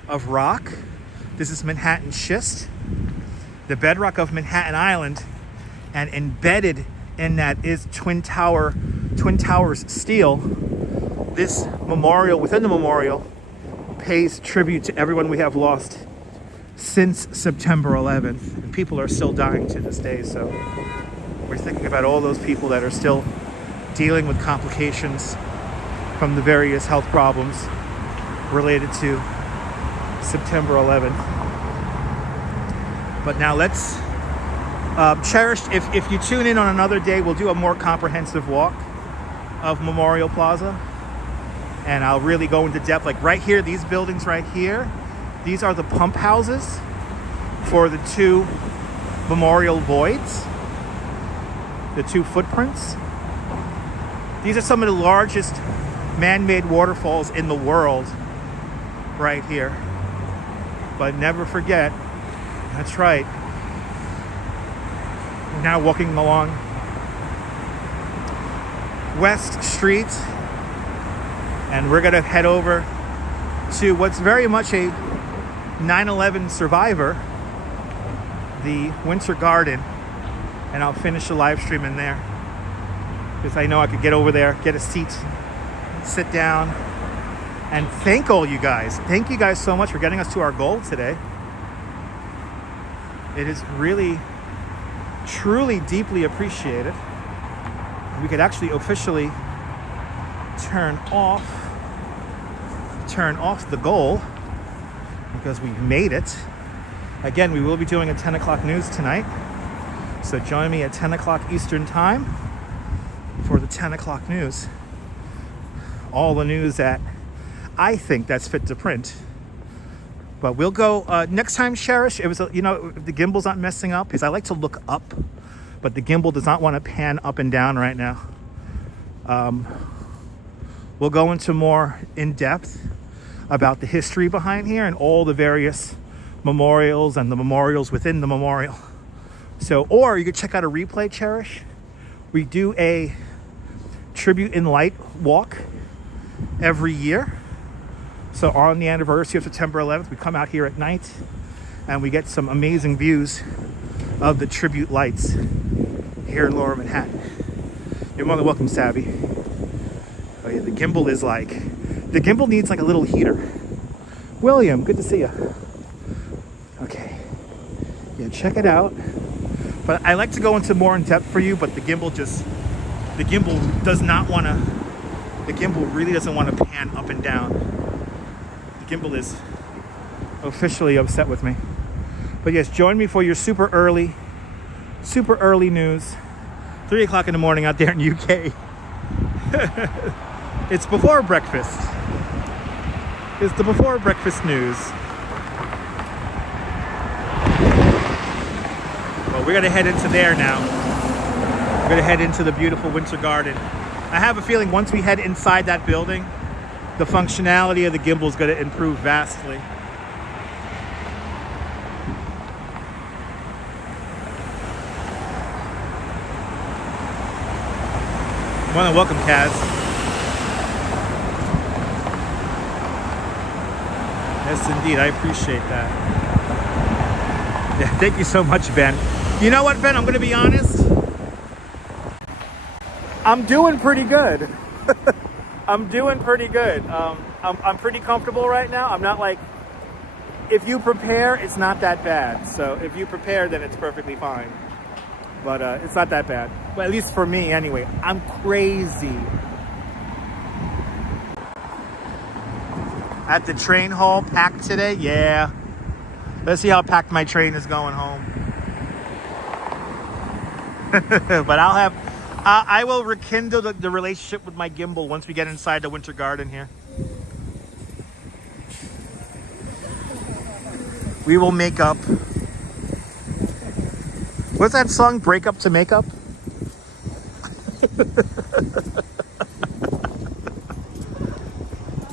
of rock. This is Manhattan schist, the bedrock of Manhattan Island, and embedded in that is Twin Towers steel. This memorial, within the memorial, pays tribute to everyone we have lost since September 11th. And people are still dying to this day, so we're thinking about all those people that are still dealing with complications from the various health problems related to September 11th. But now let's cherish, if you tune in on another day, we'll do a more comprehensive walk of Memorial Plaza, and I'll really go into depth. Like right here, these buildings right here, these are the pump houses for the two memorial voids, the 2 footprints. These are some of the largest man-made waterfalls in the world right here. But never forget, that's right, we're now walking along West Street, and we're gonna head over to what's very much a 9/11 survivor, the Winter Garden, and I'll finish the live stream in there because I know I could get over there, get a seat, sit down, and thank all you guys. Thank you guys so much for getting us to our goal today. It is really, truly, deeply appreciated. We could actually officially turn off the goal because we've made it. Again, we will be doing a 10 o'clock news tonight. So join me at 10 o'clock Eastern time for the 10 o'clock news. All the news that I think that's fit to print. But we'll go next time, Cherish. It was, if the gimbal's not messing up, because I like to look up, but the gimbal does not want to pan up and down right now. We'll go into more in depth about the history behind here and all the various memorials and the memorials within the memorial. So, or you could check out a replay, Cherish. We do a Tribute in Light walk every year. So on the anniversary of September 11th, we come out here at night and we get some amazing views of the tribute lights here in Lower Manhattan. You're more than welcome, Savvy. Oh yeah, the gimbal needs like a little heater. William, good to see you. Okay. Yeah, check it out. But I like to go into more in depth for you, but the gimbal really doesn't want to pan up and down. The gimbal is officially upset with me. But yes, join me for your super early news. 3 o'clock in the morning out there in UK. It's before breakfast. It's the before breakfast news. Well, we're gonna head into there now. We're gonna head into the beautiful Winter Garden. I have a feeling once we head inside that building, the functionality of the gimbal is gonna improve vastly. More than welcome, Kaz. Yes, indeed. I appreciate that. Yeah, thank you so much, Ben. You know what, Ben? I'm going to be honest. I'm doing pretty good. I'm doing pretty good. I'm pretty comfortable right now. I'm not like, if you prepare, it's not that bad. So if you prepare, then it's perfectly fine. But it's not that bad. Well, at least for me, anyway. I'm crazy. At the train hall, packed today? Yeah. Let's see how packed my train is going home. But I will rekindle the relationship with my gimbal once we get inside the Winter Garden here. We will make up. What's that song? Break up to make up?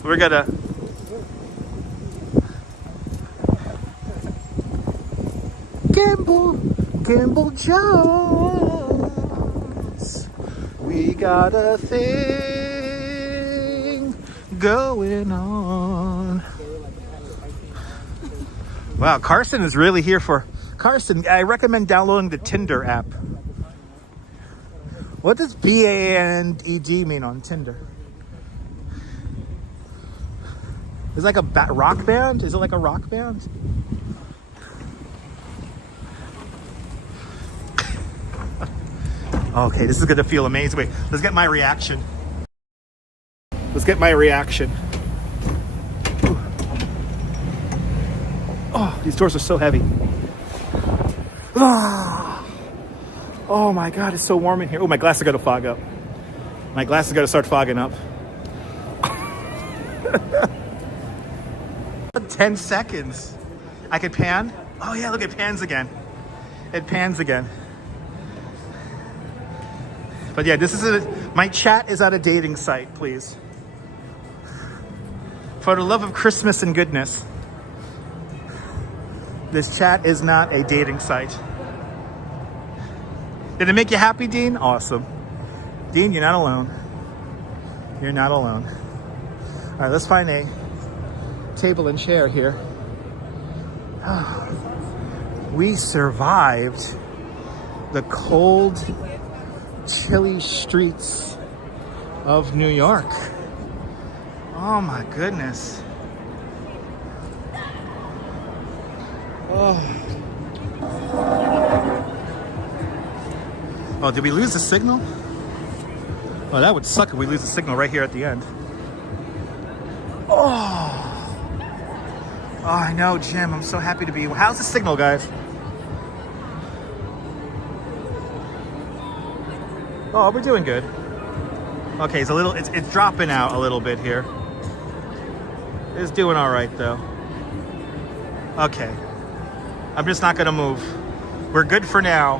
We're gonna. Gimble Jones. We got a thing going on. Wow, Carson is really here for... Carson, I recommend downloading the Tinder app. What does BANED mean on Tinder? Is it like a rock band? Is it like a rock band? Okay, this is gonna feel amazing. Wait, let's get my reaction. Let's get my reaction. Ooh. Oh, these doors are so heavy. Oh my God, it's so warm in here. Oh, my glasses are gonna fog up. My glasses are gonna start fogging up. 10 seconds. I could pan. Oh yeah, look, it pans again. it pans again. But yeah, my chat is at a dating site, please. For the love of Christmas and goodness, this chat is not a dating site. Did it make you happy, Dean? Awesome. Dean, you're not alone. You're not alone. All right, let's find a table and chair here. We survived the cold, chilly streets of New York. Oh my goodness. Oh, did we lose the signal? Oh, that would suck if we lose the signal right here at the end. Oh, I know, Jim. I'm so happy to be. How's the signal, guys? Oh, we're doing good. Okay, it's dropping out a little bit here. It's doing all right though. Okay, I'm just not gonna move. We're good for now.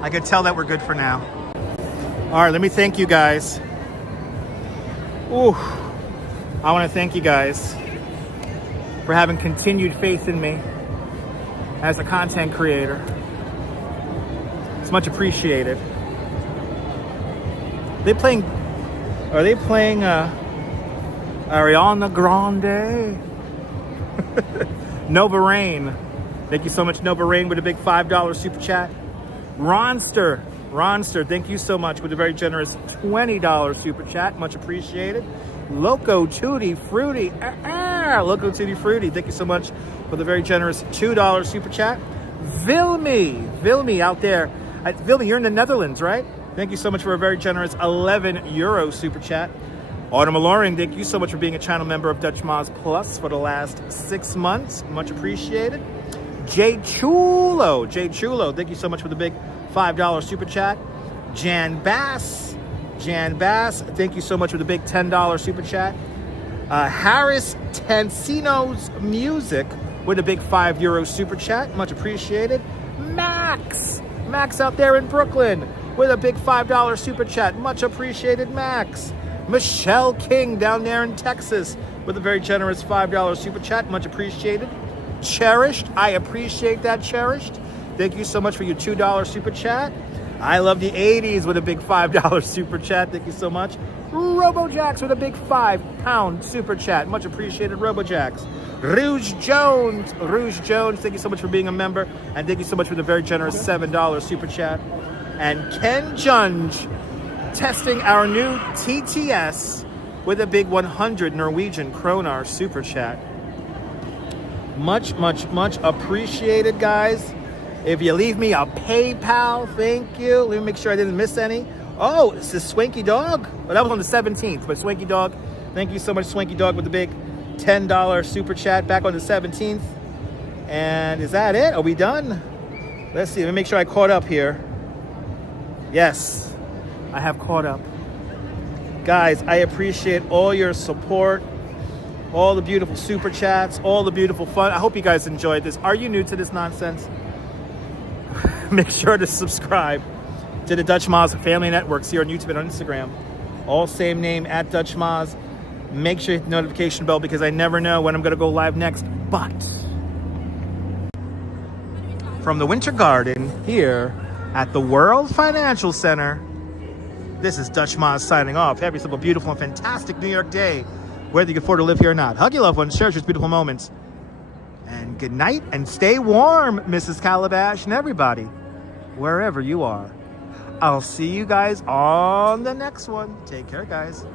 I can tell that we're good for now. All right, let me thank you guys. Ooh, I want to thank you guys for having continued faith in me as a content creator. It's much appreciated. Are they playing Ariana Grande? Nova Rain. Thank you so much, Nova Rain, with a big $5 super chat. Ronster, thank you so much with a very generous $20 super chat. Much appreciated. Loco Tutti Fruity. Loco Tutti Fruity, thank you so much for the very generous $2 super chat. Vilmy out there. Vilmy, you're in the Netherlands, right? Thank you so much for a very generous €11 super chat. Autumn Alluring, thank you so much for being a channel member of Dutch Moz Plus for the last 6 months. Much appreciated. Jay Chulo, thank you so much for the big $5 super chat. Jan Bass, thank you so much for the big $10 super chat. Harris Tansino's Music with a big €5 super chat. Much appreciated. Max out there in Brooklyn with a big $5 super chat. Much appreciated, Max. Michelle King down there in Texas with a very generous $5 super chat. Much appreciated. Cherished, I appreciate that, Cherished. Thank you so much for your $2 super chat. I love the 80s with a big $5 super chat. Thank you so much. RoboJax with a big £5 super chat. Much appreciated, RoboJax. Rouge Jones, thank you so much for being a member. And thank you so much for the very generous $7 super chat. And Ken Junge, testing our new TTS with a big 100 Norwegian kroner super chat. Much appreciated, guys. If you leave me a PayPal, thank you. Let me make sure I didn't miss any. Oh, it's the Swanky Dog. Well, that was on the 17th, but Swanky Dog, thank you so much, Swanky Dog, with the big $10 super chat back on the 17th. And is that it? Are we done? Let's see. Let me make sure I caught up here. Yes, I have caught up. Guys, I appreciate all your support, all the beautiful super chats, all the beautiful fun. I hope you guys enjoyed this. Are you new to this nonsense? Make sure to subscribe to the Dutch Moz Family Networks here on YouTube and on Instagram. All same name, at Dutch Moz. Make sure you hit the notification bell because I never know when I'm going to go live next. But from the Winter Garden here at the World Financial Center, this is Dutch Moz signing off. Have yourself a beautiful and fantastic New York day, whether you can afford to live here or not. Hug your loved ones, cherish these beautiful moments. And good night and stay warm, Mrs. Calabash and everybody, wherever you are. I'll see you guys on the next one. Take care, guys.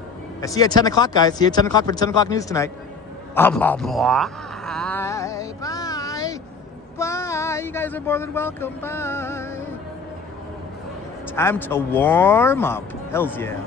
I see you at 10 o'clock, guys. See you at 10 o'clock for the 10 o'clock news tonight. Bye. You guys are more than welcome. Bye. Time to warm up. Hells yeah.